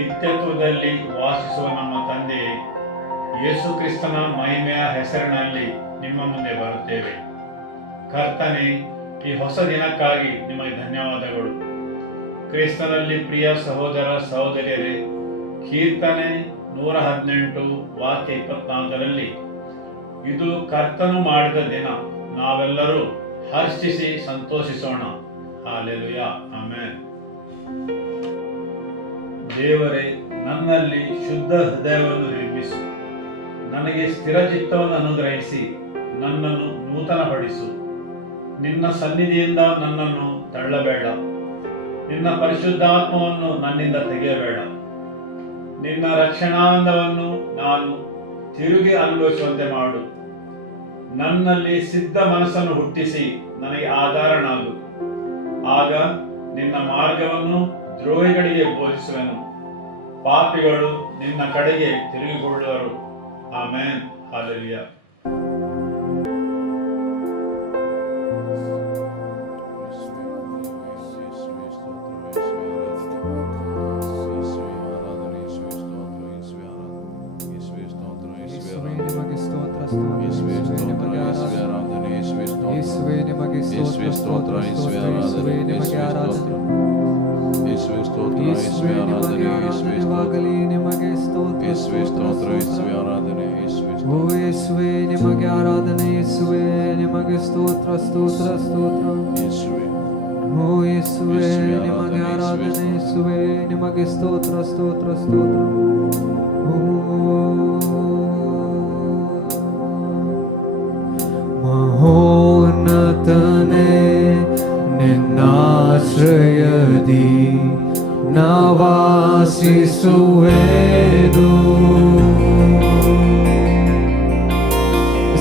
ನಿತ್ಯತ್ವದಲ್ಲಿ ವಾಸಿಸುವ ನಮ್ಮ ತಂದೆಯೇ, ಯೇಸು ಕ್ರಿಸ್ತನ ಮಹಿಮೆಯ ಹೆಸರಿನಲ್ಲಿ ನಿಮ್ಮ ಮುಂದೆ ಬರುತ್ತೇವೆ. ಕರ್ತನೇ, ಈ ಹೊಸ ದಿನಕ್ಕಾಗಿ ನಿಮಗೆ ಧನ್ಯವಾದಗಳು. ಕ್ರಿಸ್ತನಲ್ಲಿ ಪ್ರಿಯ ಸಹೋದರ ಸಹೋದರಿಯರೇ, ಕೀರ್ತನೆ 118 ವಾಕ್ಯ 24ರಲ್ಲಿ, ಇದು ಕರ್ತನು ಮಾಡಿದ ದಿನ, ನಾವೆಲ್ಲರೂ ಹರ್ಷಿಸಿ ಸಂತೋಷಿಸೋಣ. Hallelujah, amen. ದೇವರೇ, ನನ್ನಲ್ಲಿ ಶುದ್ಧ ಹೃದಯವನ್ನು ನಿರ್ಮಿಸು, ನನಗೆ ಸ್ಥಿರ ಚಿತ್ತವನ್ನು ಅನುಗ್ರಹಿಸಿ ನನ್ನನ್ನು ನೂತನಪಡಿಸು. ನಿನ್ನ ಸನ್ನಿಧಿಯಿಂದ ನನ್ನನ್ನು ತಳ್ಳಬೇಡ, ನಿನ್ನ ಪರಿಶುದ್ಧಾತ್ಮವನ್ನು ನನ್ನಿಂದ ತೆಗೆಯಬೇಡ. ನಿನ್ನ ರಕ್ಷಣಾನಂದವನ್ನು ನಾನು ತಿರುಗಿ ಅನುಭವಿಸುವಂತೆ ಮಾಡು. ನನ್ನಲ್ಲಿ ಸಿದ್ಧ ಮನಸ್ಸನ್ನು ಹುಟ್ಟಿಸಿ ನನಗೆ ಆಧಾರನಾಗು. ಆಗ ನಿನ್ನ ಮಾರ್ಗವನ್ನು ದ್ರೋಹಿಗಳಿಗೆ ಬೋಧಿಸುವೆನು, ಪಾಪಿಗಳು ನಿನ್ನ ಕಡೆಗೆ ತಿರುಗಿಕೊಳ್ಳುವರು. ಆಮೆನ್. ಹಾಲೆಲೂಯಾ. ನಿಮಗೆ ಆರಾಧನೆ ಯೇಸುವೆ, ನಿಮಗೆ ಸ್ತೋತ್ರ ಸ್ತೋತ್ರ ಸ್ತೋತ್ರ. ಓ ಯೇಸುವೆ, ನಿಮಗೆ ಆರಾಧನೆ ಯೇಸುವೆ, ನಿಮಗೆ ಸ್ತೋತ್ರ ಸ್ತೋತ್ರ ಸ್ತೋತ್ರ. ಮಹೋನ್ನತನೇ, ನಿನ್ನಾಶ್ರಯದಿ ನಾವಾಸಿಸುವೆನು.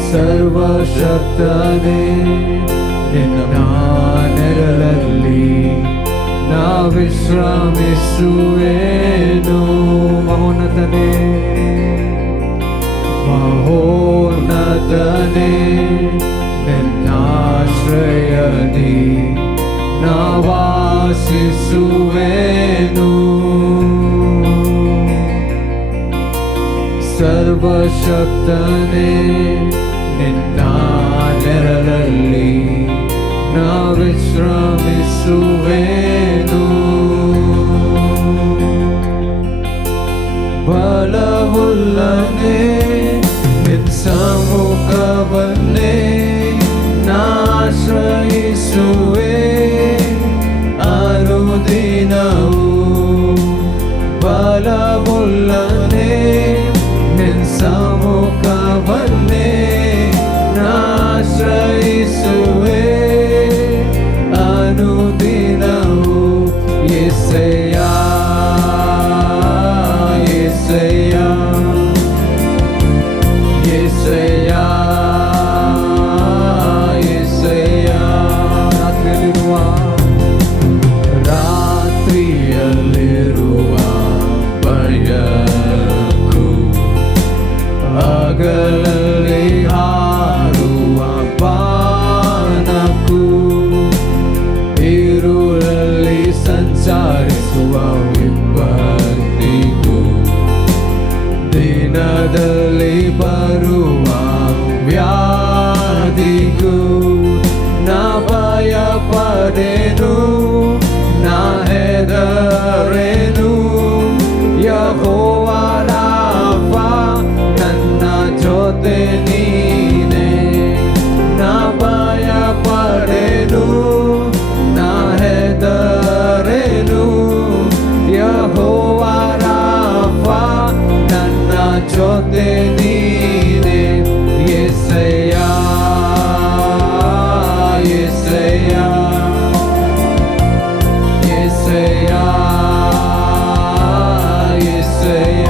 ಸರ್ವಶಕ್ತನೇ, ನಿನ್ನ ನೆರಳಲ್ಲಿ ನಾ ವಿಶ್ರಮಿಸುವೆನು. ಮಹೋನ್ನತನೇ, ಮಹೋನ್ನತನೇ, ನಿನ್ನಾಶ್ರಯದಿ ನಾ ವಾಸಿಸುವೆನು. ಸರ್ವಶಕ್ತನೇ, ನಿನ್ನ ನೆರಳಲ್ಲಿ ನಾ ವಿಶ್ರಮಿಸುವೆನು. ಬಲವುಳ್ಳನೆ, ನಿನ್ನ ಸಮ್ಮುಖವನ್ನೇ ನಾಶ್ರಯಿಸುವೆ ಅನುದಿನವೂ. ಬಲವುಳ್ಳನೆ, ನಿನ್ನ ಸಮ್ಮುಖವನ್ನೇ ನಾಶ್ರಯಿಸುವೆ ಅನುದಿನವೂ. ಯೆಸಯ್ಯ, ಯೆಸಯ್ಯ, ಯೆಸಯ್ಯ, ಯೆಸಯ್ಯ. ರಾತ್ರಿಯಲ್ಲಿರುವ ಭಯಕ್ಕೂ, ಹಗಲಲ್ಲಿ ಹಾರುವ ಬಾಣಕ್ಕೂ, ಇರುಳಲ್ಲಿ ಸಂಚರಿಸುವ ವಿಪತ್ತಿಗೂ, ದಿನದಲ್ಲಿ ಬರುವ ವ್ಯಾಧಿಗೂ ನಾ ಭಯಪಡೆನು, ನಾ ಹೆದರೆನು. ಯೆಹೋವ ರಾಫ, ನನ್ನ ಜೊತೆ ನೀನೆ. ನಾ ಭಯಪಡೆನು, ನಾ ಹೆದರೆನು. ಯೆಹೋವ ರಾಫ, ನನ್ನ ಜೊತೆ ನೀನೆ. ಯೆಸಯ್ಯ, ಯೆಸಯ್ಯ, ಯೆಸಯ್ಯ, ಯೆಸಯ್ಯ.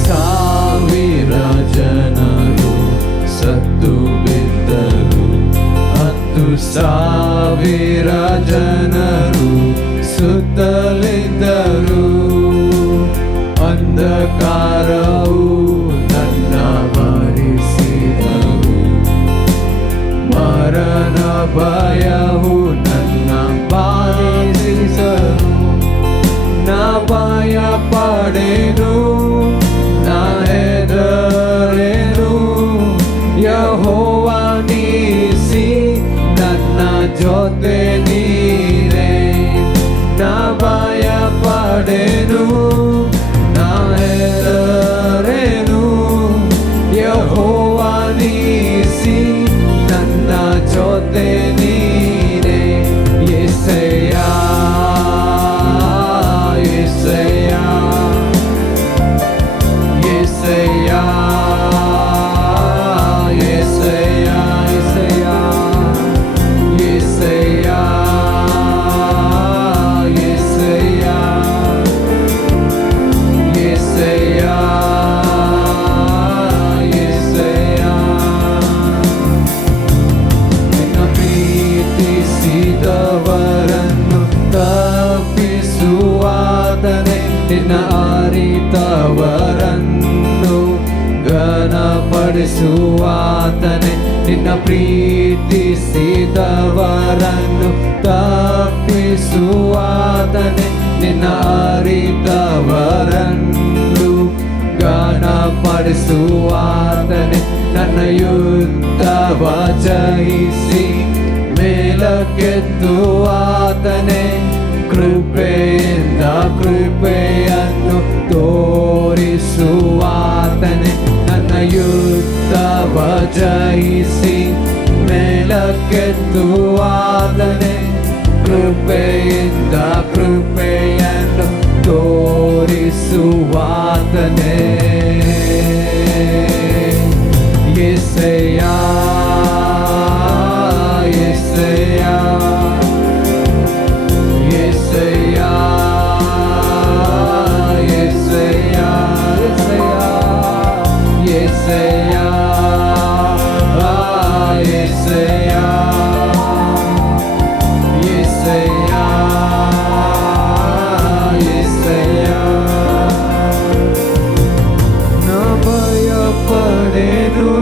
ಸಾವಿರ ಜನರು ಸತ್ತು ಬಿದ್ದರು, 10,000 ಜನರು ಸುತ್ತಲಿದ್ದರು. ಅಂಧಕಾರವು ನನ್ನ ಭರಿಸಿದರು, ಮರಣ ಭಯವು ನನ್ನ ಬಾಧಿಸಿದರು. ಜೊತೆ ನೀನೇ. ನಾ ಭಯ ಪಡೆನು, ನಾ ಹೆದರೆನು, ಯೆಹೋವ ನೀಸಿ ನನ್ನ ಜೊತೆ ನೀನೇ. ಯೆಸಯ್ಯ, ಯೆಸಯ್ಯ, ಯೆಸಯ್ಯ, ಯೆಸಯ್ಯ, ಯೆಸಯ್ಯ, ಯೆಸಯ್ಯ, ಯೆಸಯ್ಯ, ಯೆಸಯ್ಯ, ಯೆಸಯ್ಯ. ನಿನ್ನ ಪ್ರೀತಿಸಿದವರನ್ನು ತಪ್ಪಿಸುವಾತನೇ, ನಿನ್ನ ಅರಿತವರನ್ನು ಘನಪಡಿಸುವಾತನೇ. ನಿನ್ನ ಪ್ರೀತಿಸಿದವರನ್ನು ತಪ್ಪಿಸುವಾತನೇ, ನಿನ್ನ ಅರಿತವರನ್ನು ಘನಪಡಿಸುವಾತನೇ. ನನ್ನ ಯುದ್ಧವ ಜಯಿಸಿ ಮೇಲಕ್ಕೆತ್ತುವಾತನೇ, ಕೃಪೆಯಿಂದ ಕೃಪೆಯನ್ನು ತೋರಿಸುವಾತನೇ. ನನ್ನ ಯುದ್ಧವ ಜಯಿಸಿ ಮೇಲಕ್ಕೆತ್ತುವಾತನೇ, ಕೃಪೆಯಿಂದ ಕೃಪೆಯನ್ನು ತೋರಿಸುವಾತನೇ. ಯೆಸಯ್ಯ, ಯೆಸಯ್ಯ, ಯೆಸಯ್ಯ, ಯೆಸಯ್ಯ, ಯೆಸಯ್ಯ, ಯೆಸಯ್ಯ, ಯೆಸಯ್ಯ, ಯೆಸಯ್ಯ, ಯೆಸಯ್ಯ. ನಾ ಭಯ ಪಡೆನು,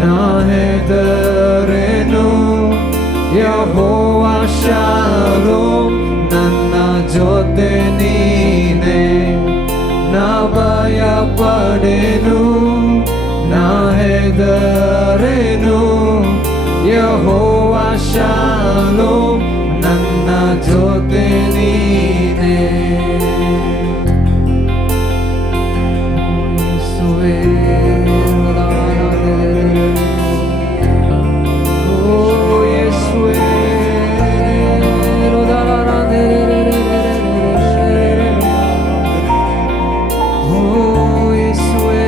ನಾ ಹೆದರೆನು, ಯೆಹೋವ ಶಾಲೋಮ್ ನನ್ನ ಜೊತೆ ನೀನೇ. ನಾ ಭಯ ಪಡೆನು, ನಾ ಹೆದರೆನು, ಯೆಹೋವ ಶಾಲೋಮ್ ನನ್ನ ಜೊತೆ ನೀನೇ. ಯೇಸುವೇ, ಓ ಯೇಸುವೇ, ಓ ಯೇಸುವೇ,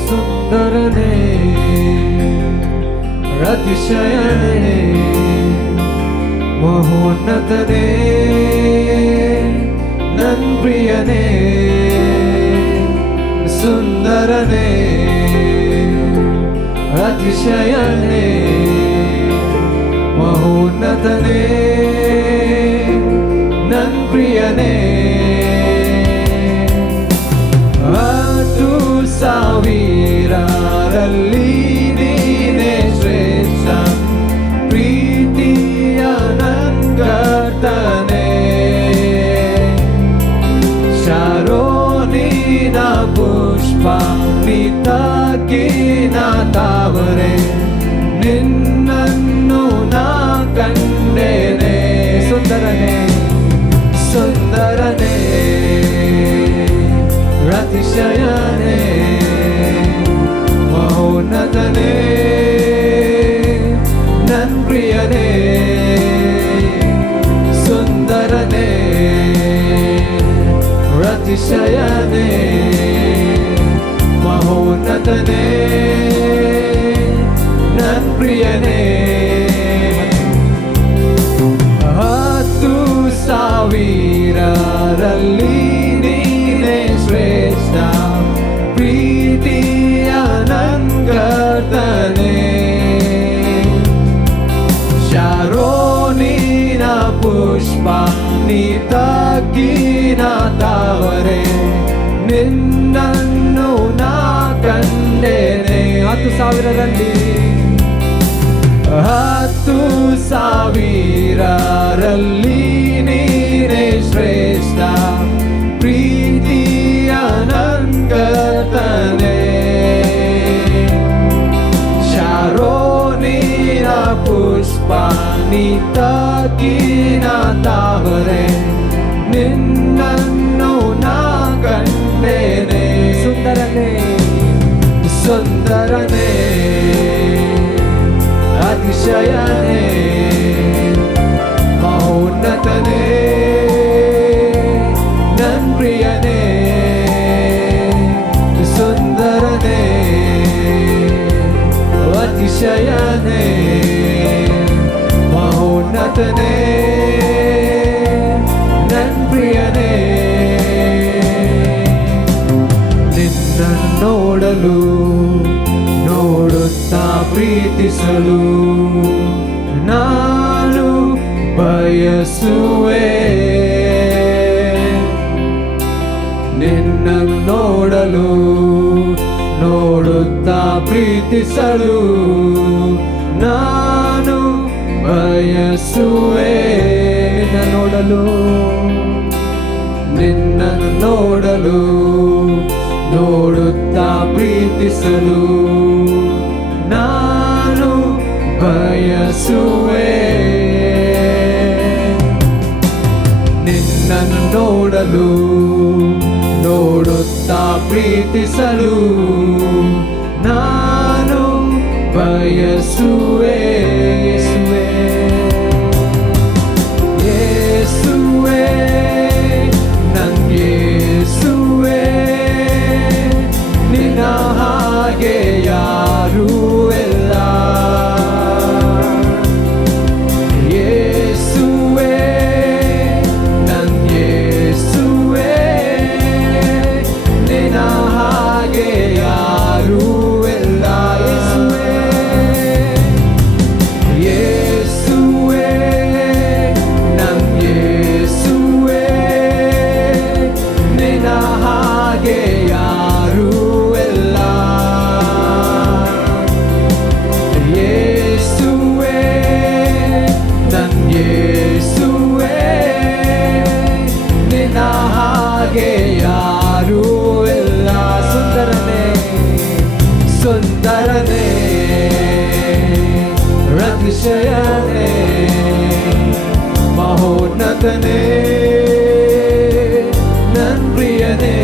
ಸುಂದರನೇ, ಅತಿಶಯನೇ, ಮಹೋನ್ನತನೇ, ನನ್ ಪ್ರಿಯನೇ. ಸುಂದರನೇ, ಅತಿಶಯನೇ, ಮಹೋನ್ನತನೇ, ನನ್ ಪ್ರಿಯನೇ. 10,000ರಲ್ಲಿ ನೀನೇ ಶ್ರೇಷ್ಠ, ಪ್ರೀತಿಯ ನನ್ ಕರ್ತನೇ. ಶಾರೋನಿನ ಪುಷ್ಪ ನಿತಾಕಿನ ತಾವರೆ, ನಿನ್ನನ್ನು ನಾ ಕಂಡೇನೆ. ಸುಂದರನೇ, ಸುಂದರನೇ, ಅತಿಶಯನೇ, ಮಹೋನ್ನತನೇ, ನನ್ ಪ್ರಿಯನೇ. ಸುಂದರನೇ, ಅತಿಶಯನೇ, ಮಹೋನ್ನತನೇ, ನನ್ ಪ್ರಿಯನೇ. 10,000ರಲ್ಲಿ ನೀನೇ ಶ್ರೇಷ್ಠ, ನಿನ್ನನ್ನು ನಾ ಕಂಡೇನೆ. 10,000ರಲ್ಲಿ 10,000ರಲ್ಲಿ ನೀನೇ ಶ್ರೇಷ್ಠ, ಪ್ರೀತಿಯ ನಂಗತನೆ. ಶಾರೋನಿನ ಪುಷ್ಪ ನಿತಕಿನ ತಾವರೆ, ನಿನ್ನನ್ನು ನಾ ಕಂಡೇನೆ. ಸುಂದರನೇ ಸುಂದರನೇ ಅತಿಶಯನೇ ಮಹೋನ್ನತನೇ ನನ್ ಪ್ರಿಯನೇ. ಸುಂದರನೇ ಅತಿಶಯನೇ ಮಹೋನ್ನತನೇ ನನ್ ಪ್ರಿಯನೇ. ನಿನ್ನ ನೋಡಲು ನೋಡುತ್ತಾ ಪ್ರೀತಿಸಲು ನಾನು ಬಯಸುವೆ. ನಿನ್ನ ನೋಡಲು ನೋಡುತ್ತಾ ಪ್ರೀತಿಸಲು ನಾನು ಬಯಸುವೆ. ನಿನ್ನ ನೋಡಲು ನಿನ್ನ ನೋಡಲು ನೋಡುತ್ತಾ ಪ್ರೀತಿಸಲು ನಾನು ಬಯಸುವೆ. ನಿನ್ನನ್ನು ನೋಡಲು ನೋಡುತ್ತಾ ಪ್ರೀತಿಸಲು ನಾನು ಬಯಸುವೆ. ಯೇಸುವೆ ನನ್ ಯೇಸುವೆ, ನಿನ್ನ ಹಾಗೆ ಯಾರೂ ಇಲ್ಲ. ಯೇಸುವೆ ನನ್ ಯೇಸುವೆ, ನಿನ್ನ ಹಾಗೆ ಯಾರೂ ಇಲ್ಲ. ಯೇಸುವೆ ನನ್ ಯೇಸುವೆ, ನಿನ್ನ ಹಾಗೆ ಯಾರೂ ಇಲ್ಲ. ಯೇಸುವೆ ನನ್ ಯೇಸುವೆ, ನಿನ್ನ ಹಾಗೆ ಯಾರೂ ಇಲ್ಲ. ಸುಂದರನೇ ಸುಂದರನೇ ಅತಿಶಯನೇ ಮಹೋನ್ನತನೇ ನನ್ ಪ್ರಿಯನೇ.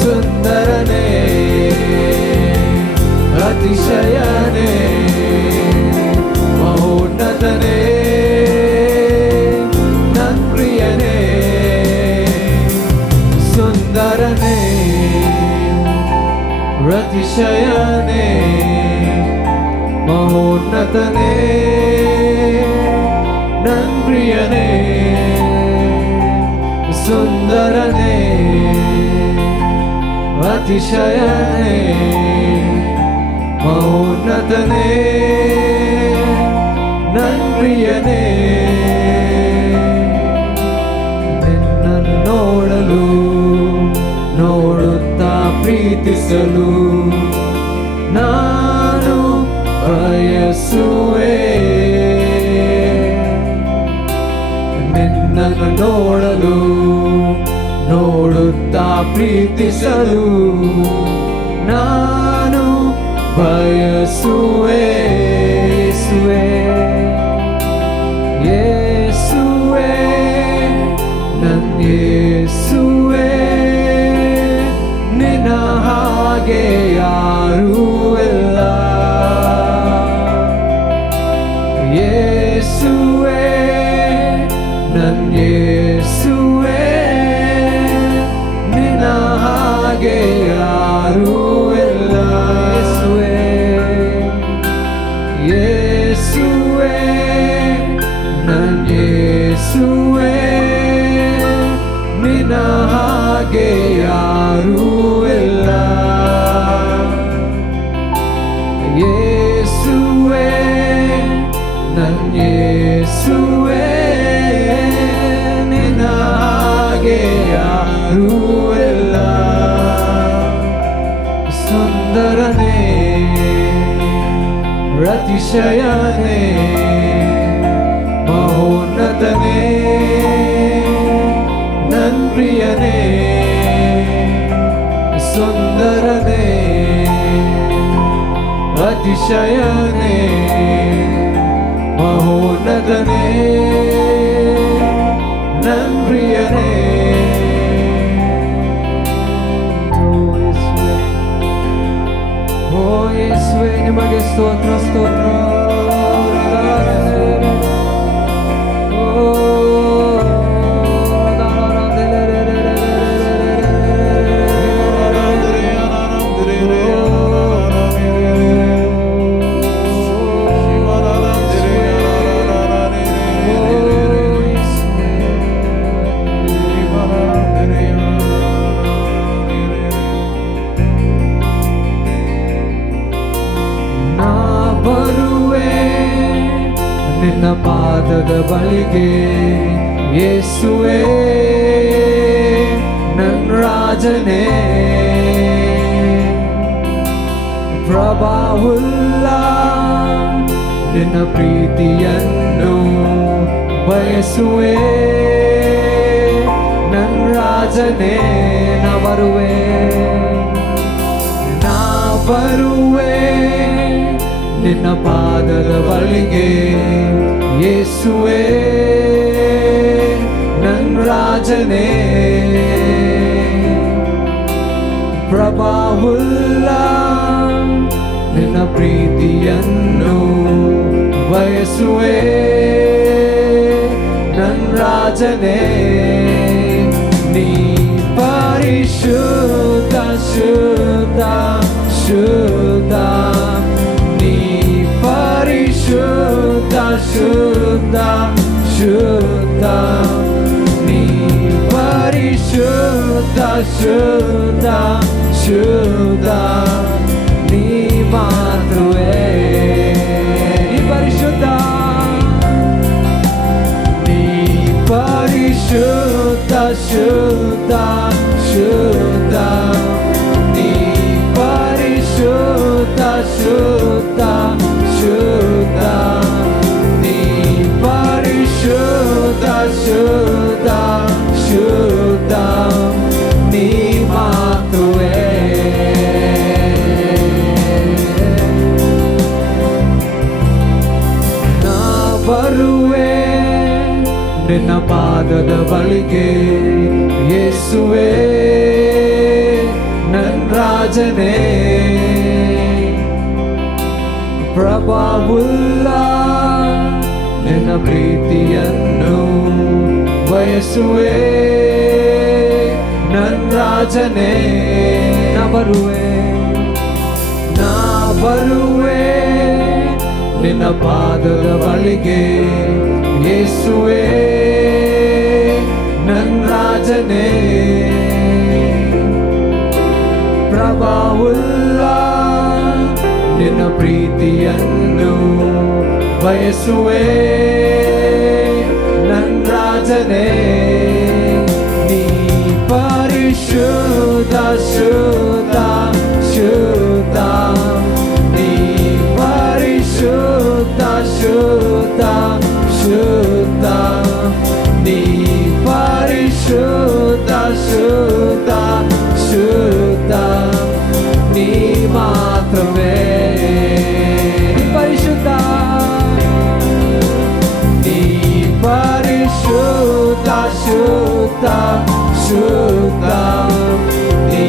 ಸುಂದರನೇ ಅತಿಶಯನೇ ಮಹೋನ್ನತನೇ ನನ್ ಪ್ರಿಯನೇ. ಸುಂದರನೇ ಅತಿಶಯನೇ ಮಹೋನ್ನತನೇ ನನ್ ಪ್ರಿಯನೇ. ಸುಂದರನೇ ಅತಿಶಯನೇ ಮಹೋನ್ನತನೇ ನನ್ ಪ್ರಿಯನೇ. ನಿನ್ನನ್ನು ನೋಡಲು ನೋಡುತ್ತಾ ಪ್ರೀತಿಸಲು ನಾನು ಬಯಸುವೆ. ನಿನ್ನನ್ನು ನೋಡಲು ನೋಡುತ್ತಾ ಪ್ರೀತಿಸಲು ನಾನು ಬಯಸುವೆ. ಯೇಸುವೆ ನನ್ ಯೇಸುವೆ, ನಿನ್ನ ಹಾಗೆ ಯಾರೂ ಇಲ್ಲ. ಯೇಸುವೆ ನನ್ ಯೇಸುವೆ, ನಿನ್ನ ಹಾಗೆ ಯಾರೂ ಇಲ್ಲ. ಯೇಸುವೆ ನನ್ ಯೇಸುವೆ, ನಿನ್ನ ಹಾಗೆ ಯಾರೂ ಇಲ್ಲ. ಯೇಸುವೆ ನನ್ ಯೇಸುವೆ, ನಿನ್ನ ಹಾಗೆ ಯಾರೂ ಅತಿಶಯನೇ ಮಹೋನ್ನತನೇ ನನ್ ಪ್ರಿಯನೇ ಸುಂದರನೇ ಅತಿಶಯನೇ ಮಹೋನ್ನತನೇ ನನ್ ಪ್ರಿಯನೇ. ಓ ಯೇಸುವೆ ನಿಮಗೆ ಸ್ತೋತ್ರ ಸ್ತೋತ್ರ. ನಿನ್ನ ಪಾದದ ಬಳಿಗೆ ಯೇಸುವೆ ನನ್ನ ರಾಜನೇ ಪ್ರಭಾವುಲ್ಲ ನಿನ್ನ ಪ್ರೀತಿಯನ್ನು ಬಯಸುವೆ ನನ್ನ ರಾಜನೇ ನಾ ಬರುವೆ ನಿನ್ನ ಪಾದದ ಬಳಿಗೆ ಯೇಸುವೆ ನನ್ನ ರಾಜನೇ ಪ್ರಭಾವುಲ್ಲ ನಿನ್ನ ಪ್ರೀತಿಯನ್ನು ಬಯಸುವೆ ನನ್ನ ರಾಜನೇ. ನೀ ಪರಿಶುದ್ಧ ಶುದ್ಧ ಶುದ್ಧ ಶುದ್ಧ ಶುದ್ಧ ಶುದ್ಧ ನೀ ಪರಿಶುದ್ಧ ಶುದ್ಧ ಶುದ್ಧ ನೀ ಮಾತೃವೇ ನೀ ಪರಿಶುದ್ಧ ನೀ ಪರಿಶುದ್ಧ ಶುದ್ಧ ಶುದ್ಧ ನೀ ಪರಿಶುದ್ಧ ಶುದ್ಧ ಶುದ್ಧ ನೀ ಪರಿಶುದ್ಧ ಶುದ್ಧ ಶುದ್ಧ ನೀ ಮಾತೃವೇ ನಾ ಬರುವೆ ನಿನ್ನ ಪಾದದ ಬಳಿಗೆ ಯೇಸುವೆ ನನ್ನ ರಾಜನೇ ಪ್ರಭಾವುಲ್ಲ ನಿನ್ನ ಪ್ರೀತಿಯನ್ನು ಬಯಸುವೆ ನನ್ನ ರಾಜನೇ ನಾ ಬರುವೆ ನಿನ್ನ ಪಾದದ ಬಳಿಗೆ ಯೇಸುವೆ ನನ್ನ ರಾಜನೇ ಪ್ರಭಾವುಲ್ಲ ನಿನ್ನ ಪ್ರೀತಿಯನ್ನು ಬಯಸುವೆ ನನ್ನ ರಾಜನೇ. ನೀ ಪರಿಶುದ್ಧ ಶುದ್ಧ ಶುದ್ಧ ನೀ ಪರಿಶುದ್ಧ ಶುದ್ಧ ಶುದ್ಧ ನೀ ಪರಿಶುದ್ಧ ಶುದ್ಧ ಶುದ್ಧ ನೀ ಮಾತ್ರವೇ ಪರಿಶುದ್ಧ ನೀ ಪರಿಶುದ್ಧ ಶುದ್ಧ ಶುದ್ಧ ನೀ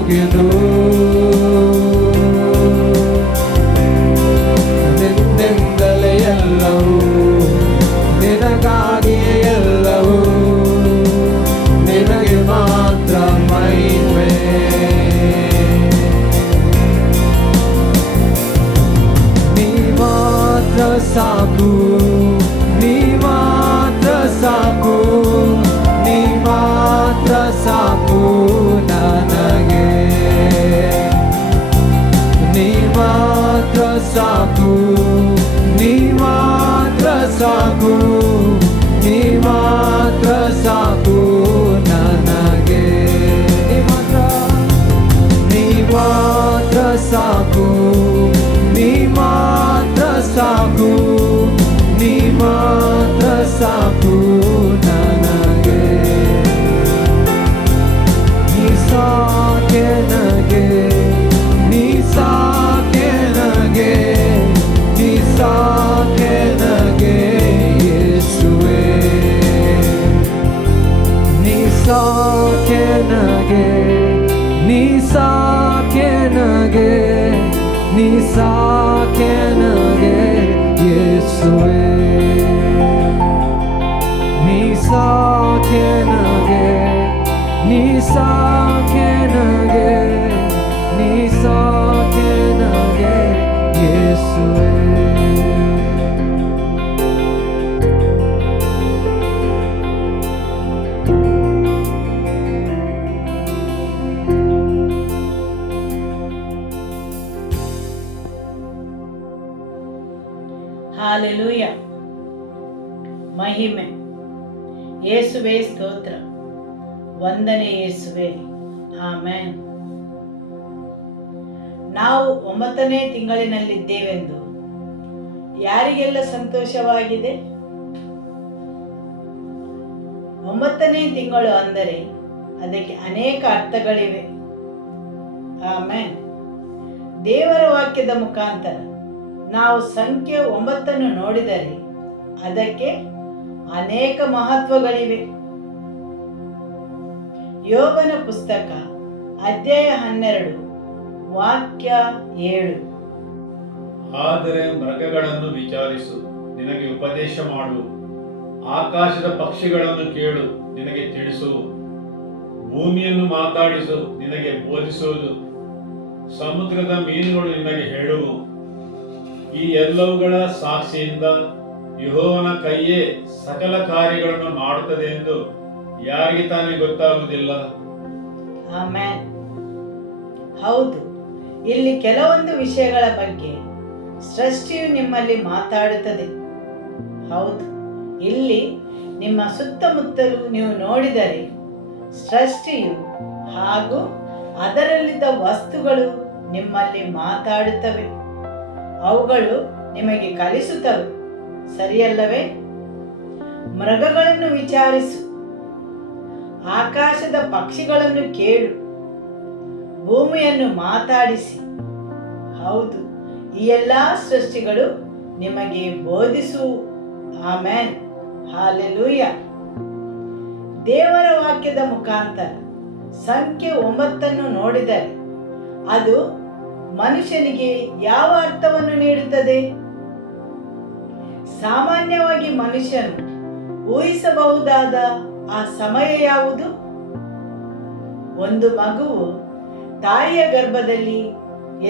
ಹೋಗೆನು ನಿನ್ನಿಂದಲೇ ಎಲ್ಲವೂ ನಿನಗಾಗಿಯೇ ಎಲ್ಲವೂ ನಿನಗೆ ಮಾತ್ರ ಮಹಿಮೆ ನೀ ಮಾತ್ರ ಸಾಕು ನೀ ಮಾತ್ರ ಸಾಕು ನೀ ಮಾತ್ರ ಸಾಕು ನನಗೆ ನೀ ಮಾತ್ರ ಸಾಕು ನೀ ಮಾತ್ರ ಸಾಕು ನೀ ಮಾತ್ರ ಸಾಕು ನನಗೆ ನೀ ಮಾತ್ರ ಸಾಕು ನೀ ಮಾತ್ರ ಸಾಕು ನೀ ಮಾತ್ರ ಸಾಕು ನನಗೆ ನೀ ಸಾಕೆ ನನಗೆ ನೀ ಸಾಕೆ ನನಗೆ ನೀ ಸಾಕೆ ನನಗೆ ಯೇಸುವೇ ನೀ ಸಾಕೆ ನನಗೆ ನೀ ಸಾಕೆ ನನಗೆ ನೀ ಸಾಕೆ ನನಗೆ ಯೇಸುವೇ ನೀ ಸಾಕೆ ನನಗೆ ನೀ ಸಾಕೆ ನನಗೆ ನೀ ಸಾಕೆ ನನಗೆ ಯೇಸುವೇ ಹಾಲೆಲೂಯ. ಮಹಿಮೆ ಯೇಸುವೇ ಸ್ತೋತ್ರ. ವಂದನೆ ಯೇಸುವೇ. ಆಮೆನ್. ನಾವು 9ನೇ ತಿಂಗಳಿನಲ್ಲಿದ್ದೇವೆಂದು ಯಾರಿಗೆಲ್ಲ ಸಂತೋಷವಾಗಿದೆ? 9ನೇ ತಿಂಗಳು ಅಂದರೆ ಅದಕ್ಕೆ ಅನೇಕ ಅರ್ಥಗಳಿವೆ. ಆಮೆನ್. ದೇವರ ವಾಕ್ಯದ ಮುಖಾಂತರ ನಾವು ಸಂಖ್ಯೆ 9 ನೋಡಿದರೆ ಅದಕ್ಕೆ ಅನೇಕ ಮಹತ್ವಗಳಿವೆ. ಯೋಬನ ಪುಸ್ತಕ ಅಧ್ಯಾಯ 12 ವಾಕ್ಯ 7. ಆದರೆ ಮೃಗಗಳನ್ನು ವಿಚಾರಿಸು, ನಿನಗೆ ಉಪದೇಶ ಮಾಡು, ಆಕಾಶದ ಪಕ್ಷಿಗಳನ್ನು ಕೇಳು, ನಿನಗೆ ತಿಳಿಸು, ಭೂಮಿಯನ್ನು ಮಾತಾಡಿಸು, ನಿನಗೆ ಬೋಧಿಸುವುದು, ಸಮುದ್ರದ ಮೀನುಗಳು ನಿನಗೆ ಹೇಳುವು. ಈ ಎಲ್ಲವುಗಳ ಸಾಕ್ಷಿಯಿಂದ ಯೆಹೋವನ ಕೈಯೇ ಸಕಲ ಕಾರ್ಯಗಳನ್ನು ಮಾಡುತ್ತದೆ ಎಂದು ಯಾರಿಗೆ ತಾನೇ ಗೊತ್ತಾಗುವುದಿಲ್ಲ? ಆಮೆನ್. ಹೌದು, ಇಲ್ಲಿ ಕೆಲವೊಂದು ವಿಷಯಗಳ ಬಗ್ಗೆ ಸೃಷ್ಟಿಯು ನಿಮ್ಮಲ್ಲಿ ಮಾತಾಡುತ್ತದೆ. ಹೌದು, ಇಲ್ಲಿ ನಿಮ್ಮ ಸುತ್ತಮುತ್ತಲೂ ನೀವು ನೋಡಿದರೆ ಸೃಷ್ಟಿಯು ಹಾಗೂ ಅದರಲ್ಲಿದ್ದ ವಸ್ತುಗಳು ನಿಮ್ಮಲ್ಲಿ ಮಾತಾಡುತ್ತವೆ. ಅವುಗಳು ನಿಮಗೆ ಕಲಿಸುತ್ತವೆ, ಸರಿಯಲ್ಲವೇ? ಮೃಗಗಳನ್ನು ವಿಚಾರಿಸು, ಆಕಾಶದ ಪಕ್ಷಿಗಳನ್ನು ಕೇಳು, ಭೂಮಿಯನ್ನು ಮಾತಾಡಿಸಿ. ಹೌದು, ಈ ಎಲ್ಲ ಸೃಷ್ಟಿಗಳು ನಿಮಗೆ ಬೋಧಿಸು. ಆಮೆನ್. ಹಾಲೆಲೂಯ. ದೇವರ ವಾಕ್ಯದ ಮುಖಾಂತರ ಸಂಖ್ಯೆ 9 ನೋಡಿದರೆ ಅದು ಮನುಷ್ಯನಿಗೆ ಯಾವ ಅರ್ಥವನ್ನು ನೀಡುತ್ತದೆ? ಸಾಮಾನ್ಯವಾಗಿ ಮನುಷ್ಯನು ಊಹಿಸಬಹುದಾದ ಆ ಸಮಯ ಯಾವುದು? ಒಂದು ಮಗುವು ತಾಯಿಯ ಗರ್ಭದಲ್ಲಿ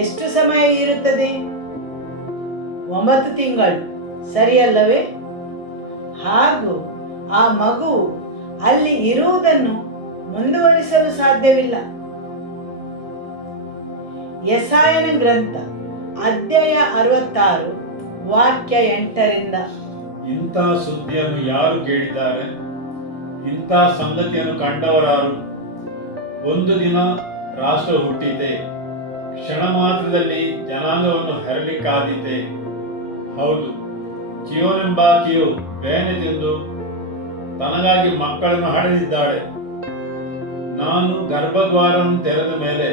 ಎಷ್ಟು ಸಮಯ ಇರುತ್ತದೆ? 9 ತಿಂಗಳು, ಸರಿಯಲ್ಲವೇ? ಹಾಗೂ ಆ ಮಗುವು ಅಲ್ಲಿ ಇರುವುದನ್ನು ಮುಂದುವರಿಸಲು ಸಾಧ್ಯವಿಲ್ಲ. ಯೆಶಾಯನ ಗ್ರಂಥ ಅಧ್ಯಾಯ 66 ವಾಕ್ಯ 8ರಿಂದ. ಇಂಥ ಸುದ್ದಿಯನ್ನು ಯಾರು ಕೇಳಿದ್ದಾರೆ? ಇಂಥ ಸಂಗತಿಯನ್ನು ಕಂಡವರಾರು? ಒಂದು ದಿನ ರಾಷ್ಟ್ರ ಹುಟ್ಟಿತೆ, ಕ್ಷಣ ಮಾತ್ರದಲ್ಲಿ ಜನಾಂಗವನ್ನು ಹೆರಲಿಕ್ಕಾದೀತೆ. ಹೌದು, ಚೀಯೋನೆಂಬಾಕೆಯು ಬೇನೆ ತಿಂದು ತನಗಾಗಿ ಮಕ್ಕಳನ್ನು ಹಡೆದಿದ್ದಾಳೆ. ನಾನು ಗರ್ಭದ್ವಾರವನ್ನು ತೆರೆದ ಮೇಲೆ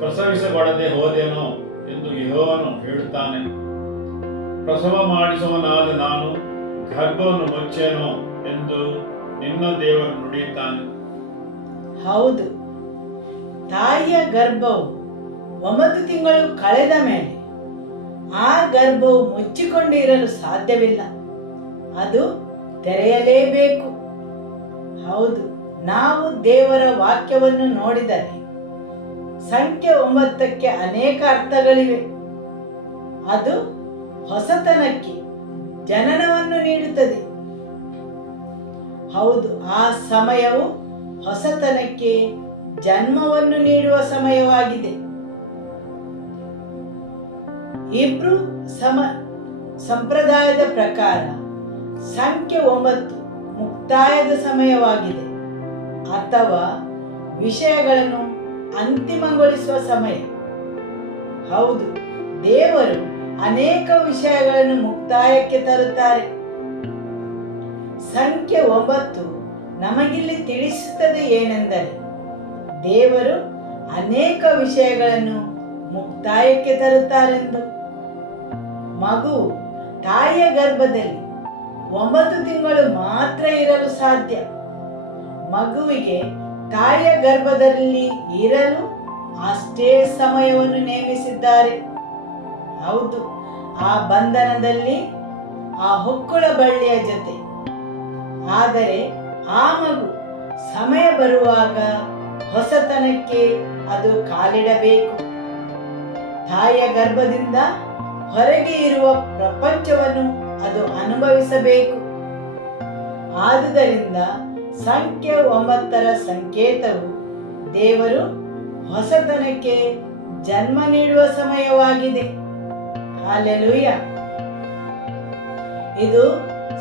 ಪ್ರಸವಿಸಬಡದೆ ಹೋದೆನೋ ಎಂದು ಯೆಹೋವನು ಹೇಳುತ್ತಾನೆ. ಪ್ರಸವ ಮಾಡಿಸುವನಾದ ನಾನು ಗರ್ಭವನ್ನು ಮುಚ್ಚೇನೋ ಎಂದು ನಿನ್ನ ದೇವರು ನುಡಿಯುತ್ತಾನೆ. ಹೌದು, ತಾಯಿಯ ಗರ್ಭವು 9 ತಿಂಗಳು ಕಳೆದ ಮೇಲೆ ಆ ಗರ್ಭವು ಮುಚ್ಚಿಕೊಂಡು ಇರಲು ಸಾಧ್ಯವಿಲ್ಲ, ಅದು ತೆರೆಯಲೇಬೇಕು. ಹೌದು, ನಾವು ದೇವರ ವಾಕ್ಯವನ್ನು ನೋಡಿದರೆ ಸಂಖ್ಯೆ 9ಕ್ಕೆ ಅನೇಕ ಅರ್ಥಗಳಿವೆ. ಅದು ಹೊಸತನಕ್ಕೆ ಜನನವನ್ನು ನೀಡುತ್ತದೆ. ಹೌದು, ಆ ಸಮಯವು ಹೊಸತನಕ್ಕೆ ಜನ್ಮವನ್ನು ನೀಡುವ ಸಮಯವಾಗಿದೆ. ಇಬ್ರು ಸಂಪ್ರದಾಯದ ಪ್ರಕಾರ ಸಂಖ್ಯೆ 9 ಮುಕ್ತಾಯದ ಸಮಯವಾಗಿದೆ ಅಥವಾ ವಿಷಯಗಳನ್ನು ಅಂತಿಮಗೊಳಿಸುವ ಸಮಯ. ಹೌದು, ದೇವರು ಅನೇಕ ವಿಷಯಗಳನ್ನು ಮುಕ್ತಾಯಕ್ಕೆ ತರುತ್ತಾರೆ. ಸಂಖ್ಯೆ 9 ನಮಗಿಲ್ಲಿ ತಿಳಿಸುತ್ತದೆ ಏನೆಂದರೆ, ದೇವರು ಅನೇಕ ವಿಷಯಗಳನ್ನು ಮುಕ್ತಾಯಕ್ಕೆ ತರುತ್ತಾರೆಂದು. ಮಗು ತಾಯಿಯ ಗರ್ಭದಲ್ಲಿ 9 ತಿಂಗಳು ಮಾತ್ರ ಇರಲು ಸಾಧ್ಯ. ಮಗುವಿಗೆ ತಾಯಿಯ ಗರ್ಭದಲ್ಲಿ ಇರಲು ಅಷ್ಟೇ ಸಮಯವನ್ನು ನೇಮಿಸಿದ್ದಾರೆ. ಹೌದು, ಆ ಬಂಧನದಲ್ಲಿ ಆ ಹೊಕ್ಕುಳ ಬಳ್ಳಿಯ ಜೊತೆ. ಆದರೆ ಆ ಮಗು ಸಮಯ ಬರುವಾಗ ಹೊಸತನಕ್ಕೆ ಅದು ಕಾಲಿಡಬೇಕು. ತಾಯಿಯ ಗರ್ಭದಿಂದ ಹೊರಗೆ ಇರುವ ಪ್ರಪಂಚವನ್ನು ಅದು ಅನುಭವಿಸಬೇಕು. ಆದುದರಿಂದ ಸಂಖ್ಯೆ 9ರ ಸಂಕೇತವು ದೇವರು ಹೊಸತನಕ್ಕೆ ಜನ್ಮ ನೀಡುವ ಸಮಯವಾಗಿದೆ. ಹಲ್ಲೆಲೂಯಾ. ಇದು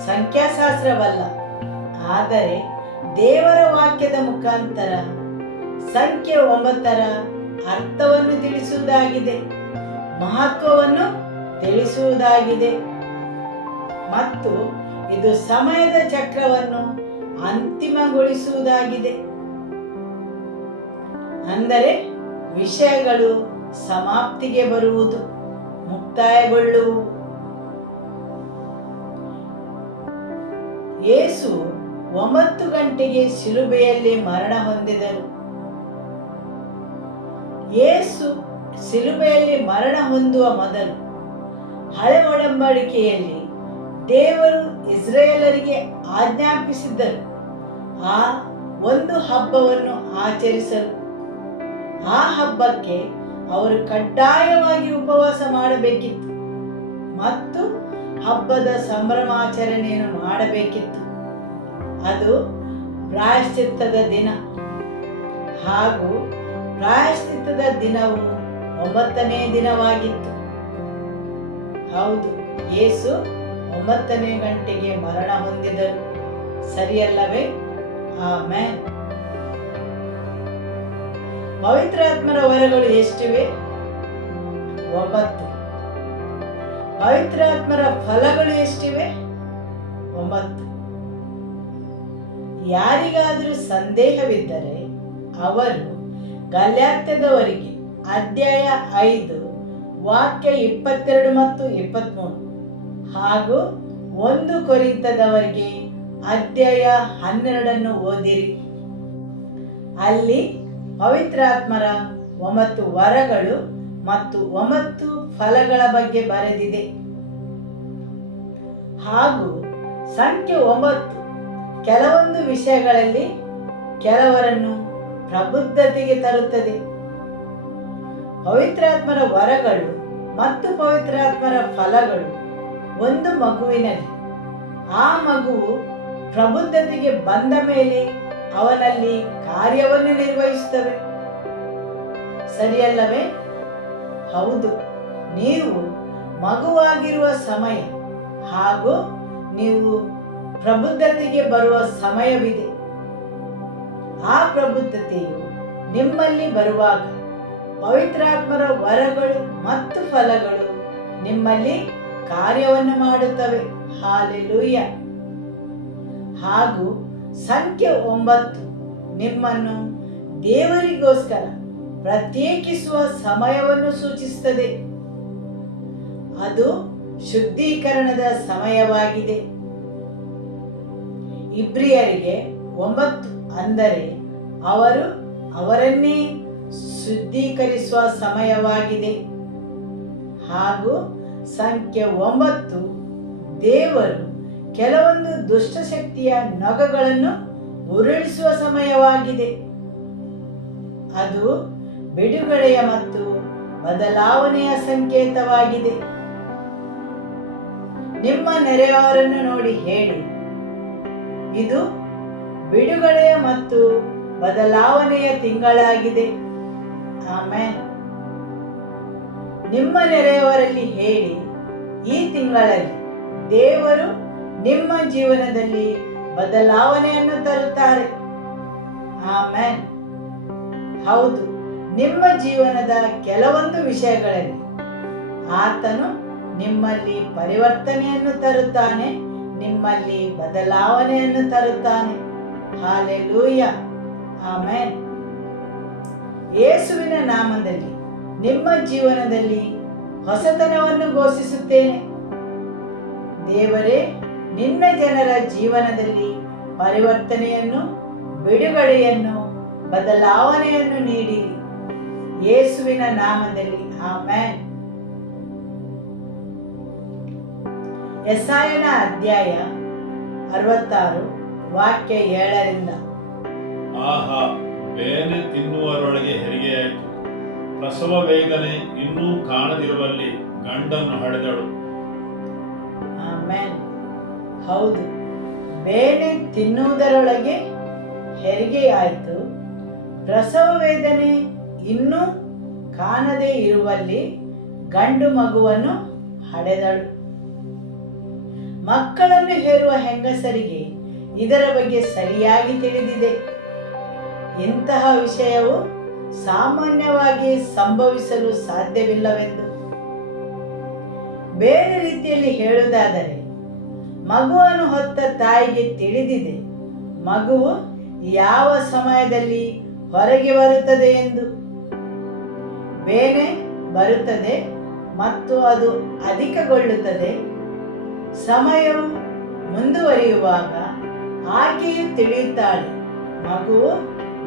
ಸಂಖ್ಯಾಶಾಸ್ತ್ರವಲ್ಲ, ಆದರೆ ದೇವರ ವಾಕ್ಯದ ಮುಖಾಂತರ ಸಂಖ್ಯೆ 9ರ ಅರ್ಥವನ್ನು ತಿಳಿಸುವುದಾಗಿದೆ, ಮಹತ್ವವನ್ನು ತಿಳಿಸುವುದಾಗಿದೆ. ಮತ್ತು ಇದು ಸಮಯದ ಚಕ್ರವನ್ನು ಅಂತಿಮಗೊಳಿಸುವುದಾಗಿದೆ. ಅಂದರೆ ವಿಷಯಗಳು ಸಮಾಪ್ತಿಗೆ ಬರುವುದು, ಮುಕ್ತಾಯಗೊಳ್ಳುವು. ಯೇಸು 9 ಗಂಟೆಗೆ ಶಿಲುಬೆಯಲ್ಲಿ ಮರಣ ಹೊಂದಿದರು. ಯೇಸು ಶಿಲುಬೆಯಲ್ಲಿ ಮರಣ ಹೊಂದುವ ಮೊದಲು ಹಳೆ ಒಡಂಬಡಿಕೆಯಲ್ಲಿ ದೇವರು ಇಸ್ರಾಯೇಲರಿಗೆ ಆಜ್ಞಾಪಿಸಿದ್ದರು ಆ ಒಂದು ಹಬ್ಬವನ್ನು ಆಚರಿಸಲು. ಆ ಹಬ್ಬಕ್ಕೆ ಅವರು ಕಡ್ಡಾಯವಾಗಿ ಉಪವಾಸ ಮಾಡಬೇಕಿತ್ತು ಮತ್ತು ಹಬ್ಬದ ಸಂಭ್ರಮಾಚರಣೆಯನ್ನು ಮಾಡಬೇಕಿತ್ತು. ಅದು ಪ್ರಾಯಶ್ಚಿತ್ತದ ದಿನ. ಹಾಗೂ ಪ್ರಾಯಶ್ಚಿತ್ತದ ದಿನವು 9ನೇ ದಿನವಾಗಿತ್ತು. ಹೌದು, ಯೇಸು 9ನೇ ಗಂಟೆಗೆ ಮರಣ ಹೊಂದಿದರು. ಸರಿಯಲ್ಲವೇ? ಆಮೆನ್. ಪವಿತ್ರಾತ್ಮರ ವರಗಳು ಎಷ್ಟಿವೆ? 9. ಪವಿತ್ರಾತ್ಮರ ಫಲಗಳು ಎಷ್ಟಿವೆ? 9. ಯಾರಿಗಾದರೂ ಸಂದೇಹವಿದ್ದರೆ ಅವರು ಗಲಾತ್ಯದವರಿಗೆ ಅಧ್ಯಾಯ 5 ವಾಕ್ಯ 22 ಮತ್ತು 23 ಹಾಗೂ 1 ಕೊರಿಂಥದವರಿಗೆ ಅಧ್ಯಾಯ 12 ಓದಿರಿ. ಅಲ್ಲಿ ಪವಿತ್ರಾತ್ಮರ 9 ವರಗಳು ಮತ್ತು 9 ಫಲಗಳ ಬಗ್ಗೆ ಬರೆದಿದೆ. ಹಾಗೂ ಸಂಖ್ಯೆ 9 ಕೆಲವೊಂದು ವಿಷಯಗಳಲ್ಲಿ ಕೆಲವರನ್ನು ಪ್ರಬುದ್ಧತೆಗೆ ತರುತ್ತದೆ. ಪವಿತ್ರಾತ್ಮರ ವರಗಳು ಮತ್ತು ಪವಿತ್ರಾತ್ಮರ ಫಲಗಳು ಒಂದು ಮಗುವಿನಲ್ಲಿ, ಆ ಮಗುವು ಪ್ರಬುದ್ಧತೆಗೆ ಬಂದ ಮೇಲೆ ಅವನಲ್ಲಿ ಕಾರ್ಯವನ್ನು ನಿರ್ವಹಿಸುತ್ತವೆ. ಸರಿಯಲ್ಲವೇ? ಹೌದು, ನೀವು ಮಗುವಾಗಿರುವ ಸಮಯ ಹಾಗೂ ನೀವು ಪ್ರಬುದ್ಧತೆಗೆ ಬರುವ ಸಮಯವಿದೆ. ಆ ಪ್ರಬುದ್ಧತೆಯು ನಿಮ್ಮಲ್ಲಿ ಬರುವಾಗ ಪವಿತ್ರಾತ್ಮರ ವರಗಳು ಮತ್ತು ಫಲಗಳು ನಿಮ್ಮಲ್ಲಿ ಕಾರ್ಯವನ್ನು ಮಾಡುತ್ತವೆ. ಹಾಲೆಲೂಯ. ಹಾಗೂ ಸಂಖ್ಯೆ 9 ನಿಮ್ಮನ್ನು ದೇವರಿಗೋಸ್ಕರ ಪ್ರತ್ಯೇಕಿಸುವ ಸಮಯವನ್ನು ಸೂಚಿಸುತ್ತದೆ. ಅದು ಶುದ್ಧೀಕರಣದ ಸಮಯವಾಗಿದೆ. ಇಬ್ರಿಯರಿಗೆ 9 ಅಂದರೆ ಅವರು ಅವರನ್ನೇ ಶುದ್ಧೀಕರಿಸುವ ಸಮಯವಾಗಿದೆ. ಹಾಗೂ ಸಂಖ್ಯೆ 9 ದೇವರು ಕೆಲವೊಂದು ದುಷ್ಟಶಕ್ತಿಯ ನೊಗಗಳನ್ನು ಉರುಳಿಸುವ ಸಮಯವಾಗಿದೆ. ಅದು ಬಿಡುಗಡೆಯ ಮತ್ತು ಬದಲಾವಣೆಯ ಸಂಕೇತವಾಗಿದೆ. ನಿಮ್ಮ ನೆರೆಯವರನ್ನು ನೋಡಿ ಹೇಳಿ, ಇದು ಬಿಡುಗಡೆಯ ಮತ್ತು ಬದಲಾವಣೆಯ ತಿಂಗಳಾಗಿದೆ. ಆಮೆನ್. ನಿಮ್ಮ ನೆರೆಯವರಲ್ಲಿ ಹೇಳಿ, ಈ ತಿಂಗಳಲ್ಲಿ ದೇವರು ನಿಮ್ಮ ಜೀವನದಲ್ಲಿ ಬದಲಾವಣೆಯನ್ನು ತರುತ್ತಾರೆ. ಆಮೆನ್. ಹೌದು, ನಿಮ್ಮ ಜೀವನದ ಕೆಲವೊಂದು ವಿಷಯಗಳಲ್ಲಿ ಆತನು ನಿಮ್ಮಲ್ಲಿ ಪರಿವರ್ತನೆಯನ್ನು ತರುತ್ತಾನೆ, ನಿಮ್ಮಲ್ಲಿ ಬದಲಾವಣೆಯನ್ನು ತರುತ್ತಾನೆ. ಹಾಲೆಲೂಯ. ಆಮೆನ್. ಯೇಸುವಿನ ನಾಮದಲ್ಲಿ ನಿಮ್ಮ ಜೀವನದಲ್ಲಿ ಹೊಸತನವನ್ನು ಘೋಷಿಸುತ್ತೇನೆ. ದೇವರೇ, ನಿನ್ನ ಜನರ ಜೀವನದಲ್ಲಿ ಪರಿವರ್ತನೆಯನ್ನು, ಬಿಡುಗಡೆಯನ್ನು, ಬದಲಾವಣೆಯನ್ನು ನೀಡಿರಿ. ಯೇಸುವಿನ ನಾಮದಲ್ಲಿ ಆಮೆನ್. ಯೆಶಾಯನ ಅಧ್ಯಾಯ 66 ವಾಕ್ಯ 7ರಿಂದ. ಆಹಾ, ಬೇನೆ ತಿನ್ನುವರೊಳಗೆ ಹೆರಿಗೆಯಾಯಿತು, ಪ್ರಸವ ವೇದನೆ ಇನ್ನೂ ಕಾಣದಿರುವಲ್ಲಿ ಗಂಡನ್ನು ಹಡೆದಳು. ಆಮೆನ್. ಹೌದು, ಬೇನೆ ತಿನ್ನುವುದರೊಳಗೆ ಹೆರಿಗೆಯಾಯಿತು, ಪ್ರಸವ ವೇದನೆ ಇನ್ನೂ ಕಾಣದೇ ಇರುವಲ್ಲಿ ಗಂಡು ಮಗುವನ್ನು ಹಡೆದಳು. ಮಕ್ಕಳನ್ನು ಹೇರುವ ಹೆಂಗಸರಿಗೆ ಇದರ ಬಗ್ಗೆ ಸರಿಯಾಗಿ ತಿಳಿದಿದೆ. ಇಂತಹ ವಿಷಯವು ಸಾಮಾನ್ಯವಾಗಿ ಸಂಭವಿಸಲು ಸಾಧ್ಯವಿಲ್ಲವೆಂದು. ಬೇರೆ ರೀತಿಯಲ್ಲಿ ಹೇಳುವುದಾದರೆ, ಮಗುವನ್ನು ಹೊತ್ತ ತಾಯಿಗೆ ತಿಳಿದಿದೆ ಮಗುವು ಯಾವ ಸಮಯದಲ್ಲಿ ಹೊರಗೆ ಬರುತ್ತದೆ ಎಂದು. ಬೇನೆ ಬರುತ್ತದೆ ಮತ್ತು ಅದು ಅಧಿಕಗೊಳ್ಳುತ್ತದೆ. ಸಮಯವು ಮುಂದುವರಿಯುವಾಗ ಆಕೆಯು ತಿಳಿಯುತ್ತಾಳೆ ಮಗುವು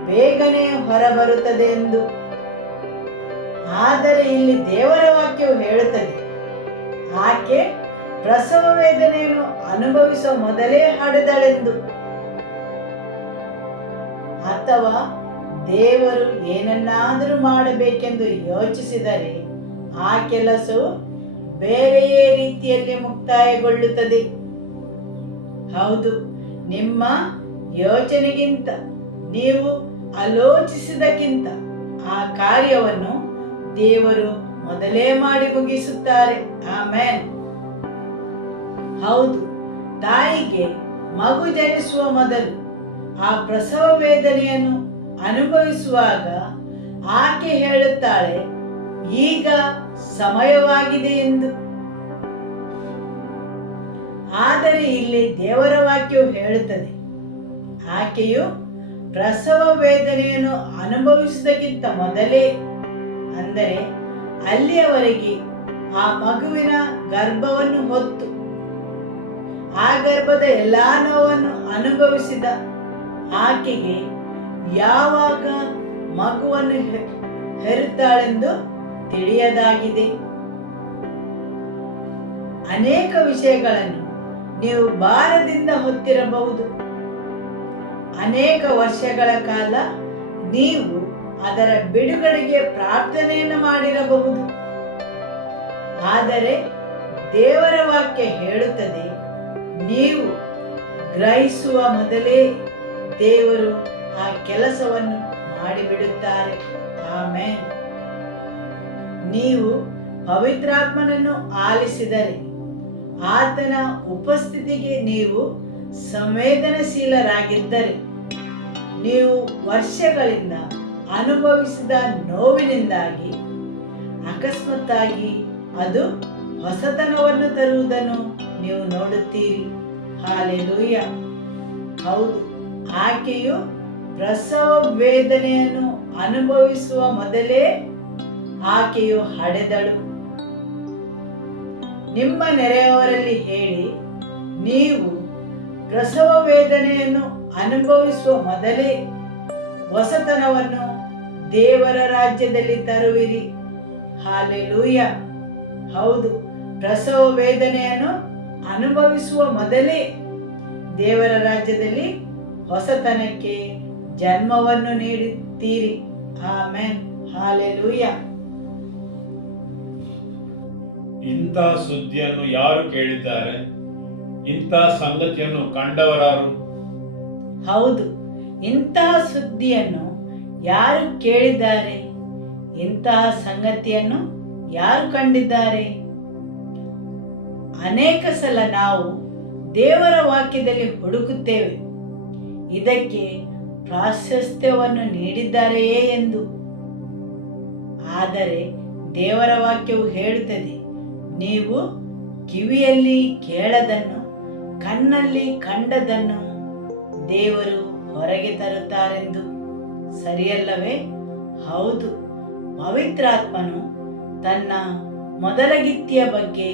ಬೇಗನೆ ಹೊರಬರುತ್ತದೆ ಎಂದು. ಆದರೆ ಇಲ್ಲಿ ದೇವರ ವಾಕ್ಯವು ಹೇಳುತ್ತದೆ, ಆಕೆ ಪ್ರಸವ ವೇದನೆಯನ್ನು ಅನುಭವಿಸುವ ಮೊದಲೇ ಹಡೆದಳೆಂದು. ಅಥವಾ ದೇವರು ಏನನ್ನಾದರೂ ಮಾಡಬೇಕೆಂದು ಯೋಚಿಸಿದರೆ ಆ ಕೆಲಸವು ಬೇರೆಯೇ ರೀತಿಯಲ್ಲಿ ಮುಕ್ತಾಯಗೊಳ್ಳುತ್ತದೆ. ಹೌದು, ನಿಮ್ಮ ಯೋಚನೆಗಿಂತ, ನೀವು ಆಲೋಚಿಸಿದಕ್ಕಿಂತ ಆ ಕಾರ್ಯವನ್ನು ದೇವರು ಮೊದಲೇ ಮಾಡಿ ಮುಗಿಸುತ್ತಾರೆ. ಆಮೆನ್. ಹೌದು, ತಾಯಿಗೆ ಮಗು ಜನಿಸುವ ಮೊದಲು ಆ ಪ್ರಸವ ವೇದನೆಯನ್ನು ಅನುಭವಿಸುವಾಗ ಆಕೆ ಹೇಳುತ್ತಾಳೆ, ಈಗ ಸಮಯವಾಗಿದೆ ಎಂದು. ಆದರೆ ಇಲ್ಲಿ ದೇವರ ವಾಕ್ಯವು ಹೇಳುತ್ತದೆ, ಆಕೆಯು ಪ್ರಸವ ವೇದನೆಯನ್ನು ಅನುಭವಿಸುವುದಕ್ಕಿಂತ ಮೊದಲೇ, ಅಂದರೆ ಅಲ್ಲಿಯವರೆಗೆ ಆ ಮಗುವಿನ ಗರ್ಭವನ್ನು ಹೊತ್ತು ಆ ಗರ್ಭದ ಎಲ್ಲಾ ನೋವನ್ನು ಅನುಭವಿಸಿದ ಆಕೆಗೆ ಯಾವಾಗ ಮಗುವನ್ನು ಹೆರುತ್ತಾಳೆಂದು ತಿಳಿಯದಾಗಿದೆ. ಅನೇಕ ವಿಷಯಗಳನ್ನು ನೀವು ಭಾರದಿಂದ ಹೊತ್ತಿರಬಹುದು. ಅನೇಕ ವರ್ಷಗಳ ಕಾಲ ನೀವು ಅದರ ಬಿಡುಗಡೆಗೆ ಪ್ರಾರ್ಥನೆಯನ್ನು ಮಾಡಿರಬಹುದು. ಆದರೆ ದೇವರ ವಾಕ್ಯ ಹೇಳುತ್ತದೆ, ನೀವು ಗ್ರಹಿಸುವ ಮೊದಲೇ ದೇವರು ಆ ಕೆಲಸವನ್ನು ಮಾಡಿಬಿಡುತ್ತಾರೆ. ಆಮೆನ್. ನೀವು ಪವಿತ್ರಾತ್ಮನನ್ನು ಆಲಿಸಿದರೆ, ಆತನ ಉಪಸ್ಥಿತಿಗೆ ನೀವು ಸಂವೇದನಶೀಲರಾಗಿದ್ದರೆ, ನೀವು ವರ್ಷಗಳಿಂದ ಅನುಭವಿಸಿದ ನೋವಿನಿಂದಾಗಿ ಅಕಸ್ಮಾತ್ತಾಗಿ ಅದು ಹೊಸತನವನ್ನು ತರುವುದನ್ನು ನೀವು ನೋಡುತ್ತೀರಿ. ಹಾಲೆಲೂಯ. ಹೌದು, ಆಕೆಯು ಪ್ರಸವ ವೇದನೆಯನ್ನು ಅನುಭವಿಸುವ ಮೊದಲೇ ಆಕೆಯು ಹಡೆದಳು. ನಿಮ್ಮ ನೆರೆಯವರಲ್ಲಿ ಹೇಳಿ, ನೀವು ಪ್ರಸವ ವೇದನೆಯನ್ನು ಅನುಭವಿಸುವ ಮೊದಲೇ ಹೊಸತನವನ್ನು ದೇವರ ರಾಜ್ಯದಲ್ಲಿ ತರುವಿರಿ. ಹಾಲೆಲೂಯ. ಹೌದು, ಪ್ರಸವ ವೇದನೆಯನ್ನು ಅನುಭವಿಸುವ ಮೊದಲೇ ದೇವರ ರಾಜ್ಯದಲ್ಲಿ ಹೊಸತನಕ್ಕೆ ಜನ್ಮವನ್ನು ನೀಡುತ್ತೀರಿ. ಆಮೆನ್. ಹಾಲೆಲೂಯ. ಇಂಥ ಸುದ್ದಿಯನ್ನು ಯಾರು ಕೇಳಿದ್ದಾರೆ? ಇಂಥ ಸಂಗತಿಯನ್ನು ಕಂಡವರಾರು? ಹೌದು, ಇಂತಹ ಸುದ್ದಿಯನ್ನು ಯಾರು ಕೇಳಿದ್ದಾರೆ? ಇಂತಹ ಸಂಗತಿಯನ್ನು ಯಾರು ಕಂಡಿದ್ದಾರೆ? ಅನೇಕ ಸಲ ನಾವು ದೇವರ ವಾಕ್ಯದಲ್ಲಿ ಹುಡುಕುತ್ತೇವೆ, ಇದಕ್ಕೆ ಪ್ರಾಶಸ್ತ್ಯವನ್ನು ನೀಡಿದ್ದಾರೆಯೇ ಎಂದು. ಆದರೆ ದೇವರ ವಾಕ್ಯವು ಹೇಳುತ್ತದೆ, ನೀವು ಕಿವಿಯಲ್ಲಿ ಕೇಳದನ್ನು, ಕಣ್ಣಲ್ಲಿ ಕಂಡದನ್ನು ದೇವರು ಹೊರಗೆ ತರುತ್ತಾರೆಂದು. ಸರಿಯಲ್ಲವೇ? ಹೌದು, ಪವಿತ್ರಾತ್ಮನು ತನ್ನ ಮೊದಲಗಿತ್ತಿಯ ಬಗ್ಗೆ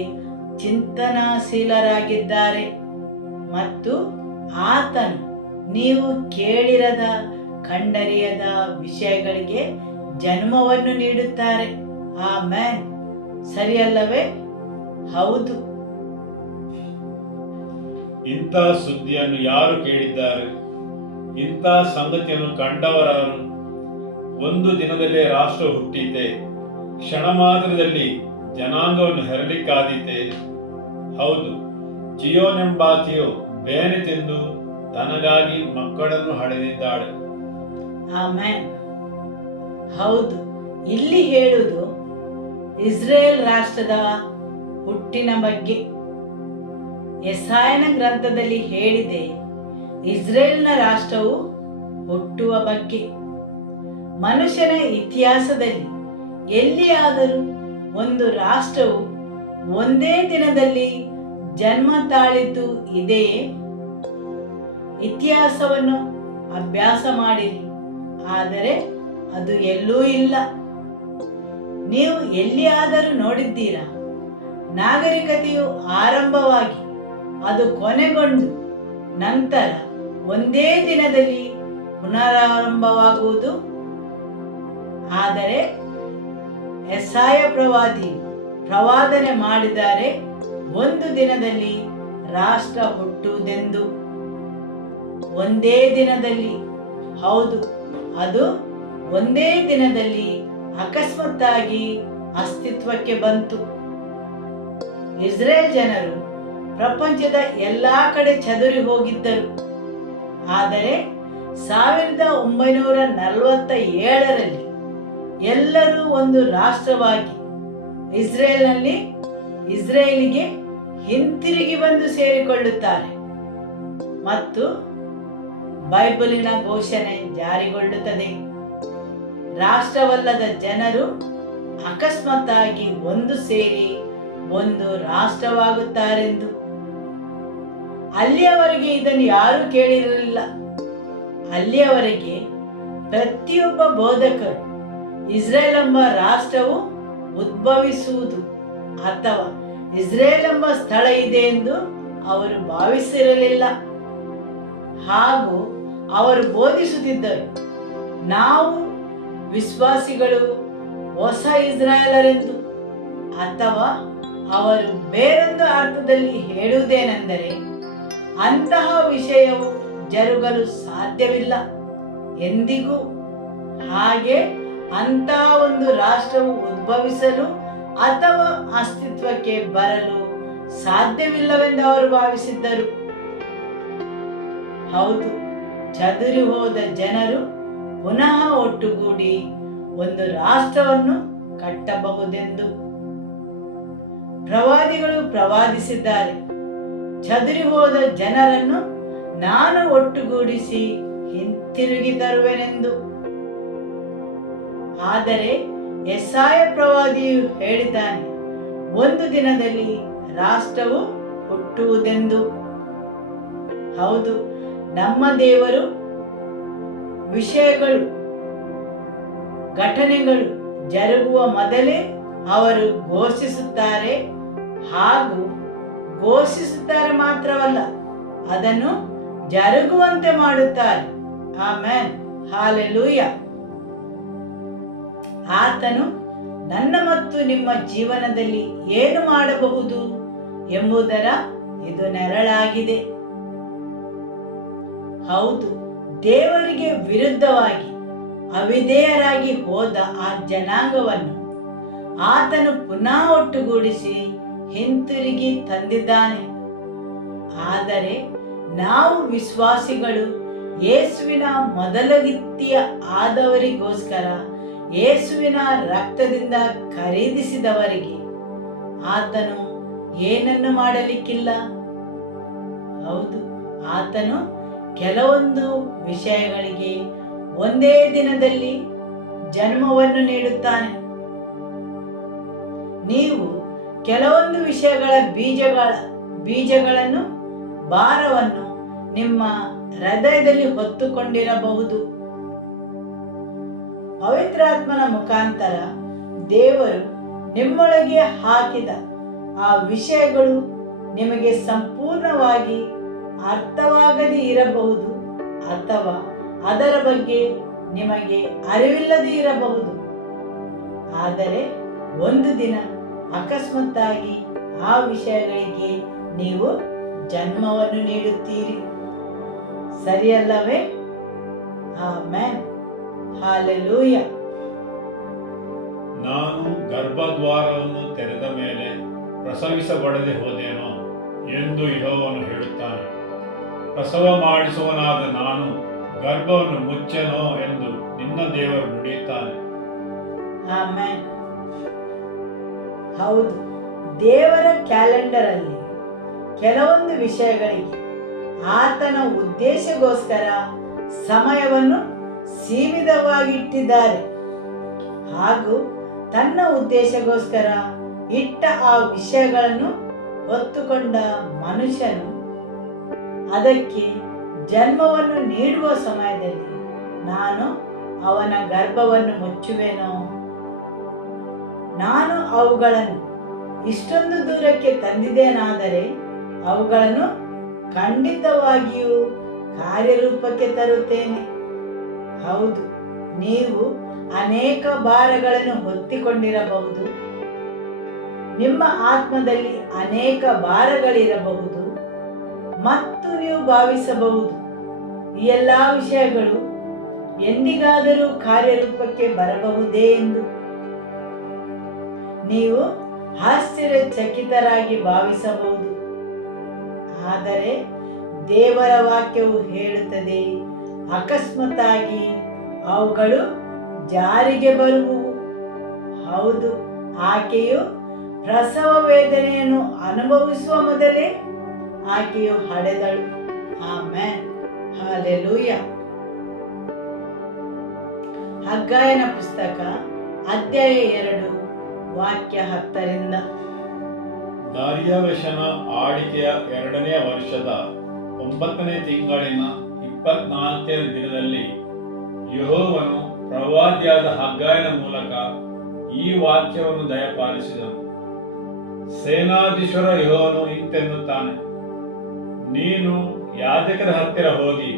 ಚಿಂತನಾಶೀಲರಾಗಿದ್ದಾರೆ ಮತ್ತು ಆತನು ನೀವು ಕೇಳಿರದ ಕಂಡರಿಯದ ವಿಷಯಗಳಿಗೆ ಜನ್ಮವನ್ನು ನೀಡುತ್ತಾರೆ. ಆಮೆನ್. ಸರಿಯಲ್ಲವೇ? ಹೌದು. ಇಂಥ ಸುದ್ದಿಯನ್ನು ಯಾರು ಕೇಳಿದ್ದಾರೆ? ಇಂಥ ಸಂಗತಿಯನ್ನು ಕಂಡವರಾರು? ಒಂದು ದಿನದಲ್ಲೇ ರಾಷ್ಟ್ರ ಹುಟ್ಟೀತೆ, ಕ್ಷಣ ಮಾತ್ರದಲ್ಲಿ ಜನಾಂಗವನ್ನು ಹೆರಲಿಕ್ಕಾದೀತೆ. ಹೌದು, ಚಿಯೋನೆಂಬಾಕೆಯು ಬೇನೆ ತಿಂದು ತನಗಾಗಿ ಮಕ್ಕಳನ್ನು ಹಡೆದಿದ್ದಾಳೆ. ಆಮೆನ್. ಹೌದು, ಇಲ್ಲಿ ಹೇಳುವುದು ಇಸ್ರೇಲ್ ರಾಷ್ಟ್ರದ ಹುಟ್ಟಿನ ಬಗ್ಗೆ. ಯೆಶಾಯನ ಗ್ರಂಥದಲ್ಲಿ ಹೇಳಿದೆ, ಇಸ್ರೇಲ್ನ ರಾಷ್ಟ್ರವು ಹುಟ್ಟುವ ಬಗ್ಗೆ. ಮನುಷ್ಯನ ಇತಿಹಾಸದಲ್ಲಿ ಎಲ್ಲಿಯಾದರೂ ಒಂದು ರಾಷ್ಟ್ರವು ಒಂದೇ ದಿನದಲ್ಲಿ ಜನ್ಮ ತಾಳಿದ್ದು ಇದೆಯೇ? ಇತಿಹಾಸವನ್ನು ಅಭ್ಯಾಸ ಮಾಡಿರಿ, ಆದರೆ ಅದು ಎಲ್ಲೂ ಇಲ್ಲ. ನೀವು ಎಲ್ಲಿಯಾದರೂ ನೋಡಿದ್ದೀರಾ? ನಾಗರಿಕತೆಯು ಆರಂಭವಾಗಿ ಅದು ಕೊನೆಗೊಂಡು ನಂತರ ಒಂದೇ ದಿನದಲ್ಲಿ ಪುನರಾರಂಭವಾಗುವುದು. ಆದರೆ ಯೆಶಾಯ ಪ್ರವಾದನೆ ಮಾಡಿದ್ದಾರೆ, ಒಂದು ದಿನದಲ್ಲಿ ರಾಷ್ಟ್ರ ಹುಟ್ಟುವುದೆಂದು. ಒಂದೇ ದಿನದಲ್ಲಿ. ಹೌದು, ಅದು ಒಂದೇ ದಿನದಲ್ಲಿ ಅಕಸ್ಮಾತ್ತಾಗಿ ಅಸ್ತಿತ್ವಕ್ಕೆ ಬಂತು. ಇಸ್ರೇಲ್ ಜನರು ಪ್ರಪಂಚದ ಎಲ್ಲಾ ಕಡೆ ಚದುರಿ ಹೋಗಿದ್ದರು. ಆದರೆ 1947ರಲ್ಲಿ ಎಲ್ಲರೂ ಒಂದು ರಾಷ್ಟ್ರವಾಗಿ ಇಸ್ರೇಲಿಗೆ ಹಿಂತಿರುಗಿ ಬಂದು ಸೇರಿಕೊಳ್ಳುತ್ತಾರೆ ಮತ್ತು ಬೈಬಲಿನ ಘೋಷಣೆ ಜಾರಿಗೊಳ್ಳುತ್ತದೆ. ರಾಷ್ಟ್ರವಲ್ಲದ ಜನರು ಅಕಸ್ಮಾತ್ತಾಗಿ ಒಂದು ಸೇರಿ ಒಂದು ರಾಷ್ಟ್ರವಾಗುತ್ತಾರೆಂದು. ಅಲ್ಲಿಯವರೆಗೆ ಇದನ್ನು ಯಾರೂ ಕೇಳಿರಲಿಲ್ಲ. ಅಲ್ಲಿಯವರೆಗೆ ಪ್ರತಿಯೊಬ್ಬ ಬೋಧಕರು ಇಸ್ರೇಲ್ ಎಂಬ ರಾಷ್ಟ್ರವು ಉದ್ಭವಿಸುವುದು ಅಥವಾ ಇಸ್ರೇಲ್ ಎಂಬ ಸ್ಥಳ ಇದೆ ಎಂದು ಅವರು ಭಾವಿಸಿರಲಿಲ್ಲ. ಹಾಗೂ ಅವರು ಬೋಧಿಸುತ್ತಿದ್ದರು, ನಾವು ವಿಶ್ವಾಸಿಗಳು ಹೊಸ ಇಸ್ರಾಯೇಲರೆಂದು. ಅಥವಾ ಅವರು ಬೇರೊಂದು ಅರ್ಥದಲ್ಲಿ ಹೇಳುವುದೇನೆಂದರೆ, ಅಂತಹ ವಿಷಯವು ಜರುಗಲು ಸಾಧ್ಯವಿಲ್ಲ ಎಂದಿಗೂ. ಹಾಗೆ ಅಂತಹ ಒಂದು ರಾಷ್ಟ್ರವು ಉದ್ಭವಿಸಲು ಅಥವಾ ಅಸ್ತಿತ್ವಕ್ಕೆ ಬರಲು ಸಾಧ್ಯವಿಲ್ಲವೆಂದು ಅವರು ಭಾವಿಸಿದ್ದರು. ಹೌದು, ಚದುರಿ ಹೋದ ಜನರು ಪುನಃ ಒಟ್ಟುಗೂಡಿ ಒಂದು ರಾಷ್ಟ್ರವನ್ನು ಕಟ್ಟಬಹುದೆಂದು ಪ್ರವಾದಿಗಳು ಪ್ರವಾದಿಸಿದ್ದಾರೆ. ಚದುರಿ ಹೋದ ಜನರನ್ನು ನಾನು ಒಟ್ಟುಗೂಡಿಸಿ ಹಿಂತಿರುಗಿ ತರುವೆನೆಂದು. ಆದರೆ ಯೆಶಾಯ ಪ್ರವಾದಿಯು ಹೇಳಿದ್ದಾನೆ, ಒಂದು ದಿನದಲ್ಲಿ ರಾಷ್ಟ್ರವು ಹುಟ್ಟುವುದೆಂದು. ಹೌದು, ನಮ್ಮ ದೇವರು ವಿಷಯಗಳು, ಘಟನೆಗಳು ಜರುಗುವ ಮೊದಲೇ ಅವರು ಘೋಷಿಸುತ್ತಾರೆ. ಹಾಗೂ ಘೋಷಿಸುತ್ತಾರೆ ಮಾತ್ರವಲ್ಲ, ಅದನ್ನು ಜರುಗುವಂತೆ ಮಾಡುತ್ತಾರೆ. ಆಮೆನ್. ಹಾಲೆಲೂಯ. ಆತನು ನನ್ನ ಮತ್ತು ನಿಮ್ಮ ಜೀವನದಲ್ಲಿ ಏನು ಮಾಡಬಹುದು ಎಂಬುದರ ಇದು ನೆರಳಾಗಿದೆ. ಹೌದು, ದೇವರಿಗೆ ವಿರುದ್ಧವಾಗಿ ಅವಿಧೇಯರಾಗಿ ಹೋದ ಆ ಜನಾಂಗವನ್ನು ಆತನು ಪುನಃ ಒಟ್ಟುಗೂಡಿಸಿ ಹಿಂತಿರುಗಿ ತಂದಿದ್ದಾನೆ. ಆದರೆ ನಾವು ವಿಶ್ವಾಸಿಗಳು ಯೇಸುವಿನ ಮೊದಲಗಿತ್ತಿಯ ಆದವರಿಗೋಸ್ಕರ ಯೇಸುವಿನ ರಕ್ತದಿಂದ ಖರೀದಿಸಿದವರಿಗೆ ಆತನು ಏನನ್ನು ಮಾಡಲಿಕ್ಕಿಲ್ಲ. ಹೌದು, ಆತನು ಕೆಲವೊಂದು ವಿಷಯಗಳಿಗೆ ಒಂದೇ ದಿನದಲ್ಲಿ ಜನ್ಮವನ್ನು ನೀಡುತ್ತಾನೆ. ನೀವು ಕೆಲವೊಂದು ವಿಷಯಗಳ ಬೀಜಗಳನ್ನು ಭಾರವನ್ನು ನಿಮ್ಮ ಹೃದಯದಲ್ಲಿ ಹೊತ್ತುಕೊಂಡಿರಬಹುದು. ಪವಿತ್ರಾತ್ಮನ ಮುಖಾಂತರ ದೇವರು ನಿಮ್ಮೊಳಗೆ ಹಾಕಿದ ಆ ವಿಷಯಗಳು ನಿಮಗೆ ಸಂಪೂರ್ಣವಾಗಿ ಅರ್ಥವಾಗದೇ ಇರಬಹುದು, ಅಥವಾ ಅದರ ಬಗ್ಗೆ ನಿಮಗೆ ಅರಿವಿಲ್ಲದೇ ಇರಬಹುದು. ಆದರೆ ಒಂದು ದಿನ ಅಕಸ್ಮಾತ್ತಾಗಿ ಆ ವಿಷಯಗಳಿಗೆ ನೀವು ಜನ್ಮವನ್ನು ನೀಡುತ್ತೀರಿ. ಸರಿಯಲ್ಲವೇ? ಆಮೆನ್. ಹಾಲೆಲೂಯ. ನಾನು ಗರ್ಭದ್ವಾರವನ್ನು ತೆರೆದ ಮೇಲೆ ಪ್ರಸವಿಸಬಡದೆ ಹೋದೇನೋ ಎಂದು ಯೆಹೋವನು ಹೇಳುತ್ತಾನೆ. ಪ್ರಸವ ಮಾಡಿಸುವನಾದ ನಾನು ಗರ್ಭವನ್ನು ಮುಚ್ಚೆನೋ ಎಂದು ನಿನ್ನ ದೇವರು ನುಡಿಯುತ್ತಾನೆ. ಆಮೆನ್. ಹೌದು, ದೇವರ ಕ್ಯಾಲೆಂಡರ್ ಅಲ್ಲಿ ಕೆಲವೊಂದು ವಿಷಯಗಳಿಗೆ ಆತನ ಉದ್ದೇಶಗೋಸ್ಕರ ಸಮಯವನ್ನು ಸೀಮಿತವಾಗಿಟ್ಟಿದ್ದಾರೆ. ಹಾಗೂ ತನ್ನ ಉದ್ದೇಶಗೋಸ್ಕರ ಇಟ್ಟ ಆ ವಿಷಯಗಳನ್ನು ಹೊತ್ತುಕೊಂಡ ಮನುಷ್ಯನು ಅದಕ್ಕೆ ಜನ್ಮವನ್ನು ನೀಡುವ ಸಮಯದಲ್ಲಿ ನಾನು ಅವನ ಗರ್ಭವನ್ನು ಮುಚ್ಚುವೆನೋ, ನಾನು ಅವುಗಳನ್ನು ಇಷ್ಟೊಂದು ದೂರಕ್ಕೆ ತಂದಿದ್ದೇನಾದರೆ ಅವುಗಳನ್ನು ಖಂಡಿತವಾಗಿಯೂ ಕಾರ್ಯರೂಪಕ್ಕೆ ತರುತ್ತೇನೆ. ಹೌದು, ನೀವು ಅನೇಕ ಭಾರಗಳನ್ನು ಹೊತ್ತಿಕೊಂಡಿರಬಹುದು, ನಿಮ್ಮ ಆತ್ಮದಲ್ಲಿ ಅನೇಕ ಭಾರಗಳಿರಬಹುದು ಮತ್ತು ನೀವು ಭಾವಿಸಬಹುದು ಈ ಎಲ್ಲ ವಿಷಯಗಳು ಎಂದಿಗಾದರೂ ಕಾರ್ಯರೂಪಕ್ಕೆ ಬರಬಹುದೇ ಎಂದು. ನೀವು ಆಶ್ಚರ್ಯಚಕಿತರಾಗಿ ಭಾವಿಸಬಹುದು. ಆದರೆ ದೇವರ ವಾಕ್ಯವು ಹೇಳುತ್ತದೆ, ಅಕಸ್ಮಾತ್ತಾಗಿ ಅವುಗಳು ಜಾರಿಗೆ ಬರುವುವು. ಹೌದು, ಆಕೆಯು ಪ್ರಸವ ವೇದನೆಯನ್ನು ಅನುಭವಿಸುವ ಮೊದಲೇ ಆಕೆಯು ಹಡೆದಳು. ಆಮೆನ್. ಹಾಲೆಲೂಯ. ಹಗ್ಗಾಯನ ಪುಸ್ತಕ ಅಧ್ಯಾಯ 2 ವಾಕ್ಯ 10. ದಾರ್ಯಾವೆಷನ ಆಳಿಕೆಯ 2ನೇ ವರ್ಷದ 9ನೇ ತಿಂಗಳಿನ 24ನೇ ದಿನದಲ್ಲಿ ಯೆಹೋವನು ಪ್ರವಾದಿಯಾದ ಹಗ್ಗಾಯನ ಮೂಲಕ ಈ ವಾಕ್ಯವನ್ನು ದಯಪಾಲಿಸಿದನು. ಸೇನಾಧೀಶ್ವರ ಯೆಹೋವನು ಇಂತೆನ್ನುತ್ತಾನೆ, ನೀನು ಯಾಜಕರ ಹತ್ತಿರ ಹೋಗಿ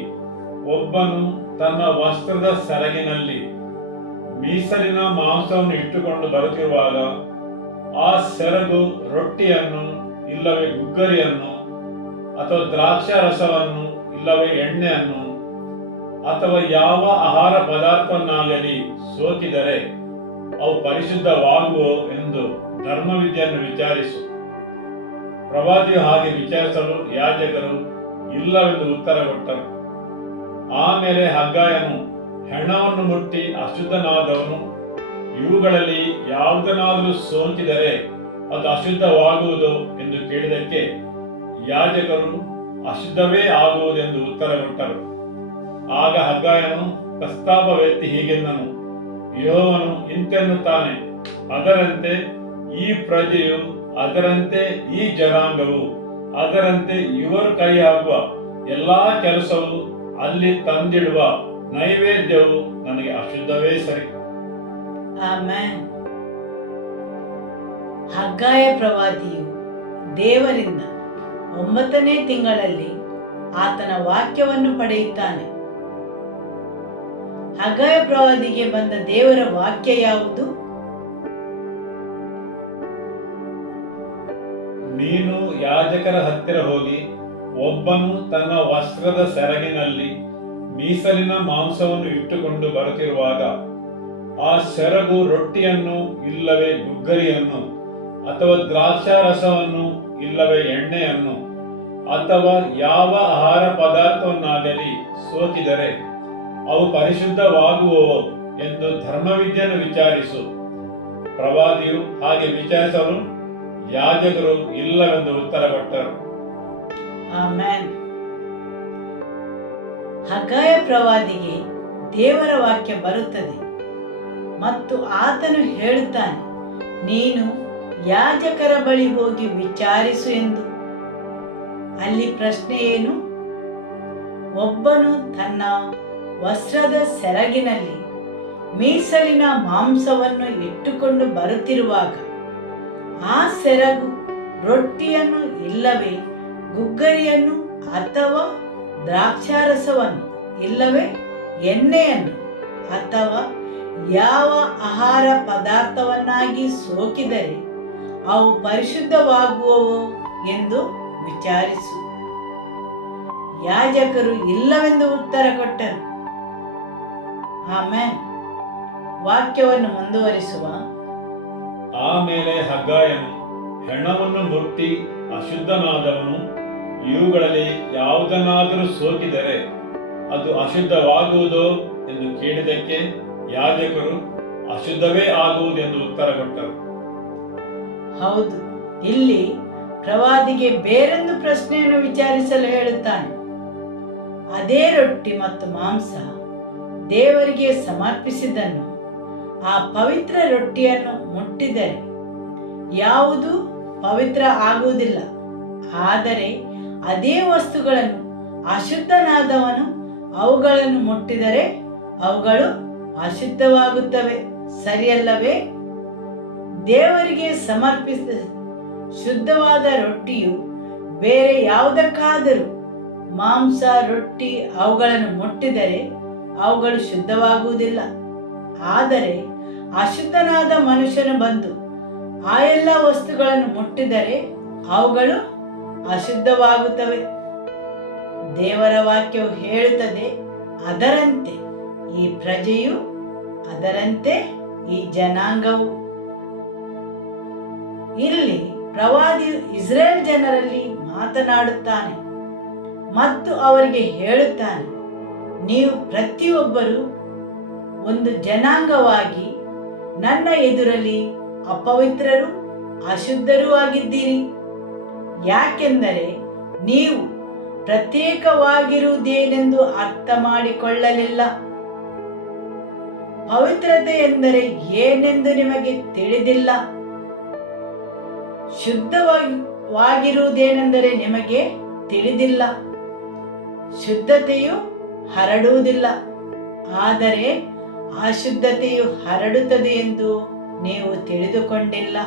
ಒಬ್ಬನು ತನ್ನ ವಸ್ತ್ರದ ಸೆರಗಿನಲ್ಲಿ ಮೀಸಲಿನ ಮಾಂಸವನ್ನು ಇಟ್ಟುಕೊಂಡು ಬರುತ್ತಿರುವಾಗ ಆ ಸೆರಗು ರೊಟ್ಟಿಯನ್ನು ಇಲ್ಲವೇ ಗುಗ್ಗರಿಯನ್ನು ಅಥವಾ ದ್ರಾಕ್ಷಾರಸವನ್ನು ಇಲ್ಲವೇ ಎಣ್ಣೆಯನ್ನು ಅಥವಾ ಯಾವ ಆಹಾರ ಪದಾರ್ಥವನ್ನಾಗಲಿ ಸೋಕಿದರೆ ಅವು ಪರಿಶುದ್ಧವಾಗುವೋ ಎಂದು ಧರ್ಮವಿದ್ಯೆಯನ್ನು ವಿಚಾರಿಸು. ಪ್ರವಾದಿಯು ಹಾಗೆ ವಿಚಾರಿಸಲು ಯಾಜಕರು ಇಲ್ಲವೆಂದು ಉತ್ತರ ಕೊಟ್ಟರು. ಆಮೇಲೆ ಹಗ್ಗಾಯನು ಹೆಣವನ್ನು ಮುಟ್ಟಿ ಅಶುದ್ಧನಾದವನು ಇವುಗಳಲ್ಲಿ ಯಾವುದನ್ನಾದರೂ ಸೋಕಿದರೆ ಅದು ಅಶುದ್ಧವಾಗುವುದು ಎಂದು ಕೇಳಿದಕ್ಕೆ ಯಾಜಕರು ಅಶುದ್ಧವೇ ಆಗುವುದೆಂದು ಉತ್ತರ ಕೊಟ್ಟರು. ಆಗ ಹಗ್ಗಾಯನು ಪ್ರಸ್ತಾಪವೆತ್ತಿ ಹೀಗೆಂದನು, ಯೆಹೋವನು ಇಂತೆನ್ನುತ್ತಾನೆ, ಅದರಂತೆ ಈ ಪ್ರಜೆಯು, ಅದರಂತೆ ಈ ಜನಾಂಗವು, ಅದರಂತೆ ಇವರು ಕೈ ಹಾಕುವ ಎಲ್ಲಾ ಕೆಲಸವು, ಅಲ್ಲಿ ತಂದಿಡುವ ನೈವೇದ್ಯವು ನನಗೆ ಅಶುದ್ಧವೇ ಸರಿ. ಆಮೆನ್. ಹಗ್ಗಾಯ ಪ್ರವಾದಿಯು ದೇವರಿಂದ 9ನೇ ತಿಂಗಳಲ್ಲಿ ಆತನ ವಾಕ್ಯವನ್ನು ಪಡೆಯುತ್ತಾನೆ. ಹಗ್ಗಾಯ ಪ್ರವಾದಿಗೆ ಬಂದ ದೇವರ ವಾಕ್ಯ ಯಾವುದು? ನೀನು ಯಾಜಕರ ಹತ್ತಿರ ಹೋಗಿ ಒಬ್ಬನು ತನ್ನ ವಸ್ತ್ರದ ಸೆರಗಿನಲ್ಲಿ ಮೀಸಲಿನ ಮಾಂಸವನ್ನು ಇಟ್ಟುಕೊಂಡು ಬರುತ್ತಿರುವಾಗ ಆ ಸೆರಗು ರೊಟ್ಟಿಯನ್ನು ಇಲ್ಲವೇ ಗುಗ್ಗರಿಯನ್ನು ಅಥವಾ ದ್ರಾಕ್ಷಾರಸವನ್ನು ಇಲ್ಲವೇ ಎಣ್ಣೆಯನ್ನು ಅಥವಾ ಯಾವ ಆಹಾರ ಪದಾರ್ಥವನ್ನಾಗಲಿ ಸೋಕಿದರೆ ಅವು ಪರಿಶುದ್ಧವಾಗುವವೋ ಎಂದು ಧರ್ಮವಿದ್ಯೆಯನ್ನು ವಿಚಾರಿಸು. ಪ್ರವಾದಿಯು ಹಾಗೆ ವಿಚಾರಿಸಲು ಯಾಜಕರು ಇಲ್ಲವೆಂದು ಉತ್ತರ ಕೊಟ್ಟರು. ಆಮೆನ್. ಹಗ್ಗಾಯ ಪ್ರವಾದಿಗೆ ದೇವರ ವಾಕ್ಯ ಬರುತ್ತದೆ ಮತ್ತು ಆತನು ಹೇಳುತ್ತಾನೆ, ನೀನು ಯಾಜಕರ ಬಳಿ ಹೋಗಿ ವಿಚಾರಿಸು ಎಂದು. ಅಲ್ಲಿ ಪ್ರಶ್ನೆ ಏನು? ಒಬ್ಬನು ತನ್ನ ವಸ್ತ್ರದ ಸೆರಗಿನಲ್ಲಿ ಮೀಸಲಿನ ಮಾಂಸವನ್ನು ಇಟ್ಟುಕೊಂಡು ಬರುತ್ತಿರುವಾಗ ಆ ಸೆರಗು ರೊಟ್ಟಿಯನ್ನು ಇಲ್ಲವೇ ಗುಗ್ಗರಿಯನ್ನು ಅಥವಾ ದ್ರಾಕ್ಷಾರಸವನ್ನು ಇಲ್ಲವೇ ಎಣ್ಣೆಯನ್ನು ಅಥವಾ ಯಾವ ಆಹಾರ ಪದಾರ್ಥವನ್ನಾಗಿ ಸೋಕಿದರೆ ಅವು ಪರಿಶುದ್ಧವಾಗುವವೋ ಎಂದು ವಿಚಾರಿಸು. ಯಾಜಕರು ಇಲ್ಲವೆಂದು ಉತ್ತರ ಕೊಟ್ಟರು. ಆಮೆನ್. ವಾಕ್ಯವನ್ನು ಮುಂದುವರಿಸುವ. ಆಮೇಲೆ ಹಗ್ಗಾಯನು ಹೆಣವನ್ನು ಮುಟ್ಟಿ ಅಶುದ್ಧನಾದವನು ಇವುಗಳಲ್ಲಿ ಯಾವುದನ್ನಾದರೂ ಸೋಕಿದರೆ ಅದು ಅಶುದ್ಧವಾಗುವುದೋ ಎಂದು ಕೇಳಿದಕ್ಕೆ ಯಾಜಕರು ಅಶುದ್ಧವೇ ಆಗುವುದೆಂದು ಉತ್ತರ ಕೊಟ್ಟರು. ಹೌದು, ಇಲ್ಲಿ ಪ್ರವಾದಿಗೆ ಬೇರೊಂದು ಪ್ರಶ್ನೆಯನ್ನು ವಿಚಾರಿಸಲು ಹೇಳುತ್ತಾನೆ. ಅದೇ ರೊಟ್ಟಿ ಮತ್ತು ಮಾಂಸ ದೇವರಿಗೆ ಸಮರ್ಪಿಸಿದನ್ನು ಆ ಪವಿತ್ರ ರೊಟ್ಟಿಯನ್ನು ಮುಟ್ಟಿದರೆ ಯಾವುದು ಪವಿತ್ರ ಆಗುವುದಿಲ್ಲ. ಆದರೆ ಅದೇ ವಸ್ತುಗಳನ್ನು ಅಶುದ್ಧನಾದವನು ಅವುಗಳನ್ನು ಮುಟ್ಟಿದರೆ ಅವುಗಳು ಅಶುದ್ಧವಾಗುತ್ತವೆ. ಸರಿಯಲ್ಲವೇ? ದೇವರಿಗೆ ಸಮರ್ಪಿಸಿದ ಶುದ್ಧವಾದ ರೊಟ್ಟಿಯು ಬೇರೆ ಯಾವುದಕ್ಕಾದರೂ ಮಾಂಸ, ರೊಟ್ಟಿ ಅವುಗಳನ್ನು ಮುಟ್ಟಿದರೆ ಅವುಗಳು ಶುದ್ಧವಾಗುವುದಿಲ್ಲ. ಆದರೆ ಅಶುದ್ಧನಾದ ಮನುಷ್ಯನು ಬಂದು ಆ ಎಲ್ಲ ವಸ್ತುಗಳನ್ನು ಮುಟ್ಟಿದರೆ ಅವುಗಳು ಅಶುದ್ಧವಾಗುತ್ತವೆ. ದೇವರ ವಾಕ್ಯವು ಹೇಳುತ್ತದೆ, ಅದರಂತೆ ಈ ಪ್ರಜೆಯು, ಅದರಂತೆ ಈ ಜನಾಂಗವು. ಇಲ್ಲಿ ಪ್ರವಾದಿಯು ಇಸ್ರೇಲ್ ಜನರಲ್ಲಿ ಮಾತನಾಡುತ್ತಾನೆ ಮತ್ತು ಅವರಿಗೆ ಹೇಳುತ್ತಾನೆ, ನೀವು ಪ್ರತಿಯೊಬ್ಬರು ಒಂದು ಜನಾಂಗವಾಗಿ ನನ್ನ ಎದುರಲ್ಲಿ ಅಪವಿತ್ರರು, ಅಶುದ್ಧರೂ ಆಗಿದ್ದೀರಿ. ಯಾಕೆಂದರೆ ನೀವು ಪ್ರತ್ಯೇಕವಾಗಿರುವುದೇನೆಂದು ಅರ್ಥ ಮಾಡಿಕೊಳ್ಳಲಿಲ್ಲ. ಪವಿತ್ರತೆ ಎಂದರೆ ಏನೆಂದು ನಿಮಗೆ ತಿಳಿದಿಲ್ಲ. ಶುದ್ಧವಾಗಿರುವುದೇನೆಂದರೆ ನಿಮಗೆ ತಿಳಿದಿಲ್ಲ. ಶುದ್ಧತೆಯು ಹರಡುವುದಿಲ್ಲ, ಆದರೆ ಅಶುದ್ಧತೆಯು ಹರಡುತ್ತದೆ ಎಂದು ನೀವು ತಿಳಿದುಕೊಂಡಿಲ್ಲ.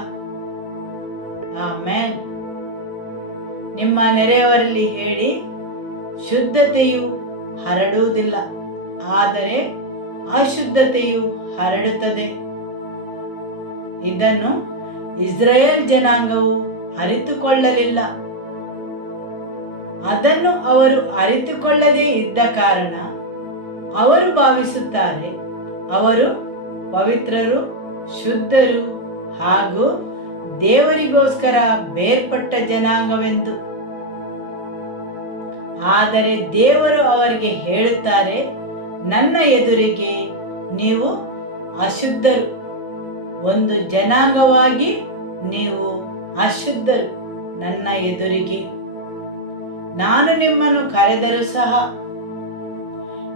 ಆಮೆನ್. ನಿಮ್ಮ ನೆರೆಯವರಲ್ಲಿ ಹೇಳಿ, ಶುದ್ಧತೆಯು ಹರಡುವುದಿಲ್ಲ, ಆದರೆ ಅಶುದ್ಧತೆಯು ಹರಡುತ್ತದೆ. ಇದನ್ನು ಇಸ್ರಾಯೇಲ್ ಜನಾಂಗವು ಅರಿತುಕೊಳ್ಳಲಿಲ್ಲ. ಅದನ್ನು ಅವರು ಅರಿತುಕೊಳ್ಳದೇ ಇದ್ದ ಕಾರಣ ಅವರು ಭಾವಿಸುತ್ತಾರೆ ಅವರು ಪವಿತ್ರರು, ಶುದ್ಧರು ಹಾಗೂ ದೇವರಿಗೋಸ್ಕರ ಬೇರ್ಪಟ್ಟ ಜನಾಂಗವೆಂದು. ಆದರೆ ದೇವರು ಅವರಿಗೆ ಹೇಳುತ್ತಾರೆ, ನನ್ನ ಎದುರಿಗೆ ನೀವು ಅಶುದ್ಧರು, ಒಂದು ಜನಾಂಗವಾಗಿ ನೀವು ಅಶುದ್ಧರು ನನ್ನ ಎದುರಿಗೆ. ನಾನು ನಿಮ್ಮನ್ನು ಕರೆದರೂ ಸಹ,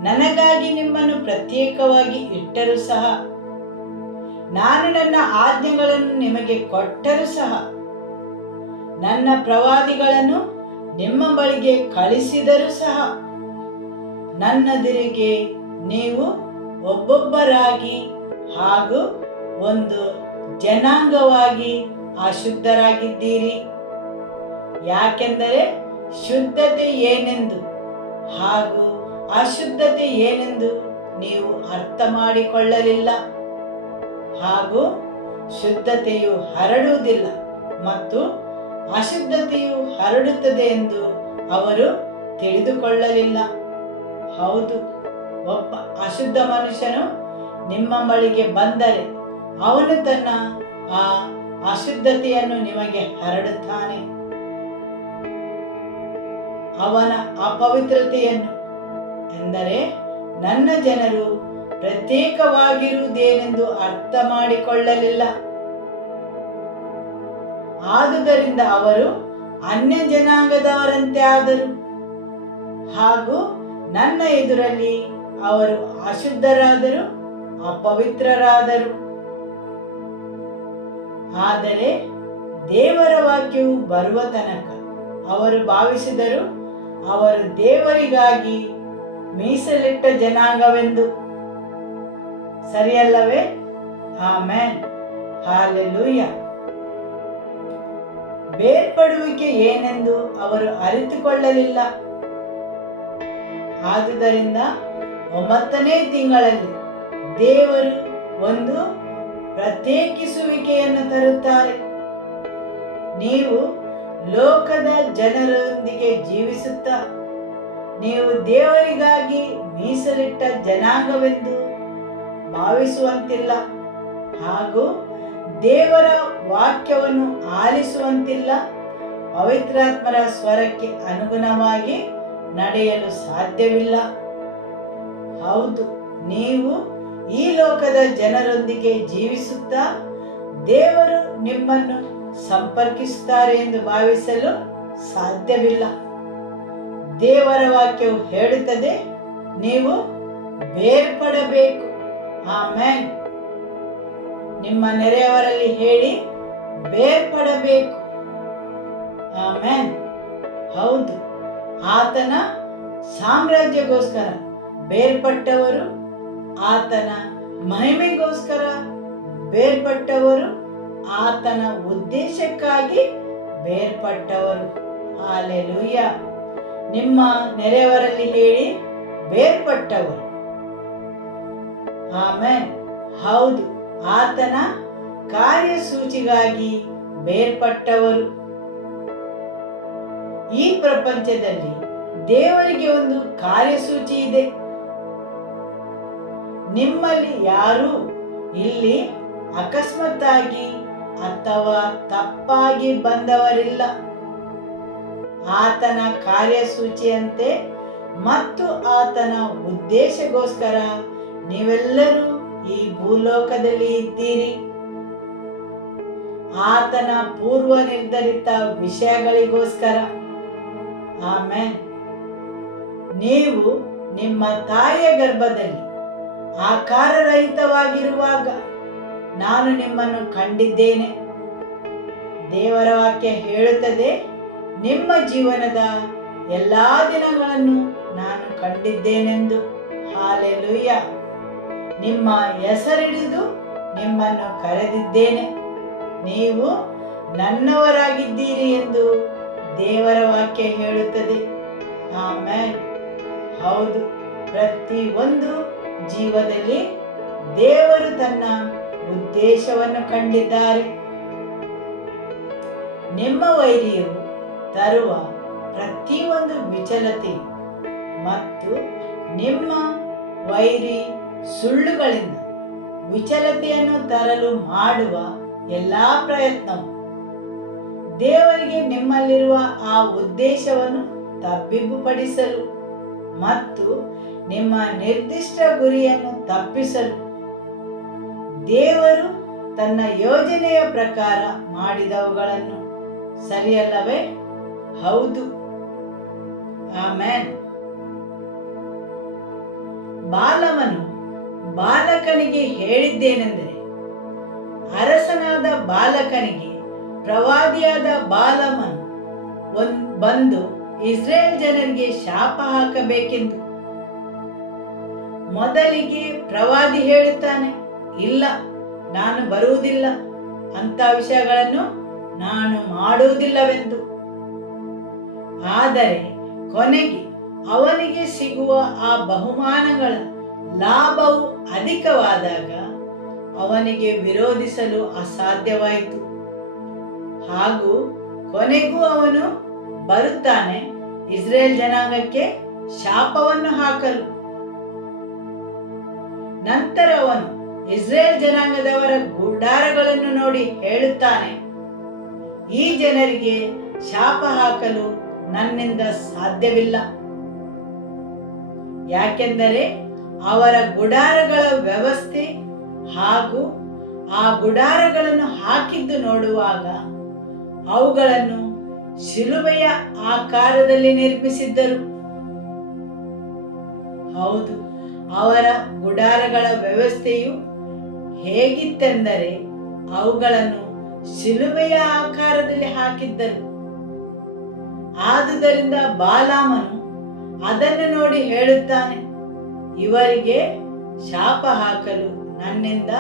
ನನಗಾಗಿ ನಿಮ್ಮನ್ನು ಪ್ರತ್ಯೇಕವಾಗಿ ಇಟ್ಟರೂ ಸಹ, ನಾನು ನನ್ನ ಆಜ್ಞೆಗಳನ್ನು ನಿಮಗೆ ಕೊಟ್ಟರೂ ಸಹ, ನನ್ನ ಪ್ರವಾದಿಗಳನ್ನು ನಿಮ್ಮ ಬಳಿಗೆ ಕಳಿಸಿದರೂ ಸಹ, ನನ್ನೆದುರಿಗೆ ನೀವು ಒಬ್ಬೊಬ್ಬರಾಗಿ ಹಾಗೂ ಒಂದು ಜನಾಂಗವಾಗಿ ಅಶುದ್ಧರಾಗಿದ್ದೀರಿ. ಯಾಕೆಂದರೆ ಶುದ್ಧತೆ ಏನೆಂದು ಹಾಗೂ ಅಶುದ್ಧತೆ ಏನೆಂದು ನೀವು ಅರ್ಥ ಮಾಡಿಕೊಳ್ಳಲಿಲ್ಲ, ಹಾಗೂ ಶುದ್ಧತೆಯು ಹರಡುವುದಿಲ್ಲ ಮತ್ತು ಅಶುದ್ಧತೆಯು ಹರಡುತ್ತದೆ ಎಂದು ಅವರು ತಿಳಿದುಕೊಳ್ಳಲಿಲ್ಲ. ಹೌದು, ಒಬ್ಬ ಅಶುದ್ಧ ಮನುಷ್ಯನು ನಿಮ್ಮ ಬಳಿಗೆ ಬಂದರೆ ಅವನು ತನ್ನ ಆ ಅಶುದ್ಧತೆಯನ್ನು ನಿಮಗೆ ಹರಡುತ್ತಾನೆ. ಅವನ ಅಪವಿತ್ರತೆಯನ್ನು, ಎಂದರೆ ನನ್ನ ಜನರು ಪ್ರತ್ಯೇಕವಾಗಿರುವುದೇನೆಂದು ಅರ್ಥ ಮಾಡಿಕೊಳ್ಳಲಿಲ್ಲ. ಆದುದರಿಂದ ಅವರು ಅನ್ಯ ಜನಾಂಗದವರಂತೆ ಆದರು, ಹಾಗೂ ನನ್ನ ಎದುರಲ್ಲಿ ಅವರು ಅಶುದ್ಧರಾದರು, ಅಪವಿತ್ರರಾದರು. ಆದರೆ ದೇವರ ವಾಕ್ಯವು ಬರುವ ತನಕ ಅವರು ಭಾವಿಸಿದರು ಅವರು ದೇವರಿಗಾಗಿ ಮೀಸಲಿಟ್ಟ ಜನಾಂಗವೆಂದು. ಸರಿಯಲ್ಲವೇ? Amen, hallelujah. ಬೇರ್ಪಡುವಿಕೆ ಏನೆಂದು ಅವರು ಅರಿತುಕೊಳ್ಳಲಿಲ್ಲ. ಆದುದರಿಂದ 9ನೇ ತಿಂಗಳಲ್ಲಿ ದೇವರು ಒಂದು ಪ್ರತ್ಯೇಕಿಸುವಿಕೆಯನ್ನು ತರುತ್ತಾರೆ. ನೀವು ಲೋಕದ ಜನರೊಂದಿಗೆ ಜೀವಿಸುತ್ತಾ ನೀವು ದೇವರಿಗಾಗಿ ಮೀಸಲಿಟ್ಟ ಜನಾಂಗವೆಂದು ಭಾವಿಸುವಂತಿಲ್ಲ, ಹಾಗೂ ದೇವರ ವಾಕ್ಯವನ್ನು ಆಲಿಸುವಂತಿಲ್ಲ, ಪವಿತ್ರಾತ್ಮರ ಸ್ವರಕ್ಕೆ ಅನುಗುಣವಾಗಿ ನಡೆಯಲು ಸಾಧ್ಯವಿಲ್ಲ. ಹೌದು, ನೀವು ಈ ಲೋಕದ ಜನರೊಂದಿಗೆ ಜೀವಿಸುತ್ತಾ ದೇವರು ನಿಮ್ಮನ್ನು ಸಂಪರ್ಕಿಸುತ್ತಾರೆ ಎಂದು ಭಾವಿಸಲು ಸಾಧ್ಯವಿಲ್ಲ. ದೇವರ ವಾಕ್ಯವು ಹೇಳುತ್ತದೆ, ನೀವು ಬೇರ್ಪಡಬೇಕು. ಆಮೆನ್. ನಿಮ್ಮ ನೆರೆಯವರಲ್ಲಿ ಹೇಳಿ, ಬೇರ್ಪಡಬೇಕು. ಆಮೆನ್. ಹೌದು, ಆತನ ಸಾಮ್ರಾಜ್ಯಕ್ಕೋಸ್ಕರ ಬೇರ್ಪಟ್ಟವರು, ಆತನ ಮಹಿಮೆಗೋಸ್ಕರ ಬೇರ್ಪಟ್ಟವರು, ಆತನ ಉದ್ದೇಶಕ್ಕಾಗಿ ಬೇರ್ಪಟ್ಟವರು. ಹಾಲೆಲೂಯ. ನಿಮ್ಮ ನೆರೆಯವರಲ್ಲಿ ಹೇಳಿ, ಬೇರ್ಪಟ್ಟವರು. ಆಮೆನ್. ಹೌದು, ಆತನ ಕಾರ್ಯಸೂಚಿಗಾಗಿ ಬೇರ್ಪಟ್ಟವರು. ಈ ಪ್ರಪಂಚದಲ್ಲಿ ದೇವರಿಗೆ ಒಂದು ಕಾರ್ಯಸೂಚಿ ಇದೆ. ನಿಮ್ಮಲ್ಲಿ ಯಾರೂ ಇಲ್ಲಿ ಅಕಸ್ಮಾತ್ತಾಗಿ ಅಥವಾ ತಪ್ಪಾಗಿ ಬಂದವರಿಲ್ಲ. ಆತನ ಕಾರ್ಯಸೂಚಿಯಂತೆ ಮತ್ತು ಆತನ ಉದ್ದೇಶಗೋಸ್ಕರ ನೀವೆಲ್ಲರೂ ಈ ಭೂಲೋಕದಲ್ಲಿ ಇದ್ದೀರಿ. ಆತನ ಪೂರ್ವ ನಿರ್ಧರಿತ ವಿಷಯಗಳಿಗೋಸ್ಕರ. ಆಮೆನ್. ನೀವು ನಿಮ್ಮ ತಾಯಿಯ ಗರ್ಭದಲ್ಲಿ ಆಕಾರರಹಿತವಾಗಿರುವಾಗ ನಾನು ನಿಮ್ಮನ್ನು ಕಂಡಿದ್ದೇನೆ. ದೇವರ ವಾಕ್ಯ ಹೇಳುತ್ತದೆ, ನಿಮ್ಮ ಜೀವನದ ಎಲ್ಲಾ ದಿನಗಳನ್ನು ನಾನು ಕಂಡಿದ್ದೇನೆಂದು. ಹಾಲೆಲೂಯ. ನಿಮ್ಮ ಹೆಸರಿಡಿದು ನಿಮ್ಮನ್ನು ಕರೆದಿದ್ದೇನೆ, ನೀವು ನನ್ನವರಾಗಿದ್ದೀರಿ ಎಂದು ದೇವರ ವಾಕ್ಯ ಹೇಳುತ್ತದೆ. ಆಮೆನ್. ಹೌದು, ಪ್ರತಿಯೊಂದು ಜೀವದಲ್ಲಿ ದೇವರು ತನ್ನ ಉದ್ದೇಶವನ್ನು ಕಂಡಿದ್ದಾರೆ. ನಿಮ್ಮ ವೈರಿಯು ತರುವ ಪ್ರತಿಯೊಂದು ವಿಚಲತೆ ಮತ್ತು ನಿಮ್ಮ ವೈರಿ ಸುಳ್ಳುಗಳಿಂದ ವಿಚಲತೆಯನ್ನು ತರಲು ಮಾಡುವ ಎಲ್ಲಾ ಪ್ರಯತ್ನವು ದೇವರಿಗೆ ನಿಮ್ಮಲ್ಲಿರುವ ಆ ಉದ್ದೇಶವನ್ನು ತಬ್ಬಿಬ್ಬುಪಡಿಸಲು ಮತ್ತು ನಿಮ್ಮ ನಿರ್ದಿಷ್ಟ ಗುರಿಯನ್ನು ತಪ್ಪಿಸಲು ದೇವರು ತನ್ನ ಯೋಜನೆಯ ಪ್ರಕಾರ ಮಾಡಿದವುಗಳನ್ನು. ಸರಿಯಲ್ಲವೇ? ಹೌದು. ಆಮೆನ್. ಬಾಲಮನು ಬಾಲಕನಿಗೆ ಹೇಳಿದ್ದೇನೆಂದರೆ, ಅರಸನಾದ ಬಾಲಕನಿಗೆ ಪ್ರವಾದಿಯಾದ ಬಾಲಮನು ಬಂದು ಇಸ್ರೇಲ್ ಜನರಿಗೆ ಶಾಪ ಹಾಕಬೇಕೆಂದು. ಮೊದಲಿಗೆ ಪ್ರವಾದಿ ಹೇಳುತ್ತಾನೆ, ಇಲ್ಲ, ನಾನು ಬರುವುದಿಲ್ಲ, ಅಂತ ವಿಷಯಗಳನ್ನು ನಾನು ಮಾಡುವುದಿಲ್ಲವೆಂದು. ಆದರೆ ಕೊನೆಗೆ ಅವನಿಗೆ ಸಿಗುವ ಆ ಬಹುಮಾನಗಳ ಲಾಭವು ಅಧಿಕವಾದಾಗ ಅವನಿಗೆ ವಿರೋಧಿಸಲು ಅಸಾಧ್ಯವಾಯಿತು. ಹಾಗೂ ಕೊನೆಗೂ ಅವನು ಬರುತ್ತಾನೆ ಇಸ್ರೇಲ್ ಜನಾಂಗಕ್ಕೆ ಶಾಪವನ್ನು ಹಾಕಲು. ನಂತರ ಅವನು ಇಸ್ರೇಲ್ ಜನಾಂಗದವರ ಗುಡಾರಗಳನ್ನು ನೋಡಿ ಹೇಳುತ್ತಾನೆ, ಈ ಜನರಿಗೆ ಶಾಪ ಹಾಕಲು ನನ್ನಿಂದ ಸಾಧ್ಯವಿಲ್ಲ. ಯಾಕೆಂದರೆ ಅವರ ಗುಡಾರಗಳ ವ್ಯವಸ್ಥೆ ಹಾಗೂ ಆ ಗುಡಾರಗಳನ್ನು ಹಾಕಿದ್ದು ನೋಡುವಾಗ ಅವುಗಳನ್ನು ಶಿಲುಬೆಯ ಆಕಾರದಲ್ಲಿ ನಿರ್ಮಿಸಿದ್ದರು. ಹೌದು, ಅವರ ಗುಡಾರಗಳ ವ್ಯವಸ್ಥೆಯು ಹೇಗಿತ್ತೆಂದರೆ ಅವುಗಳನ್ನು ಶಿಲುಬೆಯ ಆಕಾರದಲ್ಲಿ ಹಾಕಿದ್ದರು. ಆದುದರಿಂದ ಬಾಲಾಮನು ಅದನ್ನು ನೋಡಿ ಹೇಳುತ್ತಾನೆ, ಇವರಿಗೆ ಶಾಪ ಹಾಕಲು ನನ್ನಿಂದ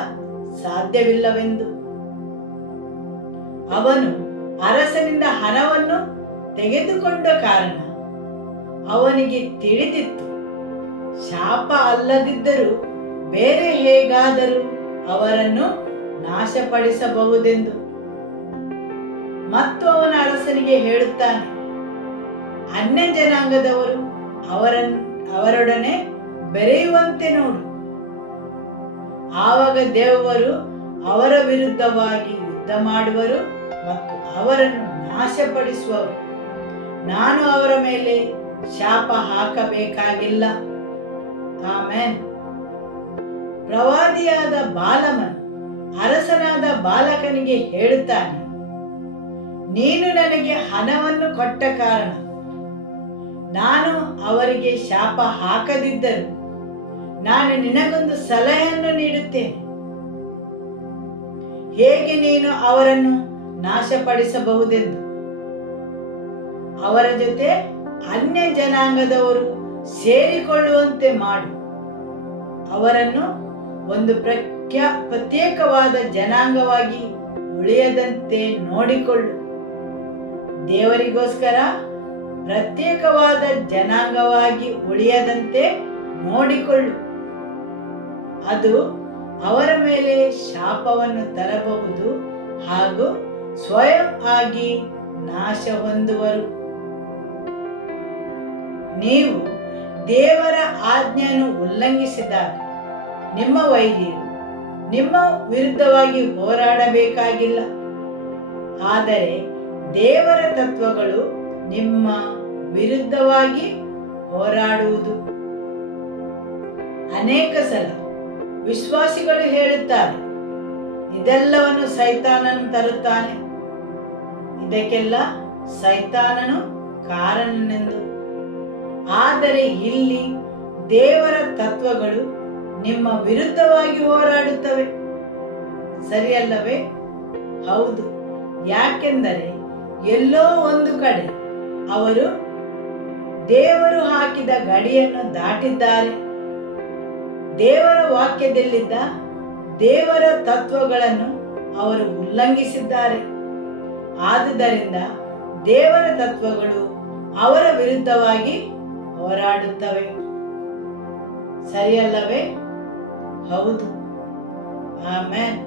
ಸಾಧ್ಯವಿಲ್ಲವೆಂದು. ಅವನು ಅರಸನಿಂದ ಹಣವನ್ನು ತೆಗೆದುಕೊಂಡ ಕಾರಣ ಅವನಿಗೆ ತಿಳಿದಿತ್ತು, ಶಾಪ ಅಲ್ಲದಿದ್ದರೂ ಬೇರೆ ಹೇಗಾದರೂ ಅವರನ್ನು ನಾಶಪಡಿಸಬಹುದೆಂದು. ಮತ್ತು ಅವನ ಅರಸನಿಗೆ ಹೇಳುತ್ತಾನೆ, ಅನ್ಯ ಜನಾಂಗದವರು ಅವರೊಡನೆ ಬೆರೆಯುವಂತೆ ನೋಡು. ಆವಾಗ ದೇವರು ಅವರ ವಿರುದ್ಧವಾಗಿ ಯುದ್ಧ ಮಾಡುವರು ಮತ್ತು ಅವರನ್ನು ನಾಶಪಡಿಸುವರು. ನಾನು ಅವರ ಮೇಲೆ ಶಾಪ ಹಾಕಬೇಕಾಗಿಲ್ಲ. ಆಮೆನ್. ಪ್ರವಾದಿಯಾದ ಬಾಲಮನು ಅರಸನಾದ ಬಾಲಕನಿಗೆ ಹೇಳುತ್ತಾನೆ, ನೀನು ನನಗೆ ಹಣವನ್ನು ಕೊಟ್ಟ ಕಾರಣ ನಾನು ಅವರಿಗೆ ಶಾಪ ಹಾಕದಿದ್ದರೂ ನಾನು ನಿನಗೊಂದು ಸಲಹೆಯನ್ನು ನೀಡುತ್ತೇನೆ. ಹೇಗೆ ನೀನು ಅವರನ್ನು ನಾಶಪಡಿಸಬಹುದೆಂದು. ಅವರ ಜೊತೆ ಅನ್ಯ ಜನಾಂಗದವರು ಸೇರಿಕೊಳ್ಳುವಂತೆ ಮಾಡು. ಅವರನ್ನು ಒಂದು ಪ್ರತ್ಯೇಕವಾದ ಜನಾಂಗವಾಗಿ ಉಳಿಯದಂತೆ ನೋಡಿಕೊಳ್ಳು. ದೇವರಿಗೋಸ್ಕರ ಪ್ರತ್ಯೇಕವಾದ ಜನಾಂಗವಾಗಿ ಉಳಿಯದಂತೆ ನೋಡಿಕೊಳ್ಳು. ಅದು ಅವರ ಮೇಲೆ ಶಾಪವನ್ನು ತರಬಹುದು ಹಾಗೂ ಸ್ವಯಂ ಆಗಿ ನಾಶ ಹೊಂದುವರು. ನೀವು ದೇವರ ಆಜ್ಞೆಯನ್ನು ಉಲ್ಲಂಘಿಸಿದಾಗ ನಿಮ್ಮ ವೈರಿಯರು ನಿಮ್ಮ ವಿರುದ್ಧವಾಗಿ ಹೋರಾಡಬೇಕಾಗಿಲ್ಲ. ಆದರೆ ದೇವರ ತತ್ವಗಳು ನಿಮ್ಮ ವಿರುದ್ಧವಾಗಿ ಹೋರಾಡುವುದು. ಅನೇಕ ಸಲ ವಿಶ್ವಾಸಿಗಳು ಹೇಳುತ್ತಾರೆ, ಇದೆಲ್ಲವನ್ನು ಸೈತಾನನು ತರುತ್ತಾನೆ, ಇದಕ್ಕೆಲ್ಲ ಸೈತಾನನು ಕಾರಣನೆಂದು. ಆದರೆ ಇಲ್ಲಿ ದೇವರ ತತ್ವಗಳು ನಿಮ್ಮ ವಿರುದ್ಧವಾಗಿ ಹೋರಾಡುತ್ತವೆ, ಸರಿಯಲ್ಲವೇ? ಹೌದು. ಯಾಕೆಂದರೆ ಎಲ್ಲೋ ಒಂದು ಕಡೆ ಅವರು ದೇವರು ಹಾಕಿದ ಗಡಿಯನ್ನು ದಾಟಿದ್ದಾರೆ. ದೇವರ ವಾಕ್ಯದಲ್ಲಿದ್ದ ದೇವರ ತತ್ವಗಳನ್ನು ಅವರು ಉಲ್ಲಂಘಿಸಿದ್ದಾರೆ. ಆದುದರಿಂದ ದೇವರ ತತ್ವಗಳು ಅವರ ವಿರುದ್ಧವಾಗಿ ಹೋರಾಡುತ್ತವೆ, ಸರಿಯಲ್ಲವೇ? ಹೌದು. ಆಮೆನ್.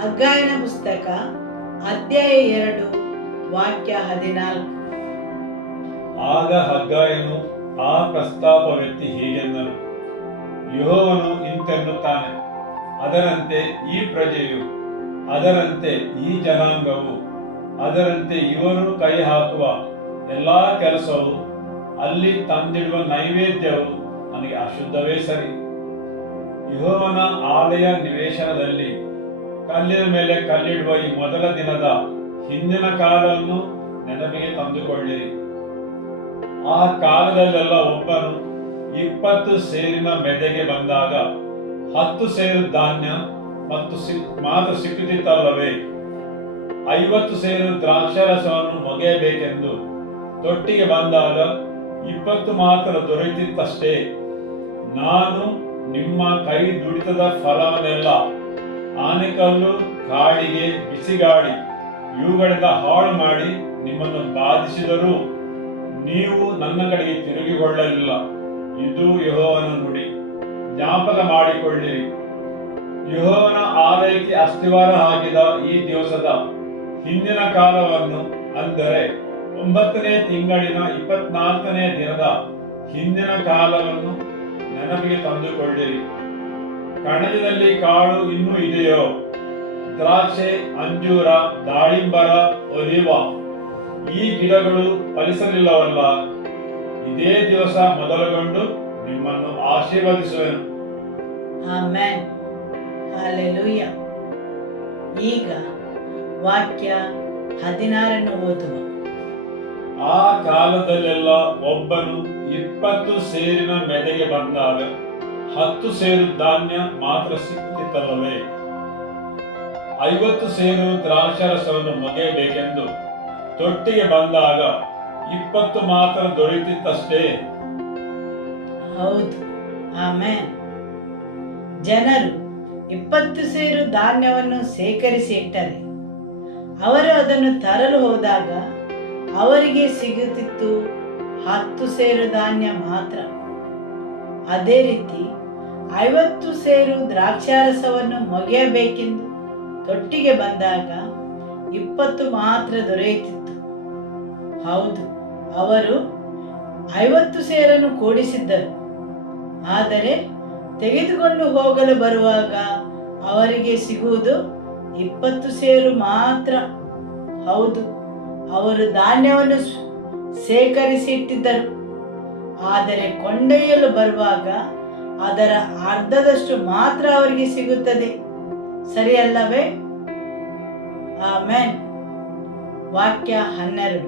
ಹಗ್ಗಾಯನ ಪುಸ್ತಕ ಅಧ್ಯಾಯ 2 ವಾಕ್ಯ 14. ಆಗ ಹಗ್ಗಾಯನು ಆ ಪ್ರಸ್ತಾಪವೆತ್ತಿ ಹೀಗೆಂದನು, ಯೆಹೋವನು ಇಂತೆನ್ನುತ್ತಾನೆ, ಅದರಂತೆ ಈ ಪ್ರಜೆಯು, ಅದರಂತೆ ಈ ಜನಾಂಗವು, ಅದರಂತೆ ಇವರು ಕೈ ಹಾಕುವ ಎಲ್ಲಾ ಕೆಲಸವು, ಅಲ್ಲಿ ತಂದಿಡುವ ನೈವೇದ್ಯವು ನನಗೆ ಅಶುದ್ಧವೇ ಸರಿ. ಯೆಹೋವನ ಆಲಯ ನಿವೇಶನದಲ್ಲಿ ಕಲ್ಲಿನ ಮೇಲೆ ಕಲ್ಲಿಡುವ ಈ ಮೊದಲ ದಿನದ ಹಿಂದಿನ ಕಾಲವನ್ನು ನೆನಪಿಗೆ ತಂದುಕೊಳ್ಳಿರಿ. ಆ ಕಾಲದಲ್ಲೆಲ್ಲ ಒಬ್ಬನು 20 ಸೇರಿನ ಮೆದೆಗೆ ಬಂದಾಗ 10 ಸೇರು ಧಾನ್ಯ ಮತ್ತು ಮಾತ್ರ ಸಿಕ್ಕುತ್ತಿತ್ತಲ್ಲವೇ? 50 ಸೇರು ದ್ರಾಕ್ಷಾರಸವನ್ನು ಮೊಗೆಯಬೇಕೆಂದು ತೊಟ್ಟಿಗೆ ಬಂದಾಗ 20 ಮಾತ್ರ ದೊರೆತಿತ್ತಷ್ಟೇ. ನಾನು ನಿಮ್ಮ ಕೈ ದುಡಿತದ ಫಲವನ್ನೆಲ್ಲ ಆನೆಕಲ್ಲು, ಗಾಳಿಗೆ, ಬಿಸಿಗಾಳಿ ಇವುಗಳಿಂದ ಹಾಳು ಮಾಡಿ ನಿಮ್ಮನ್ನು ಬಾಧಿಸಿದರೂ ನೀವು ನನ್ನ ಕಡೆಗೆ ತಿರುಗಿಕೊಳ್ಳಲಿಲ್ಲ ಇದು ಯೆಹೋವನ ನುಡಿ. ಜ್ಞಾಪಕ ಮಾಡಿಕೊಳ್ಳಿರಿ, ಯೆಹೋವನ ಆಲಯಕ್ಕೆ ಅಸ್ತಿವಾರ ಹಾಕಿದ ಈ ದಿವಸದ ಹಿಂದಿನ ಕಾಲವನ್ನು, ಅಂದರೆ 9ನೇ ತಿಂಗಳಿನ 24ನೇ ದಿನದ ಹಿಂದಿನ ಕಾಲವನ್ನು ನೆನಪಿಗೆ ತಂದುಕೊಳ್ಳಿರಿ. ಕಣಜದಲ್ಲಿ ಕಾಳು ಇನ್ನೂ ಇದೆಯೋ? ದ್ರಾಕ್ಷೆ, ಅಂಜೂರ, ದಾಳಿಂಬರ, ಒಲಿವ ಈ ಗಿಡಗಳು ಫಲಿಸಲಿಲ್ಲವಲ್ಲ? ಇದೇ ದಿವಸ ಮೊದಲುಗೊಂಡು ನಿಮ್ಮನ್ನು ಆಶೀರ್ವದಿಸುವೆನು. ಆಮೆನ್. ಹಲ್ಲೆಲೂಯ. ಈಗ ವಾಕ್ಯ 16 ಓದುವ. ಆ ಕಾಲದಲ್ಲೆಲ್ಲ ಒಬ್ಬನು 20 ಸೇರಿನ ಮೆದೆಗೆ ಬಂದಾಗ 10 ಸೇರು ಧಾನ್ಯ ಮಾತ್ರ ಸಿಕ್ಕಿತಲ್ಲವೇ? 50 ಸೇರು ದ್ರಾಕ್ಷಾರಸವನ್ನು ಮೊಗೆಯಬೇಕೆಂದು ತೊಟ್ಟಿಗೆ ಬಂದಾಗ 20 ಮಾತ್ರ ದೊರೆತಿತ್ತಷ್ಟೇ. ಹೌದು, ಆಮೆನ್. ಜನರು 20 ಸೇರು ಧಾನ್ಯವನ್ನು ಸೇಕರಿಸಿ ಇಟ್ಟರೆ ಅವರು ಅದನ್ನು ತರಲು ಹೋದಾಗ ಅವರಿಗೆ ಸಿಗುತ್ತಿತ್ತು 10 ಸೇರು ಧಾನ್ಯ ಮಾತ್ರ. ಅದೇ ರೀತಿ 50 ಸೇರು ದ್ರಾಕ್ಷಾರಸವನ್ನು ಮೊಗೆಯಬೇಕೆಂದು ತೊಟ್ಟಿಗೆ ಬಂದಾಗ 20 ಮಾತ್ರ ದೊರೆಯುತ್ತಿತ್ತು. ಹೌದು, ಅವರು 50 ಸೇರನ್ನು ಕೂಡಿಸಿದ್ದರು. ಆದರೆ ತೆಗೆದುಕೊಂಡು ಹೋಗಲು ಬರುವಾಗ ಅವರಿಗೆ ಸಿಗುವುದು 20 ಸೇರು ಮಾತ್ರ. ಹೌದು, ಅವರು ಧಾನ್ಯವನ್ನು ಸೇಕರಿಸಿ ಇಟ್ಟಿದ್ದರು. ಆದರೆ ಕೊಂಡೊಯ್ಯಲು ಬರುವಾಗ ಅದರ ಅರ್ಧದಷ್ಟು ಮಾತ್ರ ಅವರಿಗೆ ಸಿಗುತ್ತದೆ. ಸರಿಯಲ್ಲವೇ? ಆಮೆನ್. ವಾಕ್ಯ 12.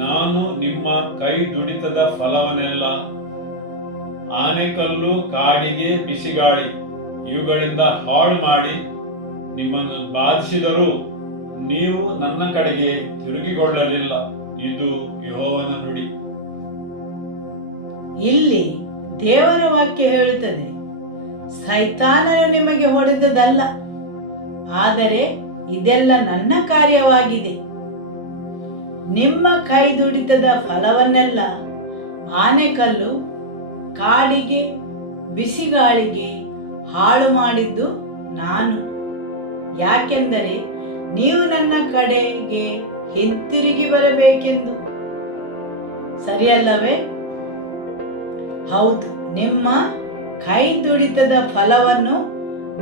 ನಾನು ನಿಮ್ಮ ಕೈ ದುಡಿತದ ಫಲವನ್ನೆಲ್ಲ, ಆನೆಕಲ್ಲು, ಕಾಡಿಗೆ, ಬಿಸಿಗಾಳಿ ಇವುಗಳಿಂದ ಹಾಳು ಮಾಡಿ ನಿಮ್ಮನ್ನು ಬಾಧಿಸಿದರೂ ನೀವು ನನ್ನ ಕಡೆಗೆ ತಿರುಗಿಕೊಳ್ಳಲಿಲ್ಲ. ಇದು ಯೆಹೋವನ ನುಡಿ. ಇಲ್ಲಿ ದೇವರ ವಾಕ್ಯ ಹೇಳುತ್ತದೆ, ಸೈತಾನನು ನಿಮಗೆ ಹೊಡೆದದಲ್ಲ, ಆದರೆ ಇದೆಲ್ಲ ನನ್ನ ಕಾರ್ಯವಾಗಿದೆ. ನಿಮ್ಮ ಕೈ ದುಡಿತದ ಫಲವನ್ನೆಲ್ಲ ಆನೆಕಲ್ಲು, ಕಾಡಿಗೆ, ಬಿಸಿಗಾಳಿಗೆ ಹಾಳು ಮಾಡಿದ್ದು ನಾನು. ಯಾಕೆಂದರೆ ನೀವು ನನ್ನ ಕಡೆಗೆ ಹಿಂತಿರುಗಿ ಬರಬೇಕೆಂದು. ಸರಿಯಲ್ಲವೇ? ಹೌದು, ನಿಮ್ಮ ಕೈ ದುಡಿತದ ಫಲವನ್ನು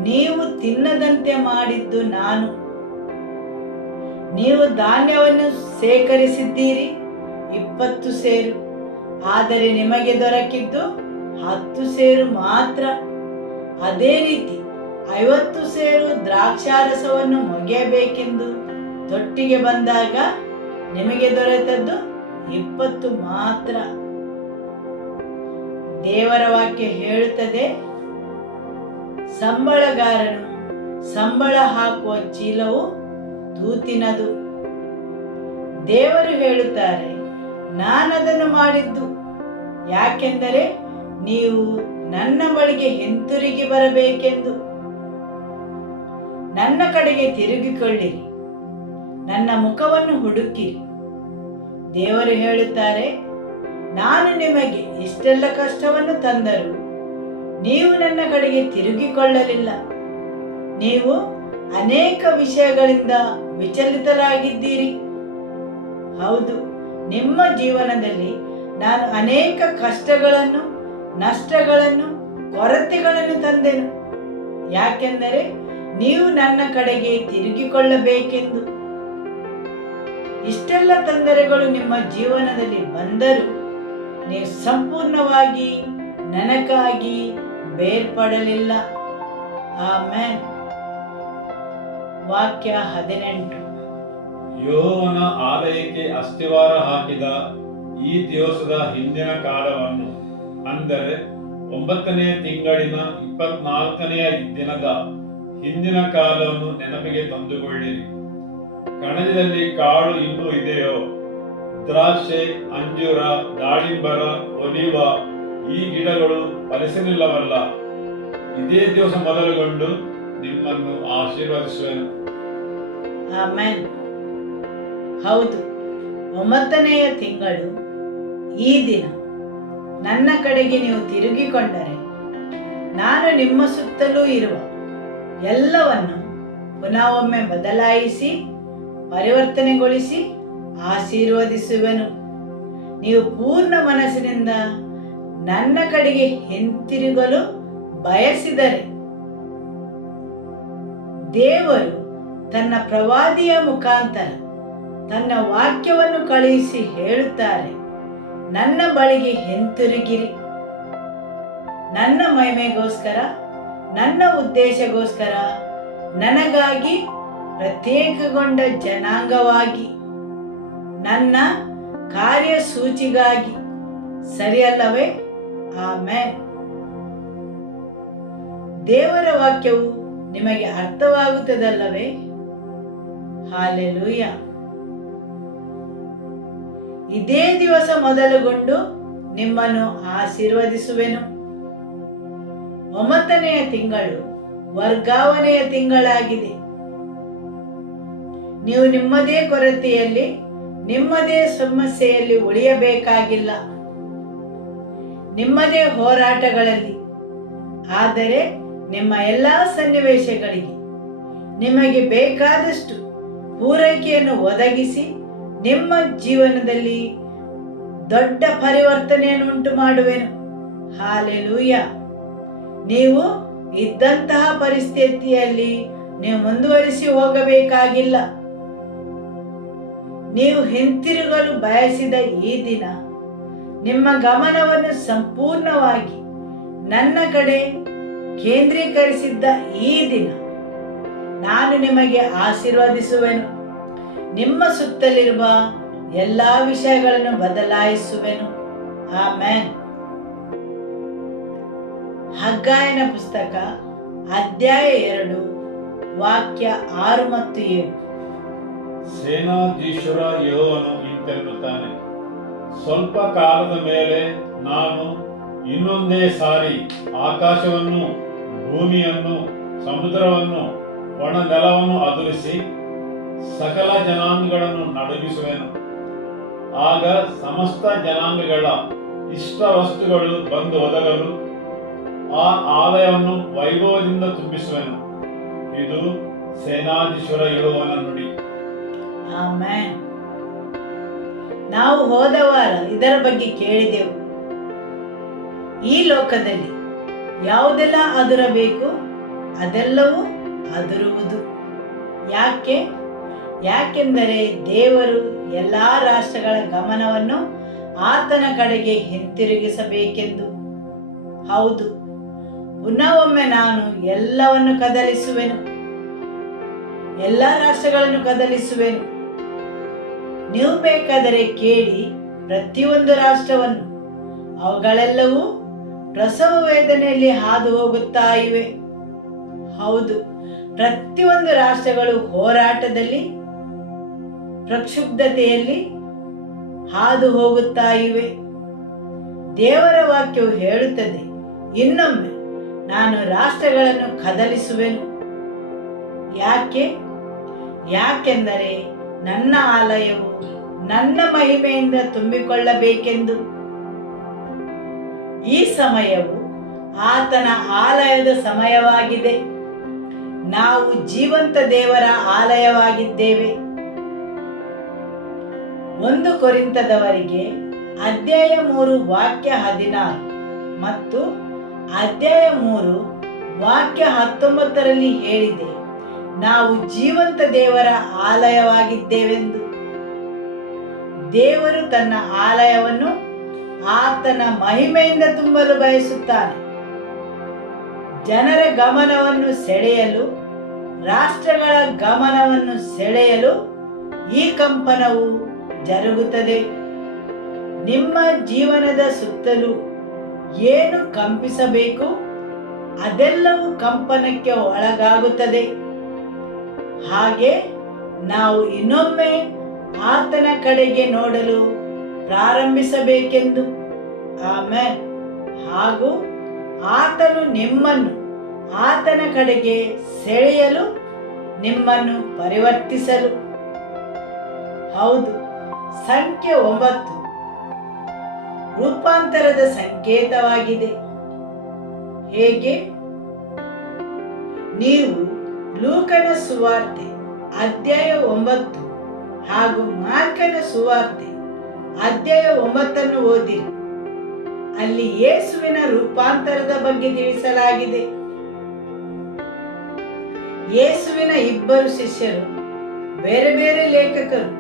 ನೀವು ತಿನ್ನದಂತೆ ಮಾಡಿದ್ದು ನಾನು. ನೀವು ಧಾನ್ಯವನ್ನು ಸೇಕರಿಸಿದ್ದೀರಿ 20 ಸೇರು, ಆದರೆ ನಿಮಗೆ ದೊರಕಿದ್ದು 10 ಸೇರು ಮಾತ್ರ. ಅದೇ ರೀತಿ 50 ಸೇರು ದ್ರಾಕ್ಷಾರಸವನ್ನು ಮೊಗೆಯಬೇಕೆಂದು ತೊಟ್ಟಿಗೆ ಬಂದಾಗ ನಿಮಗೆ ದೊರೆತದ್ದು 20 ಮಾತ್ರ. ದೇವರ ವಾಕ್ಯ ಹೇಳುತ್ತದೆ, ಸಂಬಳಗಾರನು ಸಂಬಳ ಹಾಕುವ ಚೀಲವು ತೂತಿನದು. ದೇವರು ಹೇಳುತ್ತಾರೆ, ನಾನದನ್ನು ಮಾಡಿದ್ದು ಯಾಕೆಂದರೆ ನೀವು ನನ್ನ ಬಳಿಗೆ ಹಿಂತಿರುಗಿ ಬರಬೇಕೆಂದು. ನನ್ನ ಕಡೆಗೆ ತಿರುಗಿಕೊಳ್ಳಿರಿ, ನನ್ನ ಮುಖವನ್ನು ಹುಡುಕಿರಿ. ದೇವರು ಹೇಳುತ್ತಾರೆ, ನಾನು ನಿಮಗೆ ಇಷ್ಟೆಲ್ಲ ಕಷ್ಟವನ್ನು ತಂದರೂ ನೀವು ನನ್ನ ಕಡೆಗೆ ತಿರುಗಿಕೊಳ್ಳಲಿಲ್ಲ. ನೀವು ಅನೇಕ ವಿಷಯಗಳಿಂದ ವಿಚಲಿತರಾಗಿದ್ದೀರಿ. ಹೌದು, ನಿಮ್ಮ ಜೀವನದಲ್ಲಿ ನಾನು ಅನೇಕ ಕಷ್ಟಗಳನ್ನು, ನಷ್ಟಗಳನ್ನು, ಕೊರತೆಗಳನ್ನು ತಂದೆನು. ಯಾಕೆಂದರೆ ನೀವು ನನ್ನ ಕಡೆಗೆ ತಿರುಗಿಕೊಳ್ಳಬೇಕೆಂದು. ಇಷ್ಟೆಲ್ಲ ತೊಂದರೆಗಳು ನಿಮ್ಮ ಜೀವನದಲ್ಲಿ ಬಂದರೂ ನೀವು ಸಂಪೂರ್ಣವಾಗಿ ನನಗಾಗಿ ಬೇರ್ಪಡಲಿಲ್ಲ. ಆಮೆನ್. ವಾಕ್ಯ 18. ಯೆಹೋವನ ಆಲಯಕ್ಕೆ ಅಸ್ತಿವಾರ ಹಾಕಿದ ಈ ದಿವಸದ ಹಿಂದಿನ ಕಾಲವನ್ನು, ಅಂದರೆ 9ನೇ ತಿಂಗಳಿನ 24ನೆಯ ದಿನದ ಹಿಂದಿನ ಕಾಲವನ್ನು ನೆನಪಿಗೆ ತಂದುಕೊಳ್ಳಿರಿ. ಕಣಜದಲ್ಲಿ ಕಾಳು ಇನ್ನೂ ಇದೆಯೋ? ದ್ರಾಕ್ಷೆ, ಅಂಜೂರ, ದಾಳಿಂಬರ, ಒಲಿವ ಈ ಗಿಡಗಳು ಫಲಿಸಲಿಲ್ಲವಲ್ಲ? ಇದೇ ದಿವಸ ಮೊದಲುಗೊಂಡು ನಿಮ್ಮನ್ನು ಆಶೀರ್ವದಿಸುವೆನು. ಆಮೆನ್. ಹೌದು, 9ನೆಯ ತಿಂಗಳು ಈ ದಿನ ನನ್ನ ಕಡೆಗೆ ನೀವು ತಿರುಗಿಕೊಂಡರೆ ನಾನು ನಿಮ್ಮ ಸುತ್ತಲೂ ಇರುವ ಎಲ್ಲವನ್ನು ಪುನಃ ಒಮ್ಮೆ ಬದಲಾಯಿಸಿ ಪರಿವರ್ತನೆಗೊಳಿಸಿ ಆಶೀರ್ವದಿಸುವೆನು. ನೀವು ಪೂರ್ಣ ಮನಸ್ಸಿನಿಂದ ನನ್ನ ಕಡೆಗೆ ಹಿಂತಿರುಗಲು ಬಯಸಿದರೆ ದೇವರು ತನ್ನ ಪ್ರವಾದಿಯ ಮುಖಾಂತರ ತನ್ನ ವಾಕ್ಯವನ್ನು ಕಳುಹಿಸಿ ಹೇಳುತ್ತಾರೆ, ನನ್ನ ಬಳಿಗೆ ಹಿಂತಿರುಗಿರಿ. ನನ್ನ ಮಹಿಮೆಗೋಸ್ಕರ, ನನ್ನ ಉದ್ದೇಶಗೋಸ್ಕರ, ನನಗಾಗಿ ಪ್ರತ್ಯೇಕಗೊಂಡ ಜನಾಂಗವಾಗಿ, ನನ್ನ ಕಾರ್ಯಸೂಚಿಗಾಗಿ. ಸರಿಯಲ್ಲವೇ? ಆಮೆನ್. ದೇವರ ವಾಕ್ಯವು ನಿಮಗೆ ಅರ್ಥವಾಗುತ್ತದಲ್ಲವೇ? ಹಾಲೆಲೂಯ. ಇದೇ ದಿವಸ ಮೊದಲುಗೊಂಡು ನಿಮ್ಮನ್ನು ಆಶೀರ್ವದಿಸುವೆನು. 9ನೆಯ ತಿಂಗಳು ವರ್ಗಾವಣೆಯ ತಿಂಗಳಾಗಿದೆ. ನೀವು ನಿಮ್ಮದೇ ಕೊರತೆಯಲ್ಲಿ, ನಿಮ್ಮದೇ ಸಮಸ್ಯೆಯಲ್ಲಿ ಉಳಿಯಬೇಕಾಗಿಲ್ಲ, ನಿಮ್ಮದೇ ಹೋರಾಟಗಳಲ್ಲಿ. ಆದರೆ ನಿಮ್ಮ ಎಲ್ಲ ಸನ್ನಿವೇಶಗಳಿಗೆ ನಿಮಗೆ ಬೇಕಾದಷ್ಟು ಪೂರೈಕೆಯನ್ನು ಒದಗಿಸಿ ನಿಮ್ಮ ಜೀವನದಲ್ಲಿ ದೊಡ್ಡ ಪರಿವರ್ತನೆಯನ್ನು ಉಂಟು ಮಾಡುವೆನು. ಹಾಲೆಲೂಯ. ನೀವು ಇದ್ದಂತಹ ಪರಿಸ್ಥಿತಿಯಲ್ಲಿ ನೀವು ಮುಂದುವರಿಸಿ ಹೋಗಬೇಕಾಗಿಲ್ಲ. ನೀವು ಹಿಂತಿರುಗಲು ಬಯಸಿದ ಈ ದಿನ, ನಿಮ್ಮ ಗಮನವನ್ನು ಸಂಪೂರ್ಣವಾಗಿ ನನ್ನ ಕಡೆ ಕೇಂದ್ರೀಕರಿಸಿದ್ದ ಈ ದಿನ, ನಾನು ನಿಮಗೆ ಆಶೀರ್ವದಿಸುವೆನು. ನಿಮ್ಮ ಸುತ್ತಲಿರುವ ಎಲ್ಲ ವಿಷಯಗಳನ್ನು ಬದಲಾಯಿಸುವೆನು. ಆಮೆನ್. ಹಗ್ಗಾಯನ ಪುಸ್ತಕ ಅಧ್ಯಾಯ 2 ವಾಕ್ಯ 6 ಮತ್ತು 7. ಸೇನಾಧೀಶ್ವರ ಯೆಹೋವನು ಇಂತೆನ್ನುತ್ತಾನೆ, ಸ್ವಲ್ಪ ಕಾಲದ ಮೇಲೆ ನಾನು ಇನ್ನೊಂದೇ ಸಾರಿ ಆಕಾಶವನ್ನು, ಭೂಮಿಯನ್ನು, ಸಮುದ್ರವನ್ನು, ಒಣನೆಲವನ್ನು ಅದುರಿಸಿ ಸಕಲ ಜನಾಂಗಗಳನ್ನು ನಡುಗಿಸುವೆನು. ಆಗ ಸಮಸ್ತ ಜನಾಂಗಗಳ ಇಷ್ಟ ವಸ್ತುಗಳು ಬಂದು ಒದಗಲು ಆ ಆಲಯವನ್ನು ವೈಭವದಿಂದ ತುಂಬಿಸುವೆನು. ಇದು ಸೇನಾಧೀಶ್ವರ ಯೆಹೋವನ ನುಡಿ. ಆಮೆನ್. ನಾವು ಹೋದ ವಾರ ಇದರ ಬಗ್ಗೆ ಕೇಳಿದೆವು. ಈ ಲೋಕದಲ್ಲಿ ಯಾವುದೆಲ್ಲ ಅದುರಬೇಕು ಅದೆಲ್ಲವೂ ಅದುರುವುದು. ಯಾಕೆಂದರೆ ದೇವರು ಎಲ್ಲ ರಾಷ್ಟ್ರಗಳ ಗಮನವನ್ನು ಆತನ ಕಡೆಗೆ ಹಿಂತಿರುಗಿಸಬೇಕೆಂದು. ಹೌದು, ಪುನಃ ಒಮ್ಮೆ ನಾನು ಎಲ್ಲವನ್ನು ಕದಲಿಸುವೆನು, ಎಲ್ಲ ರಾಷ್ಟ್ರಗಳನ್ನು ಕದಲಿಸುವೆನು. ನೀವು ಬೇಕಾದರೆ ಕೇಳಿ, ಪ್ರತಿಯೊಂದು ರಾಷ್ಟ್ರವನ್ನು, ಅವುಗಳೆಲ್ಲವೂ ಪ್ರಸವ ವೇದನೆಯಲ್ಲಿ ಹಾದು ಹೋಗುತ್ತಾ ಇವೆ. ಹೌದು, ಪ್ರತಿಯೊಂದು ರಾಷ್ಟ್ರಗಳು ಹೋರಾಟದಲ್ಲಿ, ಪ್ರಕ್ಷುಬ್ಧತೆಯಲ್ಲಿ ಹಾದು ಹೋಗುತ್ತಾ ಇವೆ. ದೇವರ ವಾಕ್ಯವು ಹೇಳುತ್ತದೆ, ಇನ್ನೊಮ್ಮೆ ನಾನು ರಾಷ್ಟ್ರಗಳನ್ನು ಕದಲಿಸುವೆನು. ಯಾಕೆಂದರೆ ನನ್ನ ಆಲಯವು ನನ್ನ ಮಹಿಮೆಯಿಂದ ತುಂಬಿಕೊಳ್ಳಬೇಕೆಂದು. ಈ ಸಮಯವು ಆತನ ಆಲಯದ ಸಮಯವಾಗಿದೆ. ನಾವು ಜೀವಂತ ದೇವರ ಆಲಯವಾಗಿದ್ದೇವೆ. 1 ಕೊರಿಂಥದವರಿಗೆ ಅಧ್ಯಾಯ 3 ವಾಕ್ಯ 16 ಮತ್ತು ಅಧ್ಯಾಯ 3 ವಾಕ್ಯ 19ರಲ್ಲಿ ಹೇಳಿದೆ, ನಾವು ಜೀವಂತ ದೇವರ ಆಲಯವಾಗಿದ್ದೇವೆಂದು. ದೇವರು ತನ್ನ ಆಲಯವನ್ನು ಆತನ ಮಹಿಮೆಯಿಂದ ತುಂಬಲು ಬಯಸುತ್ತಾನೆ. ಜನರ ಗಮನವನ್ನು ಸೆಳೆಯಲು, ರಾಷ್ಟ್ರಗಳ ಗಮನವನ್ನು ಸೆಳೆಯಲು ಈ ಕಂಪನವು ಜರುಗುತ್ತದೆ. ನಿಮ್ಮ ಜೀವನದ ಸುತ್ತಲೂ ಏನು ಕಂಪಿಸಬೇಕು ಅದೆಲ್ಲವೂ ಕಂಪನಕ್ಕೆ ಒಳಗಾಗುತ್ತದೆ. ಹಾಗೆ ನಾವು ಇನ್ನೊಮ್ಮೆ ಆತನ ಕಡೆಗೆ ನೋಡಲು ಪ್ರಾರಂಭಿಸಬೇಕೆಂದು. ಆಮೆನ್. ಹಾಗೂ ಆತನು ನಿಮ್ಮನ್ನು ಆತನ ಕಡೆಗೆ ಸೆಳೆಯಲು, ನಿಮ್ಮನ್ನು ಪರಿವರ್ತಿಸಲು. ಹೌದು, ಸಂಖ್ಯೆ 9 ರೂಪಾಂತರದ ಸಂಕೇತವಾಗಿದೆ. ಹೇಗೆ? ನೀವು ಲೂಕನ ಸುವಾರ್ತೆ ಅಧ್ಯಾಯ 9 ಹಾಗೂ ಮಾರ್ಕನ ಸುವಾರ್ತೆ ಅಧ್ಯಾಯ 9 ಓದಿರಿ. ಅಲ್ಲಿ ಯೇಸುವಿನ ರೂಪಾಂತರದ ಬಗ್ಗೆ ತಿಳಿಸಲಾಗಿದೆ. ಯೇಸುವಿನ ಇಬ್ಬರು ಶಿಷ್ಯರು ಬೇರೆ ಬೇರೆ ಲೇಖಕರು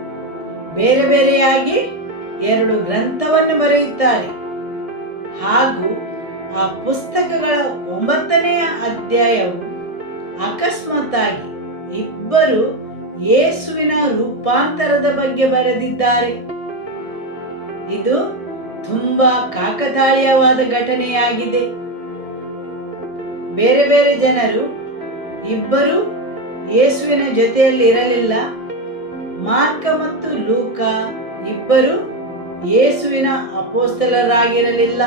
ಬೇರೆ ಬೇರೆಯಾಗಿ 2 ಗ್ರಂಥವನ್ನು ಬರೆಯುತ್ತಾರೆ ಹಾಗೂ ಆ ಪುಸ್ತಕಗಳ 9ನೇ ಅಧ್ಯಾಯವು ಅಕಸ್ಮಾತ್ತಾಗಿ ಇಬ್ಬರು ಯೇಸುವಿನ ರೂಪಾಂತರದ ಬಗ್ಗೆ ಬರೆದಿದ್ದಾರೆ. ಇದು ತುಂಬಾ ಕಾಕತಾಳೀಯವಾದ ಘಟನೆಯಾಗಿದೆ. ಬೇರೆ ಬೇರೆ ಜನರು ಇಬ್ಬರು ಯೇಸುವಿನ ಜೊತೆಯಲ್ಲಿ ಇರಲಿಲ್ಲ. ಮಾರ್ಕ ಮತ್ತು ಲೂಕ ಇಬ್ಬರು ಯೇಸುವಿನ ಅಪೊಸ್ತಲರಾಗಿರಲಿಲ್ಲ.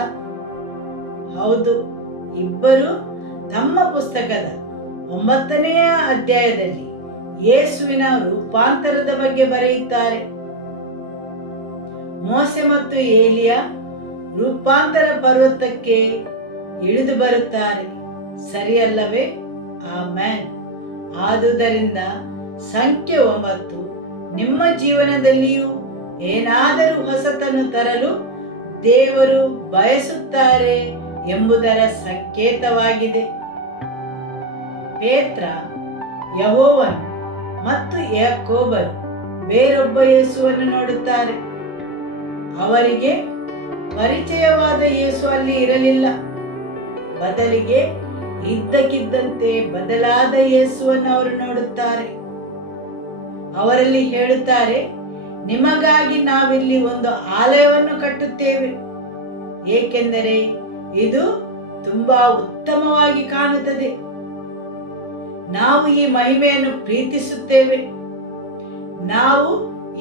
ಹೌದು, ಇಬ್ಬರು ತಮ್ಮ ಪುಸ್ತಕದ 9ನೇ ಅಧ್ಯಾಯದಲ್ಲಿ ಯೇಸುವಿನ ರೂಪಾಂತರದ ಬಗ್ಗೆ ಬರೆಯುತ್ತಾರೆ. ಮೋಸೆ ಮತ್ತು ಏಲಿಯ ರೂಪಾಂತರ ಪರ್ವತಕ್ಕೆ ಇಳಿದು ಬರುತ್ತಾರೆ, ಸರಿಯಲ್ಲವೇ? ಆಮೆನ್. ಆದುದರಿಂದ ಸಂಖ್ಯೆ 9 ನಿಮ್ಮ ಜೀವನದಲ್ಲಿಯೂ ಏನಾದರೂ ಹೊಸತನ್ನು ತರಲು ದೇವರು ಬಯಸುತ್ತಾರೆ ಎಂಬುದರ ಸಂಕೇತವಾಗಿದೆ. ಪೇತ್ರ, ಯೆಹೋವನು ಮತ್ತು ಯಾಕೋಬರು ಬೇರೊಬ್ಬ ಯೇಸುವನ್ನು ನೋಡುತ್ತಾರೆ. ಅವರಿಗೆ ಪರಿಚಯವಾದ ಯೇಸು ಅಲ್ಲಿ ಇರಲಿಲ್ಲ. ಬದಲಿಗೆ ಇದ್ದಕ್ಕಿದ್ದಂತೆ ಬದಲಾದ ಯೇಸುವನ್ನು ಅವರು ನೋಡುತ್ತಾರೆ. ಅವರಲ್ಲಿ ಹೇಳುತ್ತಾರೆ, ನಿಮಗಾಗಿ ನಾವಿಲ್ಲಿ ಒಂದು ಆಲಯವನ್ನು ಕಟ್ಟುತ್ತೇವೆ, ಏಕೆಂದರೆ ಇದು ತುಂಬಾ ಉತ್ತಮವಾಗಿ ಕಾಣುತ್ತದೆ. ನಾವು ಈ ಮಹಿಮೆಯನ್ನು ಪ್ರೀತಿಸುತ್ತೇವೆ. ನಾವು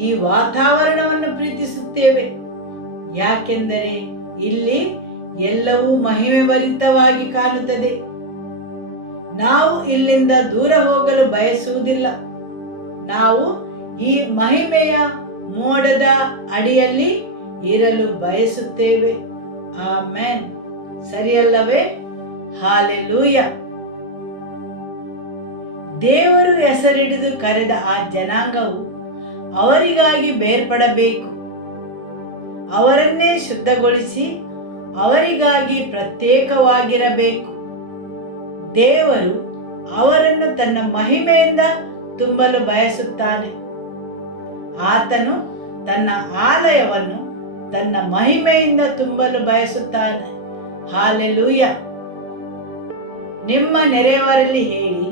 ಈ ವಾತಾವರಣವನ್ನು ಪ್ರೀತಿಸುತ್ತೇವೆ, ಯಾಕೆಂದರೆ ಇಲ್ಲಿ ಎಲ್ಲವೂ ಮಹಿಮೆ ಭರಿತವಾಗಿ ಕಾಣುತ್ತದೆ. ನಾವು ಇಲ್ಲಿಂದ ದೂರ ಹೋಗಲು ಬಯಸುವುದಿಲ್ಲ. ನಾವು ಈ ಮಹಿಮೆಯ ಮೋಡದ ಅಡಿಯಲ್ಲಿ ಇರಲು ಬಯಸುತ್ತೇವೆ. ಆಮೆನ್. ಸರಿಯಲ್ಲವೇ? ಹಾಲೆಲೂಯ. ದೇವರು ಹೆಸರಿಡಿದು ಕರೆದ ಆ ಜನಾಂಗವು ಅವರಿಗಾಗಿ ಬೇರ್ಪಡಬೇಕು. ಅವರನ್ನೇ ಶುದ್ಧಗೊಳಿಸಿ ಅವರಿಗಾಗಿ ಪ್ರತ್ಯೇಕವಾಗಿರಬೇಕು. ದೇವರು ಅವರನ್ನು ತನ್ನ ಮಹಿಮೆಯಿಂದ ತುಂಬಲು ಬಯಸುತ್ತಾನೆ. ಆತನು ತನ್ನ ಆಲಯವನ್ನು ತನ್ನ ಮಹಿಮೆಯಿಂದ ತುಂಬಲು ಬಯಸುತ್ತಾನೆ. ಹಾಲೆಲೂಯ. ನಿಮ್ಮ ನೆರೆಯವರಲ್ಲಿ ಹೇಳಿ,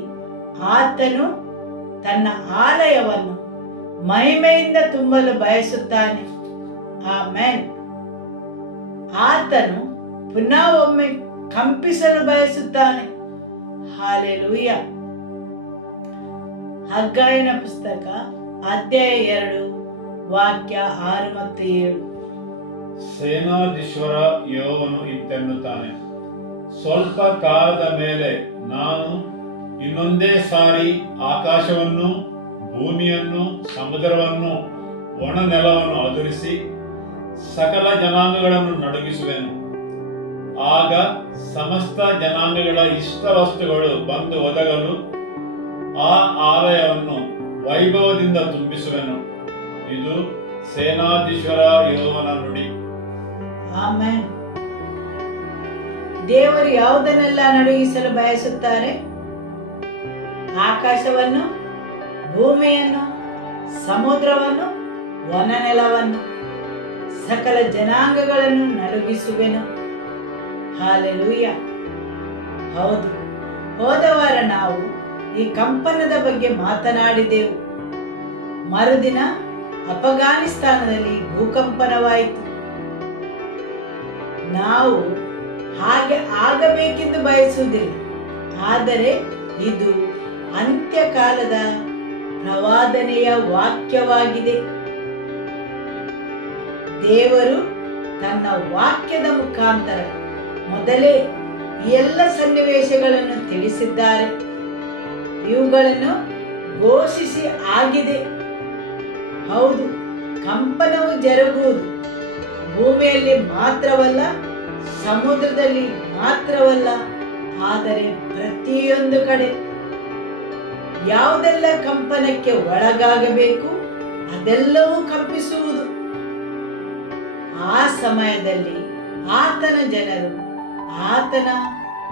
ಆತನು ತನ್ನ ಆಲಯವನ್ನು ಮಹಿಮೆಯಿಂದ ತುಂಬಲು ಬಯಸುತ್ತಾನೆ. ಆಮೆನ್. ಆತನು ಪುನಃ ಒಮ್ಮೆ ಕಂಪಿಸಲು ಬಯಸುತ್ತಾನೆ. ಹಾಲೆಲೂಯ. ಹಗ್ಗಾಯನ ಪುಸ್ತಕ ಅಧ್ಯಾಯ 2 ವಾಕ್ಯ 6 ಮತ್ತು 7. ಸೇನಾಧೀಶ್ವರ ಯೆಹೋವನು ಇಂತೆನ್ನುತ್ತಾನೆ, ಸ್ವಲ್ಪ ಕಾಲದ ಮೇಲೆ ನಾನು ಇನ್ನೊಂದೇ ಸಾರಿ ಆಕಾಶವನ್ನು, ಭೂಮಿಯನ್ನು, ಸಮುದ್ರವನ್ನು, ಒಣ ನೆಲವನ್ನು ಅದುರಿಸಿ ಸಕಲ ಜನಾಂಗಗಳನ್ನು ನಡುಗಿಸುವೆನು. ಆಗ ಸಮಸ್ತ ಜನಾಂಗಗಳ ಇಷ್ಟ ವಸ್ತುಗಳು ಬಂದು ಒದಗಲು ಆ ಆಲಯವನ್ನು ವೈಭವದಿಂದ ತುಂಬಿಸುವೆನು. ಇದು ಸೇನಾಧೀಶ್ವರ ಯೆಹೋವನ ನುಡಿ. ಆಮೆನ್. ದೇವರು ಯಾವುದನ್ನೆಲ್ಲ ನಡುಗಿಸಲು ಬಯಸುತ್ತಾರೆ? ಆಕಾಶವನ್ನು, ಭೂಮಿಯನ್ನು, ಸಮುದ್ರವನ್ನು, ವನನೆಲವನ್ನು, ಸಕಲ ಜನಾಂಗಗಳನ್ನು ನಡುಗಿಸುವೆನು. ಹಾಲೆಲೂಯ. ಹೌದು, ಹೋದ ವಾರ ನಾವು ಈ ಕಂಪನದ ಬಗ್ಗೆ ಮಾತನಾಡಿದೆವು. ಮರುದಿನ ಅಫ್ಘಾನಿಸ್ತಾನದಲ್ಲಿ ಭೂಕಂಪನವಾಯಿತು. ನಾವು ಹಾಗೆ ಆಗಬೇಕೆಂದು ಬಯಸುವುದಿಲ್ಲ, ಆದರೆ ಇದು ಅಂತ್ಯಕಾಲದ ಪ್ರವಾದನೆಯ ವಾಕ್ಯವಾಗಿದೆ. ದೇವರು ತನ್ನ ವಾಕ್ಯದ ಮುಖಾಂತರ ಮೊದಲೇ ಎಲ್ಲ ಸನ್ನಿವೇಶಗಳನ್ನು ತಿಳಿಸಿದ್ದಾರೆ. ಇವುಗಳನ್ನು ಘೋಷಿಸಿ ಆಗಿದೆ. ಹೌದು, ಕಂಪನವು ಜರುಗುವುದು, ಭೂಮಿಯಲ್ಲಿ ಮಾತ್ರವಲ್ಲ, ಸಮುದ್ರದಲ್ಲಿ ಮಾತ್ರವಲ್ಲ, ಆದರೆ ಪ್ರತಿಯೊಂದು ಕಡೆ ಯಾವುದೆಲ್ಲ ಕಂಪನಕ್ಕೆ ಒಳಗಾಗಬೇಕು ಅದೆಲ್ಲವೂ ಕಂಪಿಸುವುದು. ಆ ಸಮಯದಲ್ಲಿ ಆತನ ಜನರು ಆತನ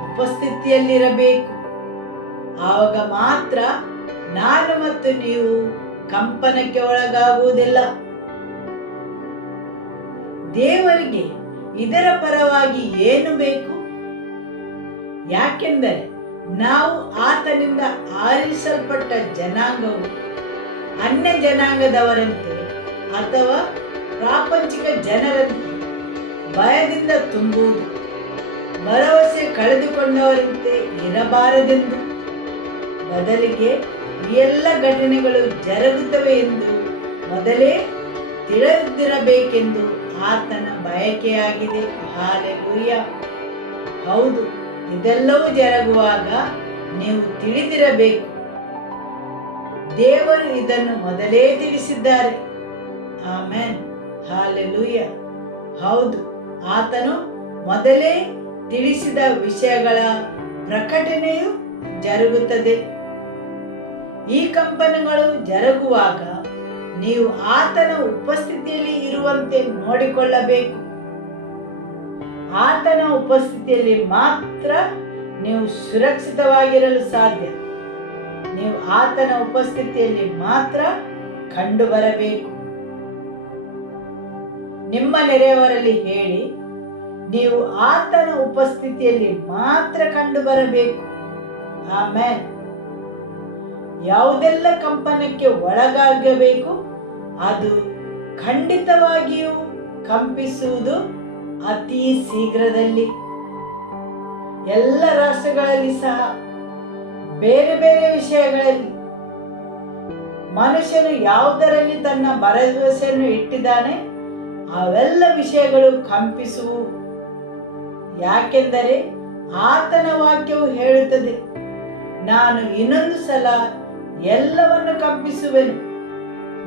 ಉಪಸ್ಥಿತಿಯಲ್ಲಿರಬೇಕು. ಆವಾಗ ಮಾತ್ರ ನಾನು ಮತ್ತು ನೀವು ಕಂಪನಕ್ಕೆ ಒಳಗಾಗುವುದಿಲ್ಲ. ದೇವರಿಗೆ ಇದರ ಪರವಾಗಿ ಏನು ಬೇಕು? ಯಾಕೆಂದರೆ ನಾವು ಆತನಿಂದ ಆರಿಸಲ್ಪಟ್ಟ ಜನಾಂಗವು ಅನ್ಯ ಜನಾಂಗದವರಂತೆ ಅಥವಾ ಪ್ರಾಪಂಚಿಕ ಜನರಂತೆ ಭಯದಿಂದ ತುಂಬುವುದು, ಭರವಸೆ ಕಳೆದುಕೊಂಡವರಂತೆ ಇರಬಾರದೆಂದು, ಬದಲಿಗೆ ಈ ಎಲ್ಲ ಘಟನೆಗಳು ಜರುಗುತ್ತವೆ ಎಂದು ಮೊದಲೇ ತಿಳಿದಿರಬೇಕೆಂದು ಆತನ ಬಯಕೆಯಾಗಿದೆ. ಹಾಲೆಲೂಯಾ. ಹೌದು, ಇದೆಲ್ಲವೂ ಜರುಗುವಾಗ ನೀವು ತಿಳಿದಿರಬೇಕು. ದೇವರು ಇದನ್ನು ಮೊದಲೇ ತಿಳಿಸಿದ್ದಾರೆ. ಆಮೆನ್. ಹಾಲೆಲೂಯಾ. ಹೌದು, ಆತನು ಮೊದಲೇ ತಿಳಿಸಿದ ವಿಷಯಗಳ ಪ್ರಕಟಣೆಯು ಜರುಗುತ್ತದೆ. ಈ ಕಂಪನಗಳು ಜರುಗುವಾಗ ನೀವು ಆತನ ಉಪಸ್ಥಿತಿಯಲ್ಲಿ ಇರುವಂತೆ ನೋಡಿಕೊಳ್ಳಬೇಕು. ಆತನ ಉಪಸ್ಥಿತಿಯಲ್ಲಿ ಮಾತ್ರ ನೀವು ಸುರಕ್ಷಿತವಾಗಿರಲು ಸಾಧ್ಯ. ನೀವು ಆತನ ಉಪಸ್ಥಿತಿಯಲ್ಲಿ ಮಾತ್ರ ಕಂಡು ಬರಬೇಕು. ನಿಮ್ಮ ನೆರೆಯವರಲ್ಲಿ ಹೇಳಿ, ನೀವು ಆತನ ಉಪಸ್ಥಿತಿಯಲ್ಲಿ ಮಾತ್ರ ಕಂಡು ಬರಬೇಕು. ಆಮೆನ್. ಯಾವುದೆಲ್ಲ ಕಂಪನಕ್ಕೆ ಒಳಗಾಗಬೇಕು ಅದು ಖಂಡಿತವಾಗಿಯೂ ಕಂಪಿಸುವುದು ಅತಿ ಶೀಘ್ರದಲ್ಲಿ. ಎಲ್ಲ ರಾಷ್ಟ್ರಗಳಲ್ಲಿ ಸಹ ಬೇರೆ ಬೇರೆ ವಿಷಯಗಳಲ್ಲಿ ಮನುಷ್ಯನು ಯಾವುದರಲ್ಲಿ ತನ್ನ ಭರವಸೆಯನ್ನು ಇಟ್ಟಿದ್ದಾನೆ ಅವೆಲ್ಲ ವಿಷಯಗಳು ಕಂಪಿಸುವು. ಯಾಕೆಂದರೆ ಆತನ ವಾಕ್ಯವು ಹೇಳುತ್ತದೆ, ನಾನು ಇನ್ನೊಂದು ಸಲ ಎಲ್ಲವನ್ನು ಕಂಪಿಸುವೆನು,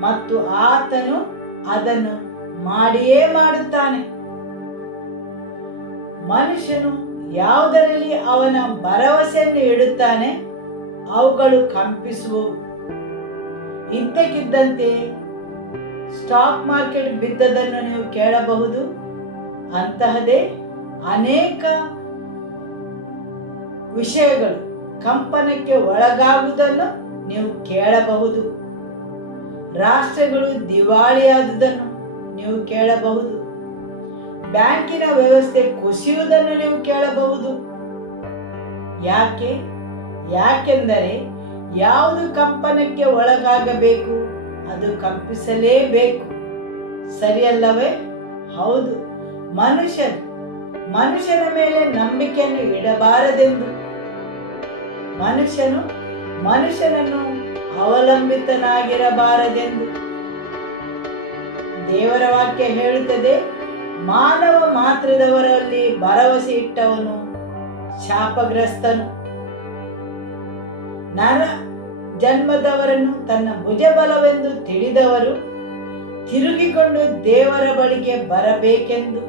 ಮತ್ತು ಆತನು ಅದನ್ನು ಮಾಡಿಯೇ ಮಾಡುತ್ತಾನೆ. ಮನುಷ್ಯನು ಯಾವುದರಲ್ಲಿ ಅವನ ಭರವಸೆಯನ್ನು ಇಡುತ್ತಾನೆ ಅವುಗಳು ಕಂಪಿಸುವವು. ಇದ್ದಕ್ಕಿದ್ದಂತೆ ಸ್ಟಾಕ್ ಮಾರ್ಕೆಟ್ ಬಿದ್ದದನ್ನು ನೀವು ಕೇಳಬಹುದು. ಅಂತಹದೇ ಅನೇಕ ವಿಷಯಗಳು ಕಂಪನಕ್ಕೆ ಒಳಗಾಗುವುದನ್ನು ನೀವು ಕೇಳಬಹುದು. ರಾಷ್ಟ್ರಗಳು ದಿವಾಳಿಯಾದುದನ್ನು ನೀವು ಕೇಳಬಹುದು. ಬ್ಯಾಂಕಿನ ವ್ಯವಸ್ಥೆ ಕುಸಿಯುವುದನ್ನು ನೀವು ಕೇಳಬಹುದು. ಯಾಕೆಂದರೆ ಯಾವುದು ಕಂಪನಕ್ಕೆ ಒಳಗಾಗಬೇಕು ಅದು ಕಂಪಿಸಲೇಬೇಕು. ಸರಿಯಲ್ಲವೇ? ಹೌದು. ಮನುಷ್ಯನ ಮೇಲೆ ನಂಬಿಕೆಯನ್ನು ಇಡಬಾರದೆಂದು, ಮನುಷ್ಯನನ್ನು ಅವಲಂಬಿತನಾಗಿರಬಾರದೆಂದು ದೇವರ ವಾಕ್ಯ ಹೇಳುತ್ತದೆ. ಮಾನವ ಮಾತ್ರದವರಲ್ಲಿ ಭರವಸೆ ಇಟ್ಟವನು ಶಾಪಗ್ರಸ್ತನು. ನರ ಜನ್ಮದವರನ್ನು ತನ್ನ ಭುಜಬಲವೆಂದು ತಿಳಿದವರು ತಿರುಗಿಕೊಂಡು ದೇವರ ಬಳಿಗೆ ಬರಬೇಕೆಂದು.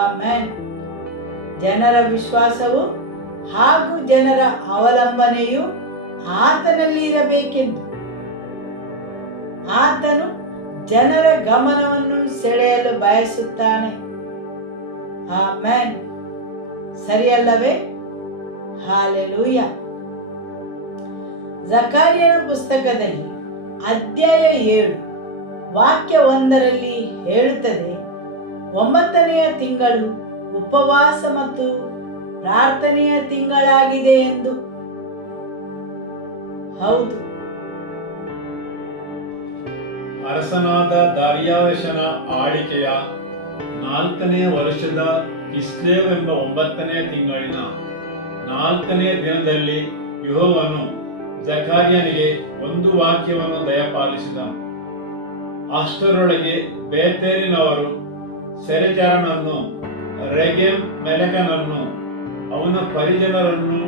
ಆಮೆನ್. ಜನರ ವಿಶ್ವಾಸವು ಹಾಗೂ ಜನರ ಅವಲಂಬನೆಯು ಆತನಲ್ಲಿ ಇರಬೇಕೆಂದು. ಆತನು ಜನರ ಗಮನವನ್ನು ಸೆಳೆಯಲು ಬಯಸುತ್ತಾನೆ. ಆಮೆನ್. ಸರಿಯಲ್ಲವೇ? ಹಾಲೆಲೂಯಾ. ಜಕರ್ಯನ ಪುಸ್ತಕದಲ್ಲಿ ಅಧ್ಯಾಯ 7 ವಾಕ್ಯ 1ರಲ್ಲಿ ಹೇಳುತ್ತದೆ, 9ನೆಯ ತಿಂಗಳು ಉಪವಾಸ ಮತ್ತು ಪ್ರಾರ್ಥನೆಯ ತಿಂಗಳಾಗಿದೆ ಎಂದು. ಹೌದು. ಅರಸನಾದ ದಾರ್ಯಾವೆಷನ ಆಳಿಕೆಯ 4ನೇ ವರ್ಷದ ಕಿಸ್ಲೇವ್ ಎಂಬ 9ನೆಯ ತಿಂಗಳಿನ 4ನೆಯ ದಿನದಲ್ಲಿ ಯೆಹೋವನು ಜಕರ್ಯನಿಗೆ ಒಂದು ವಾಕ್ಯವನ್ನು ದಯಪಾಲಿಸಿದನು. ಅಷ್ಟರೊಳಗೆ ಬೇತೇಲಿನವರು ಸೆರೆಜರನನ್ನು, ರೆಗೆಮ್ ಮೆಲೆಕನನ್ನು, ಅವನ ಪರಿಜನರನ್ನು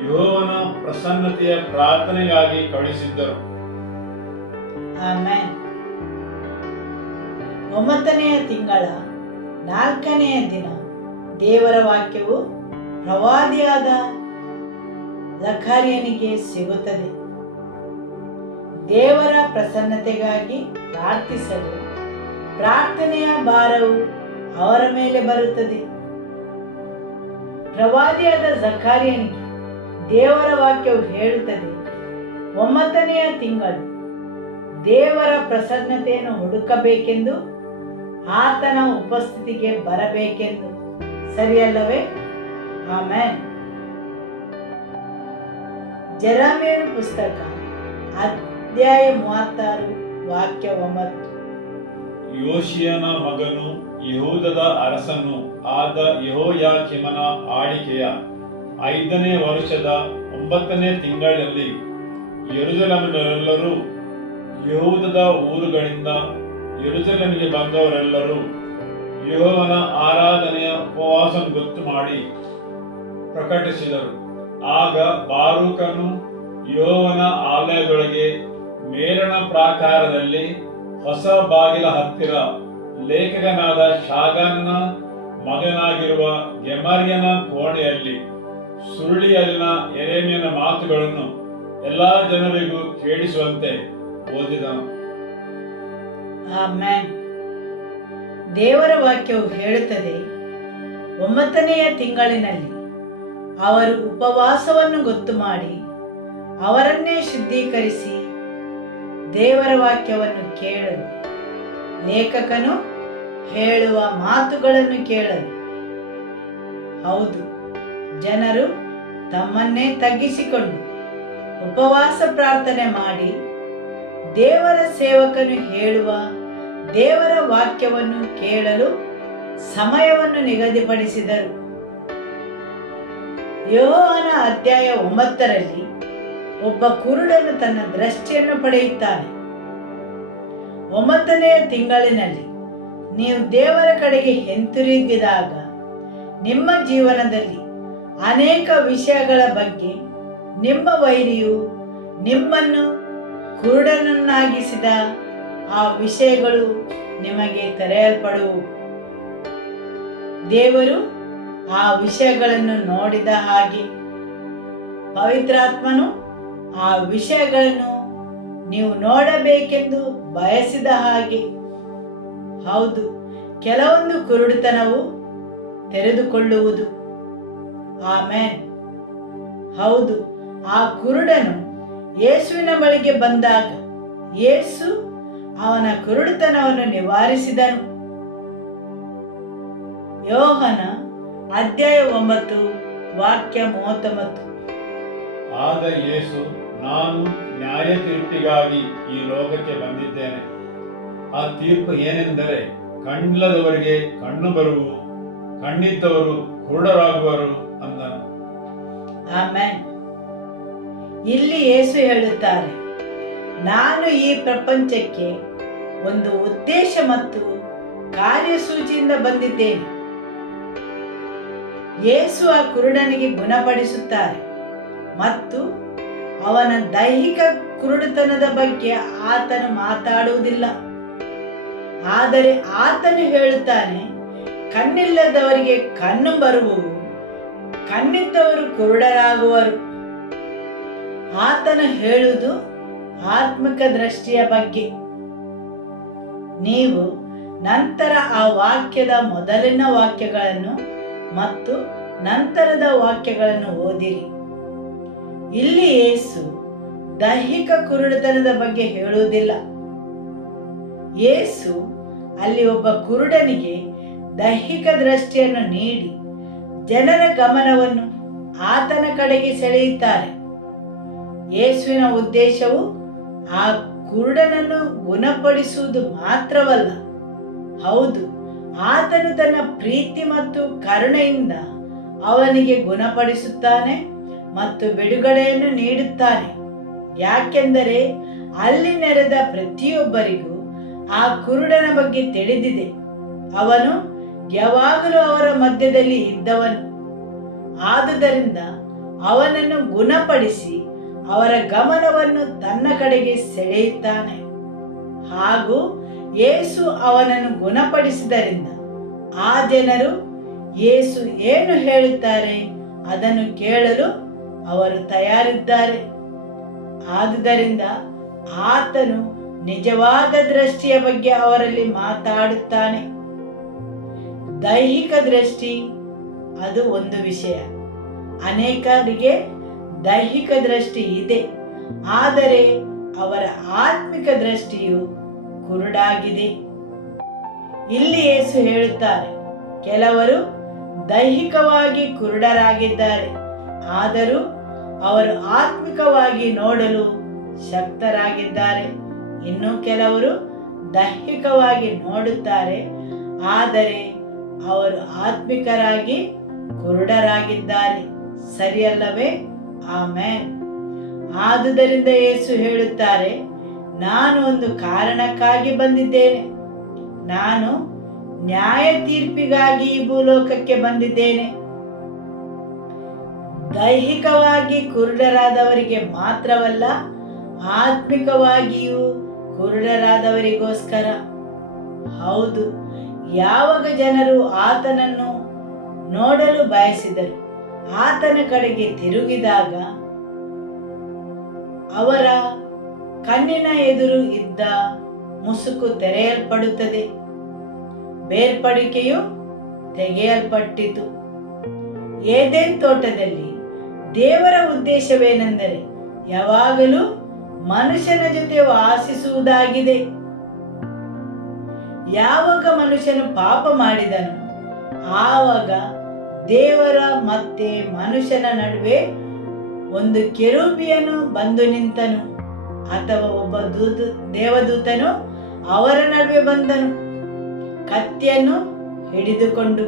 ಯೆಹೋವನ ಪ್ರಸನ್ನತೆಯ ಪ್ರಾರ್ಥನೆಗಾಗಿ ಕಳುಹಿಸಿದ್ದರು. ಆಮೆನ್. 9ನೆಯ ತಿಂಗಳ 4ನೆಯ ದಿನ ದೇವರ ವಾಕ್ಯವು ಪ್ರವಾದಿಯಾದ ಜಕರ್ಯನಿಗೆ ಸಿಗುತ್ತದೆ. ದೇವರ ಪ್ರಸನ್ನತೆಗಾಗಿ ಪ್ರಾರ್ಥಿಸಲು ಪ್ರಾರ್ಥನೆಯ ಭಾರವು ಅವರ ಮೇಲೆ ಬರುತ್ತದೆ. ಪ್ರವಾದಿಯಾದ ಜಕರ್ಯನಿಗೆ ದೇವರ ವಾಕ್ಯವು ಹೇಳುತ್ತದೆ, 9ನೆಯ ತಿಂಗಳು ದೇವರ ಪ್ರಸನ್ನತೆಯನ್ನು ಹುಡುಕಬೇಕೆಂದು, ಆತನ ಉಪಸ್ಥಿತಿಗೆ ಬರಬೇಕೆಂದು. ಸರಿಯಲ್ಲವೇ? ಆಮೆನ್. ಜೆರೆಮೀಯನ ಪುಸ್ತಕ ಅಧ್ಯಾಯ 36 ವಾಕ್ಯ 9. ಯೋಷಿಯನ ಮಗನು ಯೆಹೂದದ ಅರಸನು ಆದ ಯೆಹೋಯಾಕೀಮನ ಆಳಿಕೆಯ 5ನೇ ವರ್ಷದ 9ನೇ ತಿಂಗಳಲ್ಲಿ ಯೆರೂಸಲೇಮಿನವರೆಲ್ಲರೂ, ಯೆಹೂದದ ಊರುಗಳಿಂದ ಯೆರೂಸಲೇಮಿಗೆ ಬಂದವರೆಲ್ಲರೂ ಯೆಹೋವನ ಆರಾಧನೆಯ ಉಪವಾಸ ಗೊತ್ತು ಮಾಡಿ ಪ್ರಕಟಿಸಿದರು. ಆಗ ಬಾರೂಕನು ಯೆಹೋವನ ಆಲಯದೊಳಗೆ ಮೇಲಣ ಪ್ರಾಕಾರದಲ್ಲಿ ಹೊಸ ಬಾಗಿಲ ಹತ್ತಿರ ಲೇಖಕನಾದ ಶಾಗಾನನ ಮಗನಾಗಿರುವ ಗೆಮರ್ಯನ ಕೋಣೆಯಲ್ಲಿ ಸುರುಳಿಯಲ್ಲಿನ ಯೆರೆಮೀಯನ ಮಾತುಗಳನ್ನು ಎಲ್ಲಾ ಜನರಿಗೂ ಕೇಳಿಸುವಂತೆ ಓದಿದನು. ಆಮೆನ್. ದೇವರ ವಾಕ್ಯವು ಹೇಳುತ್ತದೆ, 9ನೆಯ ತಿಂಗಳಿನಲ್ಲಿ ಅವರು ಉಪವಾಸವನ್ನು ಗೊತ್ತು ಮಾಡಿ ಅವರನ್ನೇ ಶುದ್ಧೀಕರಿಸಿ ದೇವರ ವಾಕ್ಯವನ್ನು ಕೇಳಲು, ಲೇಖಕನು ಹೇಳುವ ಮಾತುಗಳನ್ನು ಕೇಳಲು. ಹೌದು, ಜನರು ತಮ್ಮನ್ನೇ ತಗ್ಗಿಸಿಕೊಂಡು ಉಪವಾಸ ಪ್ರಾರ್ಥನೆ ಮಾಡಿ ದೇವರ ಸೇವಕನು ಹೇಳುವ ದೇವರ ವಾಕ್ಯವನ್ನು ಕೇಳಲು ಸಮಯವನ್ನು ನಿಗದಿಪಡಿಸಿದರು. ಯೋಹಾನ ಅಧ್ಯಾಯ 9ರಲ್ಲಿ ಒಬ್ಬ ಕುರುಡನು ತನ್ನ ದೃಷ್ಟಿಯನ್ನು ಪಡೆಯುತ್ತಾನೆ. 9ನೆಯ ತಿಂಗಳಿನಲ್ಲಿ ನೀವು ದೇವರ ಕಡೆಗೆ ಹಿಂತಿರುಗಿದಾಗ ನಿಮ್ಮ ಜೀವನದಲ್ಲಿ ಅನೇಕ ವಿಷಯಗಳ ಬಗ್ಗೆ ನಿಮ್ಮ ವೈರಿಯು ನಿಮ್ಮನ್ನು ಕುರುಡನನ್ನಾಗಿಸಿದ ಆ ವಿಷಯಗಳು ನಿಮಗೆ ತೆರೆಯಲ್ಪಡುವು. ದೇವರು ಆ ವಿಷಯಗಳನ್ನು ನೋಡಿದ ಹಾಗೆ ಪವಿತ್ರಾತ್ಮನು ಆ ವಿಷಯಗಳನ್ನು ನೀವು ನೋಡಬೇಕೆಂದು ಬಯಸಿದ ಹಾಗೆ. ಹೌದು, ಕೆಲವೊಂದು ಕುರುಡುತನವು ತೆರೆದುಕೊಳ್ಳುವುದು. ಆಮೆನ್. ಹೌದು, ಆ ಕುರುಡನು ಯೇಸುವಿನ ಬಳಿಗೆ ಬಂದಾಗ ಯೇಸು ಅವನ ಕುರುಡುತನವನ್ನು ನಿವಾರಿಸಿದನು. ಯೋಹಾನ ಅಧ್ಯಾಯ 9 ವಾಕ್ಯ 39. ಆಗ ಯೇಸು, ನಾನು ನ್ಯಾಯ ತೀರ್ಪಿಗಾಗಿ ಈ ಲೋಕಕ್ಕೆ ಬಂದಿದ್ದೇನೆ. ಆ ತೀರ್ಪು ಏನೆಂದರೆ, ಕಣ್ಣಿಲ್ಲದವರಿಗೆ ಕಣ್ಣು ಬರುವು, ಕಣ್ಣಿದ್ದವರು ಕುರುಡರಾಗುವರು ಅಂದನು. ಆಮೆನ್. ಇಲ್ಲಿ ಯೇಸು ಹೇಳುತ್ತಾರೆ, ನಾನು ಈ ಪ್ರಪಂಚಕ್ಕೆ ಒಂದು ಉದ್ದೇಶ ಮತ್ತು ಕಾರ್ಯಸೂಚಿಯಿಂದ ಬಂದಿದ್ದೇನೆ. ಯೇಸು ಆ ಕುರುಡನಿಗೆ ಗುಣಪಡಿಸುತ್ತಾರೆ ಮತ್ತು ಅವನ ದೈಹಿಕ ಕುರುಡುತನದ ಬಗ್ಗೆ ಆತನು ಮಾತಾಡುವುದಿಲ್ಲ. ಆದರೆ ಆತನು ಹೇಳುತ್ತಾನೆ, ಕಣ್ಣಿಲ್ಲದವರಿಗೆ ಕಣ್ಣು ಬರುವುದು, ಕಣ್ಣಿದ್ದವರು ಕುರುಡರಾಗುವರು. ಆತನು ಹೇಳುವುದು ಆತ್ಮಿಕ ದೃಷ್ಟಿಯ ಬಗ್ಗೆ. ನೀವು ನಂತರ ಆ ವಾಕ್ಯದ ಮೊದಲಿನ ವಾಕ್ಯಗಳನ್ನು ಮತ್ತು ನಂತರದ ವಾಕ್ಯಗಳನ್ನು ಓದಿರಿ. ಇಲ್ಲಿ ಯೇಸು ದೈಹಿಕ ಕುರುಡುತನದ ಬಗ್ಗೆ ಹೇಳುವುದಿಲ್ಲ. ಯೇಸು ಅಲ್ಲಿ ಒಬ್ಬ ಕುರುಡನಿಗೆ ದೈಹಿಕ ದೃಷ್ಟಿಯನ್ನು ನೀಡಿ ಜನರ ಗಮನವನ್ನು ಆತನ ಕಡೆಗೆ ಸೆಳೆಯುತ್ತಾರೆ. ಯೇಸುವಿನ ಉದ್ದೇಶವು ಆ ಕುರುಡನನ್ನು ಗುಣಪಡಿಸುವುದು ಮಾತ್ರವಲ್ಲ, ಹೌದು, ಆತನು ತನ್ನ ಪ್ರೀತಿ ಮತ್ತು ಕರುಣೆಯಿಂದ ಅವನಿಗೆ ಗುಣಪಡಿಸುತ್ತಾನೆ ಮತ್ತು ಬಿಡುಗಡೆಯನ್ನು ನೀಡುತ್ತಾನೆ. ಯಾಕೆಂದರೆ ಅಲ್ಲಿ ನೆರೆದ ಪ್ರತಿಯೊಬ್ಬರಿಗೂ ಆ ಕುರುಡನ ಬಗ್ಗೆ ತಿಳಿದಿದೆ. ಅವನು ಯಾವಾಗಲೂ ಅವರ ಮಧ್ಯದಲ್ಲಿ ಇದ್ದವನು. ಆದುದರಿಂದ ಅವನನ್ನು ಗುಣಪಡಿಸಿ ಅವರ ಗಮನವನ್ನು ತನ್ನ ಕಡೆಗೆ ಸೆಳೆಯುತ್ತಾನೆ. ಹಾಗೂ ಯೇಸು ಅವನನ್ನು ಗುಣಪಡಿಸಿದರಿಂದ ಆ ಜನರು ಯೇಸು ಏನು ಹೇಳುತ್ತಾರೆ ಅದನ್ನು ಕೇಳಲು ಅವರು ತಯಾರಿದ್ದಾರೆ. ಆದುದರಿಂದ ಆತನು ನಿಜವಾದ ದೃಷ್ಟಿಯ ಬಗ್ಗೆ ಅವರಲ್ಲಿ ಮಾತಾಡುತ್ತಾನೆ. ದೈಹಿಕ ದೃಷ್ಟಿ ಅದು ಒಂದು ವಿಷಯ. ಅನೇಕರಿಗೆ ದೈಹಿಕ ದೃಷ್ಟಿ ಇದೆ, ಆದರೆ ಅವರ ಆತ್ಮಿಕ ದೃಷ್ಟಿಯು ಕುರುಡಾಗಿದೆ. ಇಲ್ಲಿ ಯೇಸು ಹೇಳುತ್ತಾರೆ, ಕೆಲವರು ದೈಹಿಕವಾಗಿ ಕುರುಡರಾಗಿದ್ದಾರೆ, ಆದರೂ ಅವರು ಆತ್ಮಿಕವಾಗಿ ನೋಡಲು ಶಕ್ತರಾಗಿದ್ದಾರೆ. ಇನ್ನು ಕೆಲವರು ದೈಹಿಕವಾಗಿ ನೋಡುತ್ತಾರೆ, ಆದರೆ ಅವರು ಆತ್ಮಿಕರಾಗಿ ಕುರುಡರಾಗಿದ್ದಾರೆ. ಸರಿಯಲ್ಲವೇ? ಆಮೆನ್. ಆದುದರಿಂದ ಯೇಸು ಹೇಳುತ್ತಾರೆ, ನಾನು ಒಂದು ಕಾರಣಕ್ಕಾಗಿ ಬಂದಿದ್ದೇನೆ. ನಾನು ನ್ಯಾಯ ತೀರ್ಪಿಗಾಗಿ ಈ ಭೂಲೋಕಕ್ಕೆ ಬಂದಿದ್ದೇನೆ. ದೈಹಿಕವಾಗಿ ಕುರುಡರಾದವರಿಗೆ ಮಾತ್ರವಲ್ಲ, ಆತ್ಮಿಕವಾಗಿಯೂ ಕುರುಡರಾದವರಿಗೋಸ್ಕರ. ಹೌದು, ಯಾವಾಗ ಜನರು ಆತನನ್ನು ನೋಡಲು ಬಯಸಿದರು, ಆತನ ಕಡೆಗೆ ತಿರುಗಿದಾಗ ಅವರ ಕಣ್ಣಿನ ಎದುರು ಇದ್ದ ಮುಸುಕು ತೆರೆಯಲ್ಪಡುತ್ತದೆ, ಬೇರ್ಪಡಿಕೆಯು ತೆಗೆಯಲ್ಪಟ್ಟಿತು. ಏದೆನ್ ತೋಟದಲ್ಲಿ ದೇವರ ಉದ್ದೇಶವೇನೆಂದರೆ ಯಾವಾಗಲೂ ಮನುಷ್ಯನ ಜೊತೆ ವಾಸಿಸುವುದಾಗಿದೆ. ಯಾವಾಗ ಮನುಷ್ಯನು ಪಾಪ ಮಾಡಿದನು, ಆವಾಗ ದೇವರ ಮತ್ತೆ ಮನುಷ್ಯನ ನಡುವೆ ಒಂದು ಕೆರೂಬಿಯನು ಬಂದು ನಿಂತನು, ಅಥವಾ ಒಬ್ಬ ದೇವದೂತನು ಅವರ ನಡುವೆ ಬಂದನು, ಕತ್ತಿಯನ್ನು ಹಿಡಿದುಕೊಂಡು.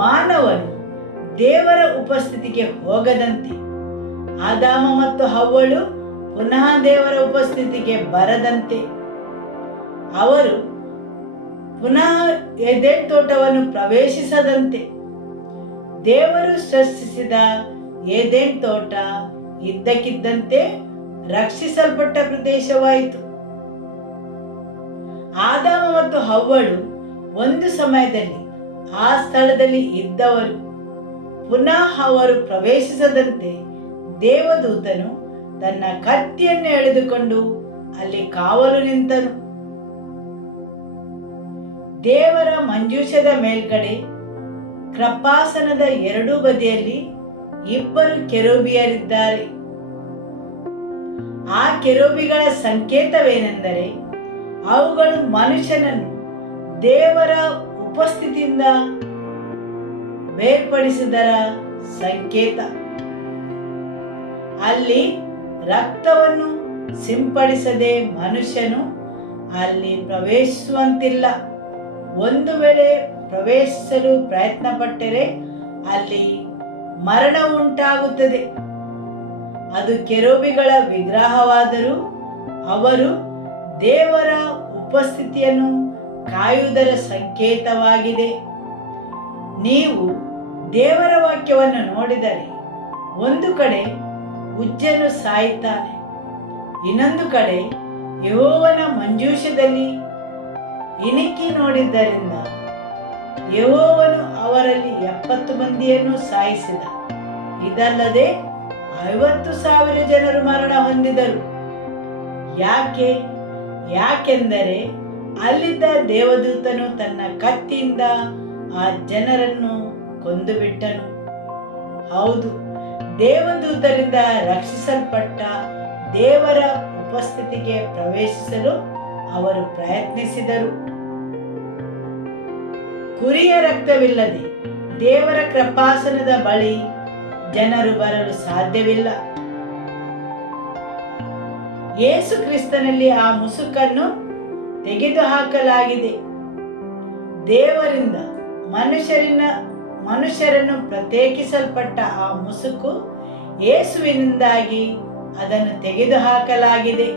ಮಾನವನು ದೇವರ ಉಪಸ್ಥಿತಿಗೆ ಹೋಗದಂತೆ, ಆದಾಮ ಮತ್ತು ಹವ್ವಳು ಪುನಃ ದೇವರ ಉಪಸ್ಥಿತಿಗೆ ಬರದಂತೆ, ಅವರು ಪುನಃ ಏದೆನ್ ತೋಟವನ್ನು ಪ್ರವೇಶಿಸದಂತೆ ದೇವರು ಸೃಷ್ಟಿಸಿದ ಏದೆನ್ ತೋಟ ಇದ್ದಕ್ಕಿದ್ದಂತೆ ರಕ್ಷಿಸಲ್ಪಟ್ಟ ಪ್ರದೇಶವಾಯಿತು. ಆದಾಮ ಮತ್ತು ಹವ್ವಳು ಒಂದು ಸಮಯದಲ್ಲಿ ಆ ಸ್ಥಳದಲ್ಲಿ ಇದ್ದವರು. ಪುನಃ ಅವರು ಪ್ರವೇಶಿಸದಂತೆ ದೇವದೂತನು ತನ್ನ ಕತ್ತಿಯನ್ನು ಎಳೆದುಕೊಂಡು ಅಲ್ಲಿ ಕಾವಲು ನಿಂತನು. ದೇವರ ಮಂಜೂಷದ ಮೇಲ್ಗಡೆ ಕೃಪಾಸನದ ಎರಡೂ ಬದಿಯಲ್ಲಿ ಇಬ್ಬರು ಕೆರೂಬಿಯರಿದ್ದಾರೆ. ಆ ಕೆರೂಬಿಗಳ ಸಂಕೇತವೇನೆಂದರೆ ಅವುಗಳು ಮನುಷ್ಯನನ್ನು ದೇವರ ಉಪಸ್ಥಿತಿಯಿಂದ ಬೇರ್ಪಡಿಸಿದರ ಸಂಕೇತ. ಅಲ್ಲಿ ರಕ್ತವನ್ನು ಸಿಂಪಡಿಸದೆ ಮನುಷ್ಯನು ಅಲ್ಲಿ ಪ್ರವೇಶಿಸುವಂತಿಲ್ಲ. ಒಂದು ವೇಳೆ ಪ್ರವೇಶಿಸಲು ಪ್ರಯತ್ನ ಪಟ್ಟರೆ ಅಲ್ಲಿ ಮರಣ ಉಂಟಾಗುತ್ತದೆ. ಅದು ಕೆರೂಬಿಗಳ ವಿಗ್ರಹವಾದರೂ ಅವರು ದೇವರ ಉಪಸ್ಥಿತಿಯನ್ನು ಕಾಯುವುದರ ಸಂಕೇತವಾಗಿದೆ. ನೀವು ದೇವರ ವಾಕ್ಯವನ್ನು ನೋಡಿದರೆ ಒಂದು ಕಡೆ ಉಜ್ಜನು ಸಾಯುತ್ತಾನೆ, ಇನ್ನೊಂದು ಕಡೆ ಯೆಹೋವನ ಮಂಜೂಷದಲ್ಲಿ ಇಣಿಕಿ ನೋಡಿದ್ದರಿಂದ ಯೆಹೋವನು ಅವರಲ್ಲಿ 70 ಮಂದಿಯನ್ನು ಸಾಯಿಸಿದ. ಇದಲ್ಲದೆ 50,000 ಜನರು ಮರಣ ಹೊಂದಿದರು. ಯಾಕೆಂದರೆ ಅಲ್ಲಿದ್ದ ದೇವದೂತನು ತನ್ನ ಕತ್ತಿಯಿಂದ ಆ ಜನರನ್ನು ಕೊಂದು ಬಿಟ್ಟನು. ಹೌದು, ದೇವದೂತರಿಂದ ರಕ್ಷಿಸಲ್ಪಟ್ಟ ದೇವರ ಉಪಸ್ಥಿತಿಗೆ ಪ್ರವೇಶಿಸಲು ಅವರು ಪ್ರಯತ್ನಿಸಿದರು. ಕುರಿಯ ರಕ್ತವಿಲ್ಲದೆ ದೇವರ ಕೃಪಾಸನದ ಬಳಿ ಜನರು ಬರಲು ಸಾಧ್ಯವಿಲ್ಲ. ಯೇಸು ಕ್ರಿಸ್ತನಲ್ಲಿ ಆ ಮುಸುಕನ್ನು ತೆಗೆದುಹಾಕಲಾಗಿದೆ. ದೇವರಿಂದ ಮನುಷ್ಯರನ್ನು ಪ್ರತ್ಯೇಕಿಸಲ್ಪಟ್ಟ ಆ ಮುಸುಕು ಯೇಸುವಿನಿಂದಾಗಿ ಅದನ್ನು ತೆಗೆದುಹಾಕಲಾಗಿದೆ.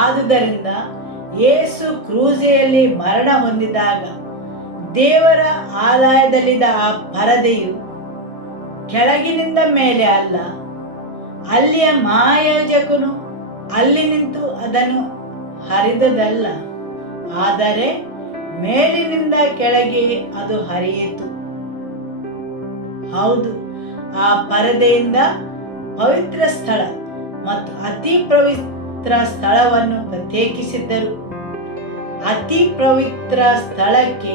ಆದುದರಿಂದ ಯೇಸು ಕ್ರೂಸೆಯಲ್ಲಿ ಮರಣ ಹೊಂದಿದಾಗ ದೇವರ ಆಲಯದಲ್ಲಿದ್ದ ಆ ಪರದೆಯು ಕೆಳಗಿನಿಂದ ಮೇಲೆ ಅಲ್ಲ, ಅಲ್ಲಿಯ ಮಹಾಯಾಜಕನು ಅಲ್ಲಿ ನಿಂತು ಅದನ್ನು ಹರಿದದಲ್ಲ, ಆದರೆ ಮೇಲಿನಿಂದ ಕೆಳಗೆ ಅದು ಹರಿಯಿತು. ಹೌದು, ಆ ಪರದೆಯಿಂದ ಪವಿತ್ರ ಸ್ಥಳ ಮತ್ತು ಅತಿ ಪವಿತ್ರ ಸ್ಥಳವನ್ನು ಪ್ರತ್ಯೇಕಿಸಿದ್ದರು. ಅತಿ ಪವಿತ್ರ ಸ್ಥಳಕ್ಕೆ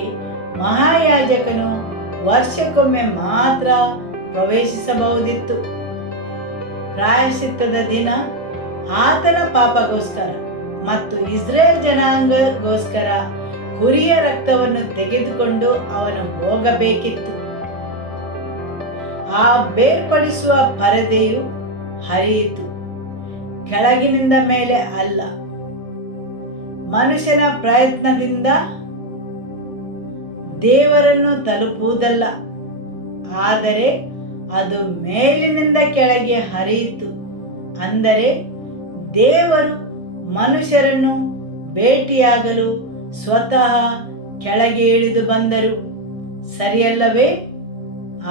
ಮಹಾಯಾಜಕನು ವರ್ಷಕ್ಕೊಮ್ಮೆ ಮಾತ್ರ ಪ್ರವೇಶಿಸಬಹುದಿತ್ತು. ಪ್ರಾಯಶ್ಚಿತ್ತದ ದಿನ ಆತನ ಪಾಪಗೋಸ್ಕರ ಮತ್ತು ಇಸ್ರೇಲ್ ಜನಾಂಗಗೋಸ್ಕರ ಕುರಿಯ ರಕ್ತವನ್ನು ತೆಗೆದುಕೊಂಡು ಅವನು ಹೋಗಬೇಕಿತ್ತು. ಆ ಬೇರ್ಪಡಿಸುವ ಪರದೆಯು ಹರಿಯಿತು, ಕೆಳಗಿನಿಂದ ಮೇಲೆ ಅಲ್ಲ. ಮನುಷ್ಯನ ಪ್ರಯತ್ನದಿಂದ ದೇವರನ್ನು ತಲುಪುವುದಲ್ಲ, ಆದರೆ ಅದು ಮೇಲಿನಿಂದ ಕೆಳಗೆ ಹರಿಯಿತು. ಅಂದರೆ ದೇವರು ಮನುಷ್ಯರನ್ನು ಭೇಟಿಯಾಗಲು ಸ್ವತಃ ಕೆಳಗೆ ಇಳಿದು ಬಂದರು. ಸರಿಯಲ್ಲವೇ?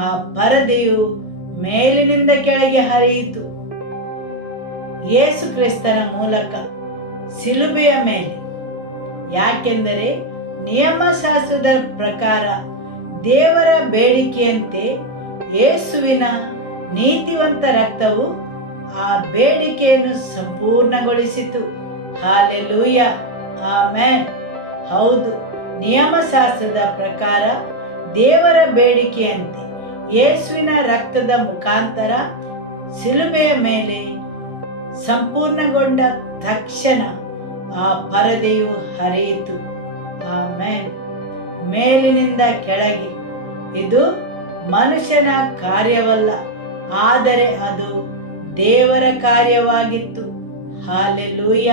ಆ ಪರದೆಯು ಮೇಲಿನಿಂದ ಕೆಳಗೆ ಹರಿಯಿತು. ಯೇಸು ಕ್ರಿಸ್ತನ ಮೂಲಕ ಶಿಲುಬೆಯ ಮೇಲೆ. ಯಾಕೆಂದರೆ ನಿಯಮಶಾಸ್ತ್ರದ ಪ್ರಕಾರ ದೇವರ ಬೇಡಿಕೆಯಂತೆ ಯೇಸುವಿನ ನೀತಿವಂತ ರಕ್ತವು ಆ ಬೇಡಿಕೆಯನ್ನು ಸಂಪೂರ್ಣಗೊಳಿಸಿತು. Hallelujah, amen. ಹೌದು, ನಿಯಮಶಾಸ್ತ್ರದ ಪ್ರಕಾರ ದೇವರ ಬೇಡಿಕೆಯಂತೆ ಯೇಸುವಿನ ರಕ್ತದ ಮುಖಾಂತರ ಶಿಲುಬೆಯ ಮೇಲೆ ಸಂಪೂರ್ಣಗೊಂಡ ತಕ್ಷಣ ಆ ಪರದೆಯು ಹರಿಯಿತು. ಆಮೆನ್. ಮೇಲಿನಿಂದ ಕೆಳಗೆ ಇದು ಮನುಷ್ಯನ ಕಾರ್ಯವಲ್ಲ, ಆದರೆ ಅದು ದೇವರ ಕಾರ್ಯವಾಗಿತ್ತು. ಹಾಲೆಲೂಯ.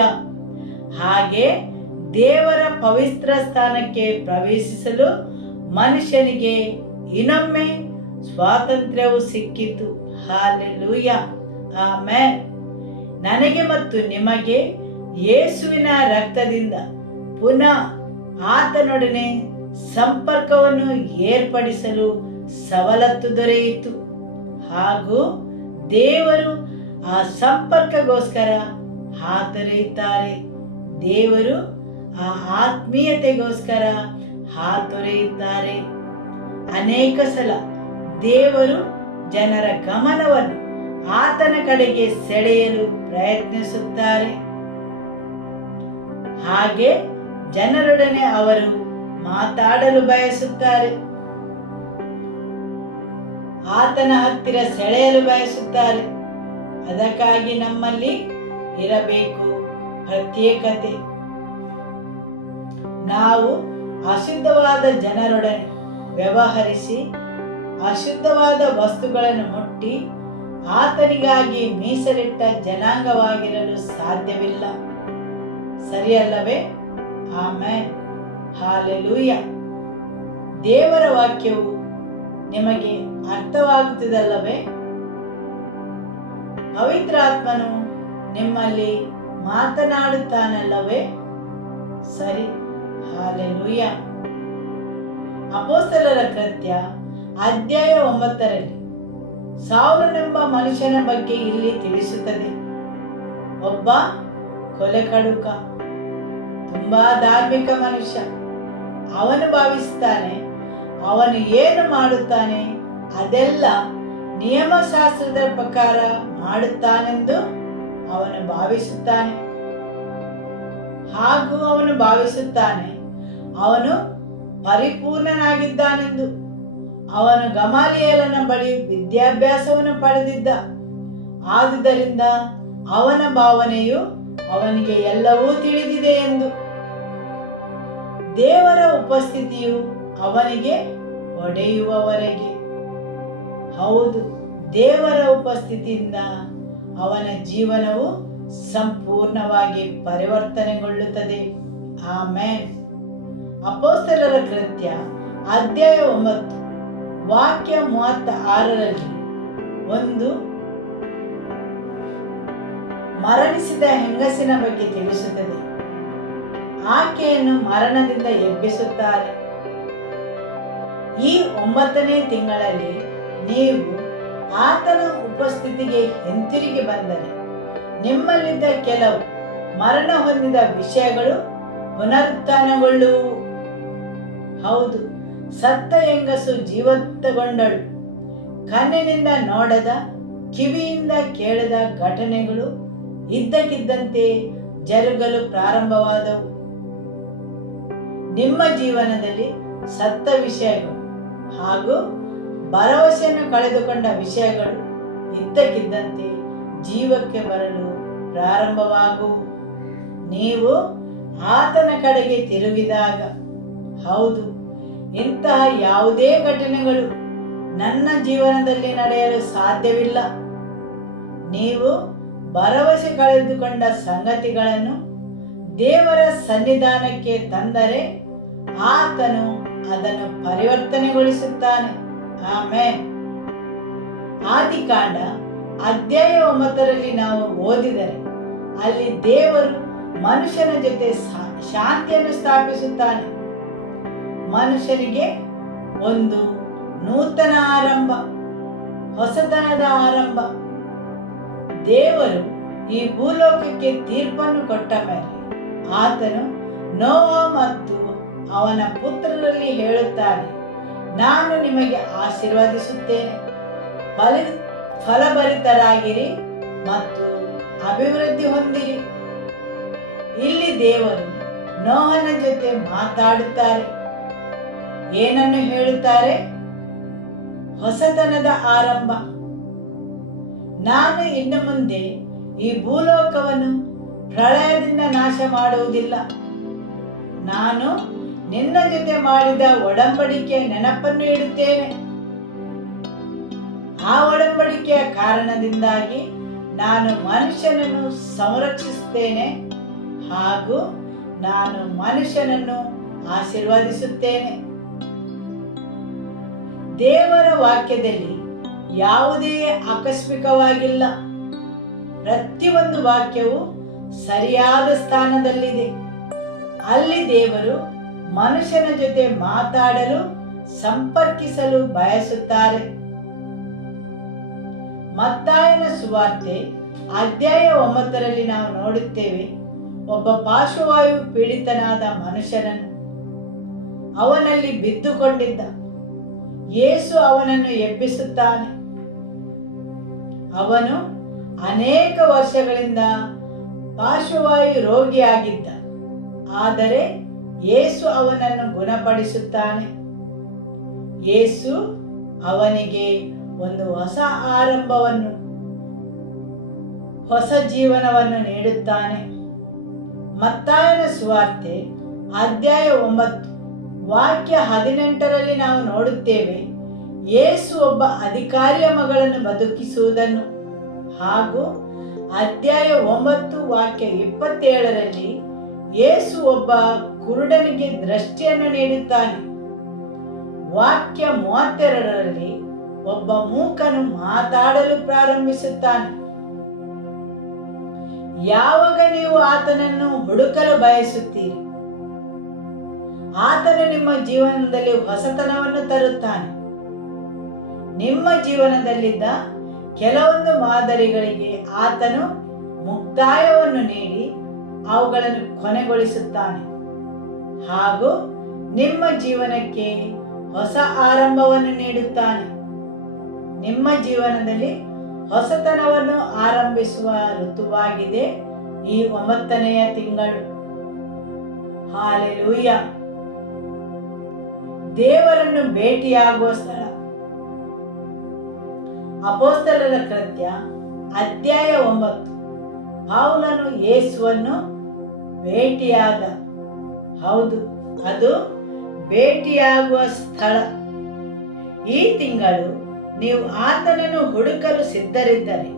ಹಾಗೆ ದೇವರ ಪವಿತ್ರ ಸ್ಥಾನಕ್ಕೆ ಪ್ರವೇಶಿಸಲು ಮನುಷ್ಯನಿಗೆ ಇನ್ನೊಮ್ಮೆ ಸ್ವಾತಂತ್ರ್ಯವು ಸಿಕ್ಕಿತು. Hallelujah, amen. ನನಗೆ ಮತ್ತು ನಿಮಗೆ ಯೇಸುವಿನ ರಕ್ತದಿಂದ ಪುನಃ ಆತನೊಡನೆ ಸಂಪರ್ಕವನ್ನು ಏರ್ಪಡಿಸಲು ಸವಲತ್ತು ದೊರೆಯಿತು. ಹಾಗೂ ದೇವರು ಆ ಸಂಪರ್ಕಗೋಸ್ಕರ ಹಾತೊರೆಯುತ್ತಾರೆ. ದೇವರು ಆ ಆತ್ಮೀಯತೆಗೋಸ್ಕರ ಹಾತೊರೆಯುತ್ತಾರೆ. ಅನೇಕ ಸಲ ದೇವರು ಜನರ ಗಮನವನ್ನು ಆತನ ಕಡೆಗೆ ಸೆಳೆಯಲು ಪ್ರಯತ್ನಿಸುತ್ತಾರೆ. ಹಾಗೆ ಜನರೊಡನೆ ಅವರು ಮಾತಾಡಲು ಬಯಸುತ್ತಾರೆ, ಆತನ ಹತ್ತಿರ ಸೆಳೆಯಲು ಬಯಸುತ್ತಾರೆ. ಅದಕ್ಕಾಗಿ ನಮ್ಮಲ್ಲಿ ಇರಬೇಕು ಪ್ರತ್ಯೇಕತೆ. ನಾವು ಅಶುದ್ಧವಾದ ಜನರೊಡನೆ ವ್ಯವಹರಿಸಿ ಅಶುದ್ಧವಾದ ವಸ್ತುಗಳನ್ನು ಮುಟ್ಟಿ ಆತನಿಗಾಗಿ ಮೀಸಲಿಟ್ಟ ಜನಾಂಗವಾಗಿರಲು ಸಾಧ್ಯವಿಲ್ಲ. ಸರಿಯಲ್ಲವೇ? ಆಮೆನ್. ಹಾಲೆಲೂಯ. ದೇವರ ವಾಕ್ಯವು ನಿಮಗೆ ಅರ್ಥವಾಗುತ್ತಿದಲ್ಲವೇ? ಪವಿತ್ರಾತ್ಮನು ನಿಮ್ಮಲ್ಲಿ ಮಾತನಾಡುತ್ತಾನಲ್ಲವೇ? ಸರಿ. ಹಾಲೆಲೂಯ. ಅಪೊಸ್ತಲರ ಕೃತ್ಯ ಅಧ್ಯಾಯ 9ರಲ್ಲಿ ಸೌಲನೆಂಬ ಮನುಷ್ಯನ ಬಗ್ಗೆ ಇಲ್ಲಿ ತಿಳಿಸುತ್ತದೆ. ಒಬ್ಬ ಕೊಲೆಕಡುಕ, ತುಂಬಾ ಧಾರ್ಮಿಕ ಮನುಷ್ಯ. ಅವನು ಭಾವಿಸುತ್ತಾನೆ ಅವನು ಏನು ಮಾಡುತ್ತಾನೆ ಅದೆಲ್ಲ ನಿಯಮಶಾಸ್ತ್ರದ ಪ್ರಕಾರ ಮಾಡುತ್ತಾನೆಂದು ಅವನು ಭಾವಿಸುತ್ತಾನೆ. ಹಾಗೂ ಅವನು ಭಾವಿಸುತ್ತಾನೆ ಅವನು ಪರಿಪೂರ್ಣನಾಗಿದ್ದಾನೆಂದು. ಅವನು ಗಮಾಲಿಯೇಲನ ಬಳಿ ವಿದ್ಯಾಭ್ಯಾಸವನ್ನು ಪಡೆದಿದ್ದ. ಆದುದರಿಂದ ಅವನ ಭಾವನೆಯು ಅವನಿಗೆ ಎಲ್ಲವೂ ತಿಳಿದಿದೆ ಎಂದು. ದೇವರ ಉಪಸ್ಥಿತಿಯು ಅವನಿಗೆ ಹೊಡೆಯುವವರೆಗೆ. ಹೌದು, ದೇವರ ಉಪಸ್ಥಿತಿಯಿಂದ ಅವನ ಜೀವನವು ಸಂಪೂರ್ಣವಾಗಿ ಪರಿವರ್ತನೆಗೊಳ್ಳುತ್ತದೆ. ಆಮೆನ್. ಅಪೊಸ್ತಲರ ಕೃತ್ಯ ಅಧ್ಯಾಯ 9 ವಾಕ್ಯ 36ರಲ್ಲಿ ಒಂದು ಮರಣಿಸಿದ ಹೆಂಗಸಿನ ಬಗ್ಗೆ ತಿಳಿಸುತ್ತದೆ. ಆಕೆಯನ್ನು ಮರಣದಿಂದ ಎಬ್ಬಿಸುತ್ತಾರೆ. ಈ 9ನೇ ತಿಂಗಳಲ್ಲಿ ನೀವು ಆತನ ಉಪಸ್ಥಿತಿಗೆ ಹಿಂತಿರುಗಿ ಬಂದರೆ ನಿಮ್ಮಲ್ಲಿದ್ದ ಕೆಲವು ಮರಣ ಹೊಂದಿದ ವಿಷಯಗಳು ಪುನರುತ್ಥಾನಗೊಳ್ಳುವು. ಹೌದು, ಸತ್ತ ಹೆಂಗಸು ಜೀವಂತಗೊಂಡಳು. ಕಣ್ಣಿನಿಂದ ನೋಡದ, ಕಿವಿಯಿಂದ ಕೇಳದ ಘಟನೆಗಳು ಇದ್ದಕ್ಕಿದ್ದಂತೆ ಜರುಗಲು ಪ್ರಾರಂಭವಾದವು. ನಿಮ್ಮ ಜೀವನದಲ್ಲಿ ಸತ್ತ ವಿಷಯಗಳು ಹಾಗೂ ಭರವಸೆಯನ್ನು ಕಳೆದುಕೊಂಡ ವಿಷಯಗಳು ಇದ್ದಕ್ಕಿದ್ದಂತೆ ಜೀವಕ್ಕೆ ಬರಲು ಪ್ರಾರಂಭವಾಗುವು. ನೀವು ಆತನ ಕಡೆಗೆ ತಿರುಗಿದಾಗ, ಹೌದು, ಇಂತಹ ಯಾವುದೇ ಘಟನೆಗಳು ನನ್ನ ಜೀವನದಲ್ಲಿ ನಡೆಯಲು ಸಾಧ್ಯವಿಲ್ಲ. ನೀವು ಭರವಸೆ ಕಳೆದುಕೊಂಡ ಸಂಗತಿಗಳನ್ನು ದೇವರ ಸನ್ನಿಧಾನಕ್ಕೆ ತಂದರೆ ಆತನು ಅದನ್ನು ಪರಿವರ್ತನೆಗೊಳಿಸುತ್ತಾನೆ. ಆಮೆನ್. ಆದಿಕಾಂಡ ಅಧ್ಯಾಯ 9 ನಾವು ಓದಿದರೆ ಅಲ್ಲಿ ದೇವರು ಮನುಷ್ಯನ ಜೊತೆ ಶಾಂತಿಯನ್ನು ಸ್ಥಾಪಿಸುತ್ತಾನೆ. ಮನುಷ್ಯನಿಗೆ ಒಂದು ನೂತನ ಆರಂಭ, ಹೊಸತನದ ಆರಂಭ. ದೇವರು ಈ ಭೂಲೋಕಕ್ಕೆ ತೀರ್ಪನ್ನು ಕೊಟ್ಟ ಮೇಲೆ ಆತನು ನೋಹ ಮತ್ತು ಅವನ ಪುತ್ರರಲ್ಲಿ ಹೇಳುತ್ತಾನೆ, ನಾನು ನಿಮಗೆ ಆಶೀರ್ವದಿಸುತ್ತೇನೆ, ಫಲಭರಿತರಾಗಿರಿ ಮತ್ತು ಅಭಿವೃದ್ಧಿ ಹೊಂದಿರಿ. ಇಲ್ಲಿ ದೇವರು ನೋಹನ ಜೊತೆ ಮಾತಾಡುತ್ತಾರೆ. ಏನನ್ನು ಹೇಳುತ್ತಾರೆ? ಹೊಸತನದ ಆರಂಭ. ನಾನು ಇನ್ನು ಮುಂದೆ ಈ ಭೂಲೋಕವನ್ನು ಪ್ರಳಯದಿಂದ ನಾಶ ಮಾಡುವುದಿಲ್ಲ. ನಾನು ನಿನ್ನ ಜೊತೆ ಮಾಡಿದ ಒಡಂಬಡಿಕೆಯ ನೆನಪನ್ನು ಇಡುತ್ತೇನೆ. ಆ ಒಡಂಬಡಿಕೆಯ ಕಾರಣದಿಂದಾಗಿ ನಾನು ಮನುಷ್ಯನನ್ನು ಸಂರಕ್ಷಿಸುತ್ತೇನೆ ಹಾಗೂ ನಾನು ಮನುಷ್ಯನನ್ನು ಆಶೀರ್ವದಿಸುತ್ತೇನೆ. ದೇವರ ವಾಕ್ಯದಲ್ಲಿ ಯಾವುದೇ ಆಕಸ್ಮಿಕವಾಗಿಲ್ಲ. ಪ್ರತಿಯೊಂದು ವಾಕ್ಯವು ಸರಿಯಾದ ಸ್ಥಾನದಲ್ಲಿದೆ. ಅಲ್ಲಿ ದೇವರು ಮನುಷ್ಯನ ಜೊತೆ ಮಾತಾಡಲು, ಸಂಪರ್ಕಿಸಲು ಬಯಸುತ್ತಾರೆ. ಮತ್ತಾಯನ ಸುವಾರ್ತೆ ಅಧ್ಯಾಯ 9 ನಾವು ನೋಡುತ್ತೇವೆ, ಒಬ್ಬ ಪಾರ್ಶ್ವವಾಯು ಪೀಡಿತನಾದ ಮನುಷ್ಯನನ್ನು. ಅವನಲ್ಲಿ ಬಿದ್ದುಕೊಂಡಿದ್ದ. ಯೇಸು ಅವನನ್ನು ಎಬ್ಬಿಸುತ್ತಾನೆ. ಅವನು ಅನೇಕ ವರ್ಷಗಳಿಂದ ಪಾರ್ಶ್ವವಾಯು ರೋಗಿಯಾಗಿದ್ದ. ಆದರೆ ಯೇಸು ಅವನನ್ನು ಗುಣಪಡಿಸುತ್ತಾನೆ. ಯೇಸು ಅವನಿಗೆ ಒಂದು ಹೊಸ ಆರಂಭವನ್ನು, ಹೊಸ ಜೀವನವನ್ನು ನೀಡುತ್ತಾನೆ. ಮತ್ತಾಯನ ಸುವಾರ್ತೆ ಅಧ್ಯಾಯ 9 ವಾಕ್ಯ 18 ನಾವು ನೋಡುತ್ತೇವೆ, ಯೇಸು ಒಬ್ಬ ಅಧಿಕಾರಿಯ ಮಗಳನ್ನು ಬದುಕಿಸುವುದನ್ನು. ಹಾಗೂ ಅಧ್ಯಾಯ 9 ವಾಕ್ಯ 27 ಯೇಸು ಒಬ್ಬ ಕುರುಡನಿಗೆ ದೃಷ್ಟಿಯನ್ನು ನೀಡುತ್ತಾನೆ. ವಾಕ್ಯ 32 ಒಬ್ಬ ಮೂಕನು ಮಾತಾಡಲು ಪ್ರಾರಂಭಿಸುತ್ತಾನೆ. ಯಾವಾಗ ನೀವು ಆತನನ್ನು ಹುಡುಕಲು ಬಯಸುತ್ತೀರಿ, ಆತನು ನಿಮ್ಮ ಜೀವನದಲ್ಲಿ ಹೊಸತನವನ್ನು ತರುತ್ತಾನೆ. ನಿಮ್ಮ ಜೀವನದಲ್ಲಿದ್ದ ಕೆಲವೊಂದು ಮಾದರಿಗಳಿಗೆ ಆತನು ಮುಕ್ತಾಯವನ್ನು ನೀಡಿ ಅವುಗಳನ್ನು ಕೊನೆಗೊಳಿಸುತ್ತಾನೆ ಹಾಗೂ ನಿಮ್ಮ ಜೀವನಕ್ಕೆ ಹೊಸ ಆರಂಭವನ್ನು ನೀಡುತ್ತಾನೆ. ನಿಮ್ಮ ಜೀವನದಲ್ಲಿ ಹೊಸತನವನ್ನು ಆರಂಭಿಸುವ ಋತುವಾಗಿದೆ ಈ 9ನೆಯ ತಿಂಗಳು. ಹಾಲೆಲೂಯ. ದೇವರನ್ನು ಭೇಟಿಯಾಗುವ ಸ್ಥಳ. ಅಪೊಸ್ತಲರ ಕೃತ್ಯ ಅಧ್ಯಾಯ 9 ಪೌಲನು ಯೇಸುವನ್ನು ಭೇಟಿಯಾದ. ಹೌದು, ಅದು ಭೇಟಿಯಾಗುವ ಸ್ಥಳ. ಈ ತಿಂಗಳು ನೀವು ಆತನನ್ನು ಹುಡುಕಲು ಸಿದ್ಧರಿದ್ದರೆ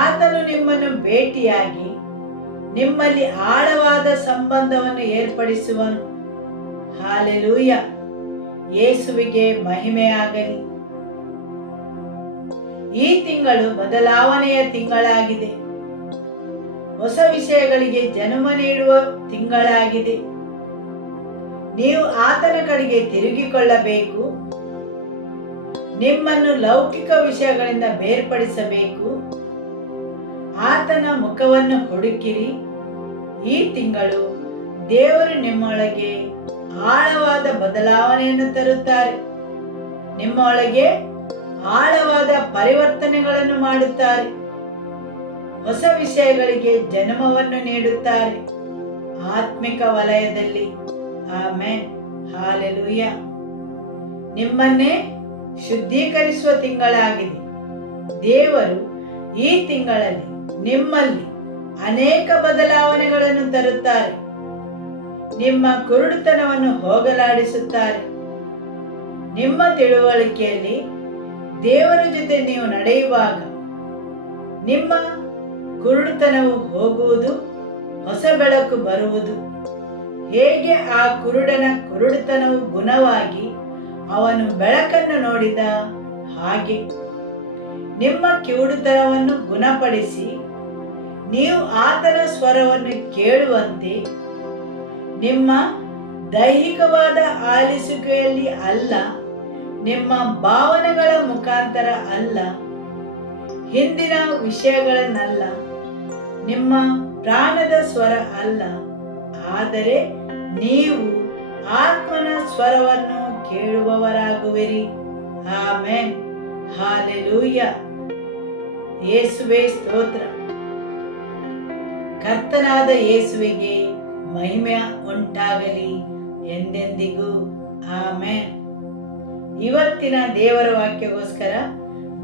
ಆತನು ನಿಮ್ಮನ್ನು ಭೇಟಿಯಾಗಿ ನಿಮ್ಮಲ್ಲಿ ಆಳವಾದ ಸಂಬಂಧವನ್ನು ಏರ್ಪಡಿಸುವನು. ಹಾಲೆಲೂಯ. ಯೇಸುವಿಗೆ ಮಹಿಮೆಯಾಗಲಿ. ಈ ತಿಂಗಳು ಬದಲಾವಣೆಯ ತಿಂಗಳಾಗಿದೆ. ಹೊಸ ವಿಷಯಗಳಿಗೆ ಜನ್ಮ ನೀಡುವ ತಿಂಗಳಾಗಿದೆ. ನೀವು ಆತನ ಕಡೆಗೆ ತಿರುಗಿಕೊಳ್ಳಬೇಕು. ನಿಮ್ಮನ್ನು ಲೌಕಿಕ ವಿಷಯಗಳಿಂದ ಬೇರ್ಪಡಿಸಬೇಕು. ಆತನ ಮುಖವನ್ನು ಹುಡುಕಿರಿ. ಈ ತಿಂಗಳು ದೇವರು ನಿಮ್ಮೊಳಗೆ ಆಳವಾದ ಬದಲಾವಣೆಯನ್ನು ತರುತ್ತಾರೆ. ನಿಮ್ಮ ಒಳಗೆ ಆಳವಾದ ಪರಿವರ್ತನೆಗಳನ್ನು ಮಾಡುತ್ತಾರೆ. ಹೊಸ ವಿಷಯಗಳಿಗೆ ಜನ್ಮವನ್ನು ನೀಡುತ್ತಾರೆ ಆತ್ಮಿಕ ವಲಯದಲ್ಲಿ. Amen, hallelujah. ನಿಮ್ಮನ್ನೇ ಶುದ್ಧೀಕರಿಸುವ ತಿಂಗಳಾಗಿದೆ. ದೇವರು ಈ ತಿಂಗಳಲ್ಲಿ ನಿಮ್ಮಲ್ಲಿ ಅನೇಕ ಬದಲಾವಣೆಗಳನ್ನು ತರುತ್ತಾರೆ. ನಿಮ್ಮ ಕುರುಡುತನವನ್ನು ಹೋಗಲಾಡಿಸುತ್ತಾರೆ. ನಿಮ್ಮ ತಿಳುವಳಿಕೆಯಲ್ಲಿ ದೇವರ ಜೊತೆ ನೀವು ನಡೆಯುವಾಗ ನಿಮ್ಮ ಕುರುಡುತನವು ಹೋಗುವುದು, ಹೊಸ ಬೆಳಕು ಬರುವುದು. ಹೇಗೆ ಆ ಕುರುಡನ ಕುರುಡುತನವು ಗುಣವಾಗಿ ಅವನು ಬೆಳಕನ್ನು ನೋಡಿದ ಹಾಗೆ ನಿಮ್ಮ ಕಿವುಡುತನವನ್ನು ಗುಣಪಡಿಸಿ ನೀವು ಆತನ ಸ್ವರವನ್ನು ಕೇಳುವಂತೆ ನಿಮ್ಮ ದೈಹಿಕವಾದ ಆಲಿಸುವಿಕೆಯಲ್ಲಿ ಅಲ್ಲ, ನಿಮ್ಮ ಭಾವನೆಗಳ ಮುಖಾಂತರ ಅಲ್ಲ, ಹಿಂದಿನ ವಿಷಯಗಳನ್ನಲ್ಲ, ನಿಮ್ಮ ಪ್ರಾಣದ ಸ್ವರ ಅಲ್ಲ, ಆದರೆ ನೀವು ಆತ್ಮನ ಸ್ವರವನ್ನು ಕೇಳುವವರಾಗುವಿರಿ. Amen, hallelujah. ಯೇಸುವೇ ಸ್ತೋತ್ರ. ಕರ್ತನಾದ ಯೇಸುವಿಗೆ ಮಹಿಮೆ ಉಂಟಾಗಲಿ ಎಂದೆಂದಿಗೂ. ಆಮೆನ್. ಇವತ್ತಿನ ದೇವರ ವಾಕ್ಯಗೋಸ್ಕರ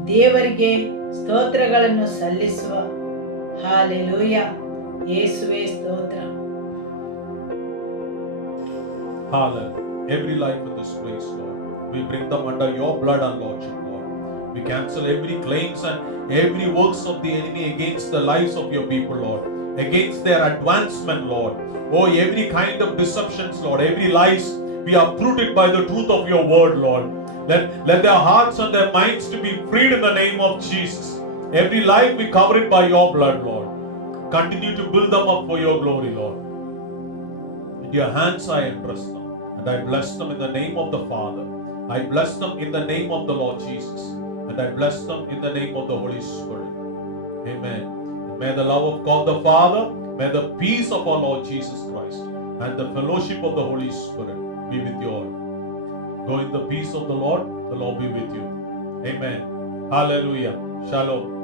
ದೇವರಿಗೆ ಸ್ತೋತ್ರಗಳನ್ನು ಸಲ್ಲಿಸುವ. ಹಾಲೆಲೂಯ. ಯೇಸುವೇ ಸ್ತೋತ್ರ. Hallelujah. Every life in this place, Lord, we bring them under your blood and lordship, Lord. We cancel every claims and every works of the enemy against the lives of your people, Lord, against their advancement, Lord. Oh, every kind of deceptions, Lord, every lies, we are uprooted by the truth of your word, Lord. Let their hearts and their minds to be freed in the name of Jesus. Every life we cover it by your blood, Lord. Continue to build them up for your glory, Lord. In your hands I entrust them, and I bless them in the name of the Father. I bless them in the name of the Lord Jesus, and I bless them in the name of the Holy Spirit. Amen. And may the love of God the Father, may the peace of our Lord Jesus Christ, and the fellowship of the Holy Spirit be with you all. Go in the peace of the Lord be with you. Amen. Hallelujah. Shalom.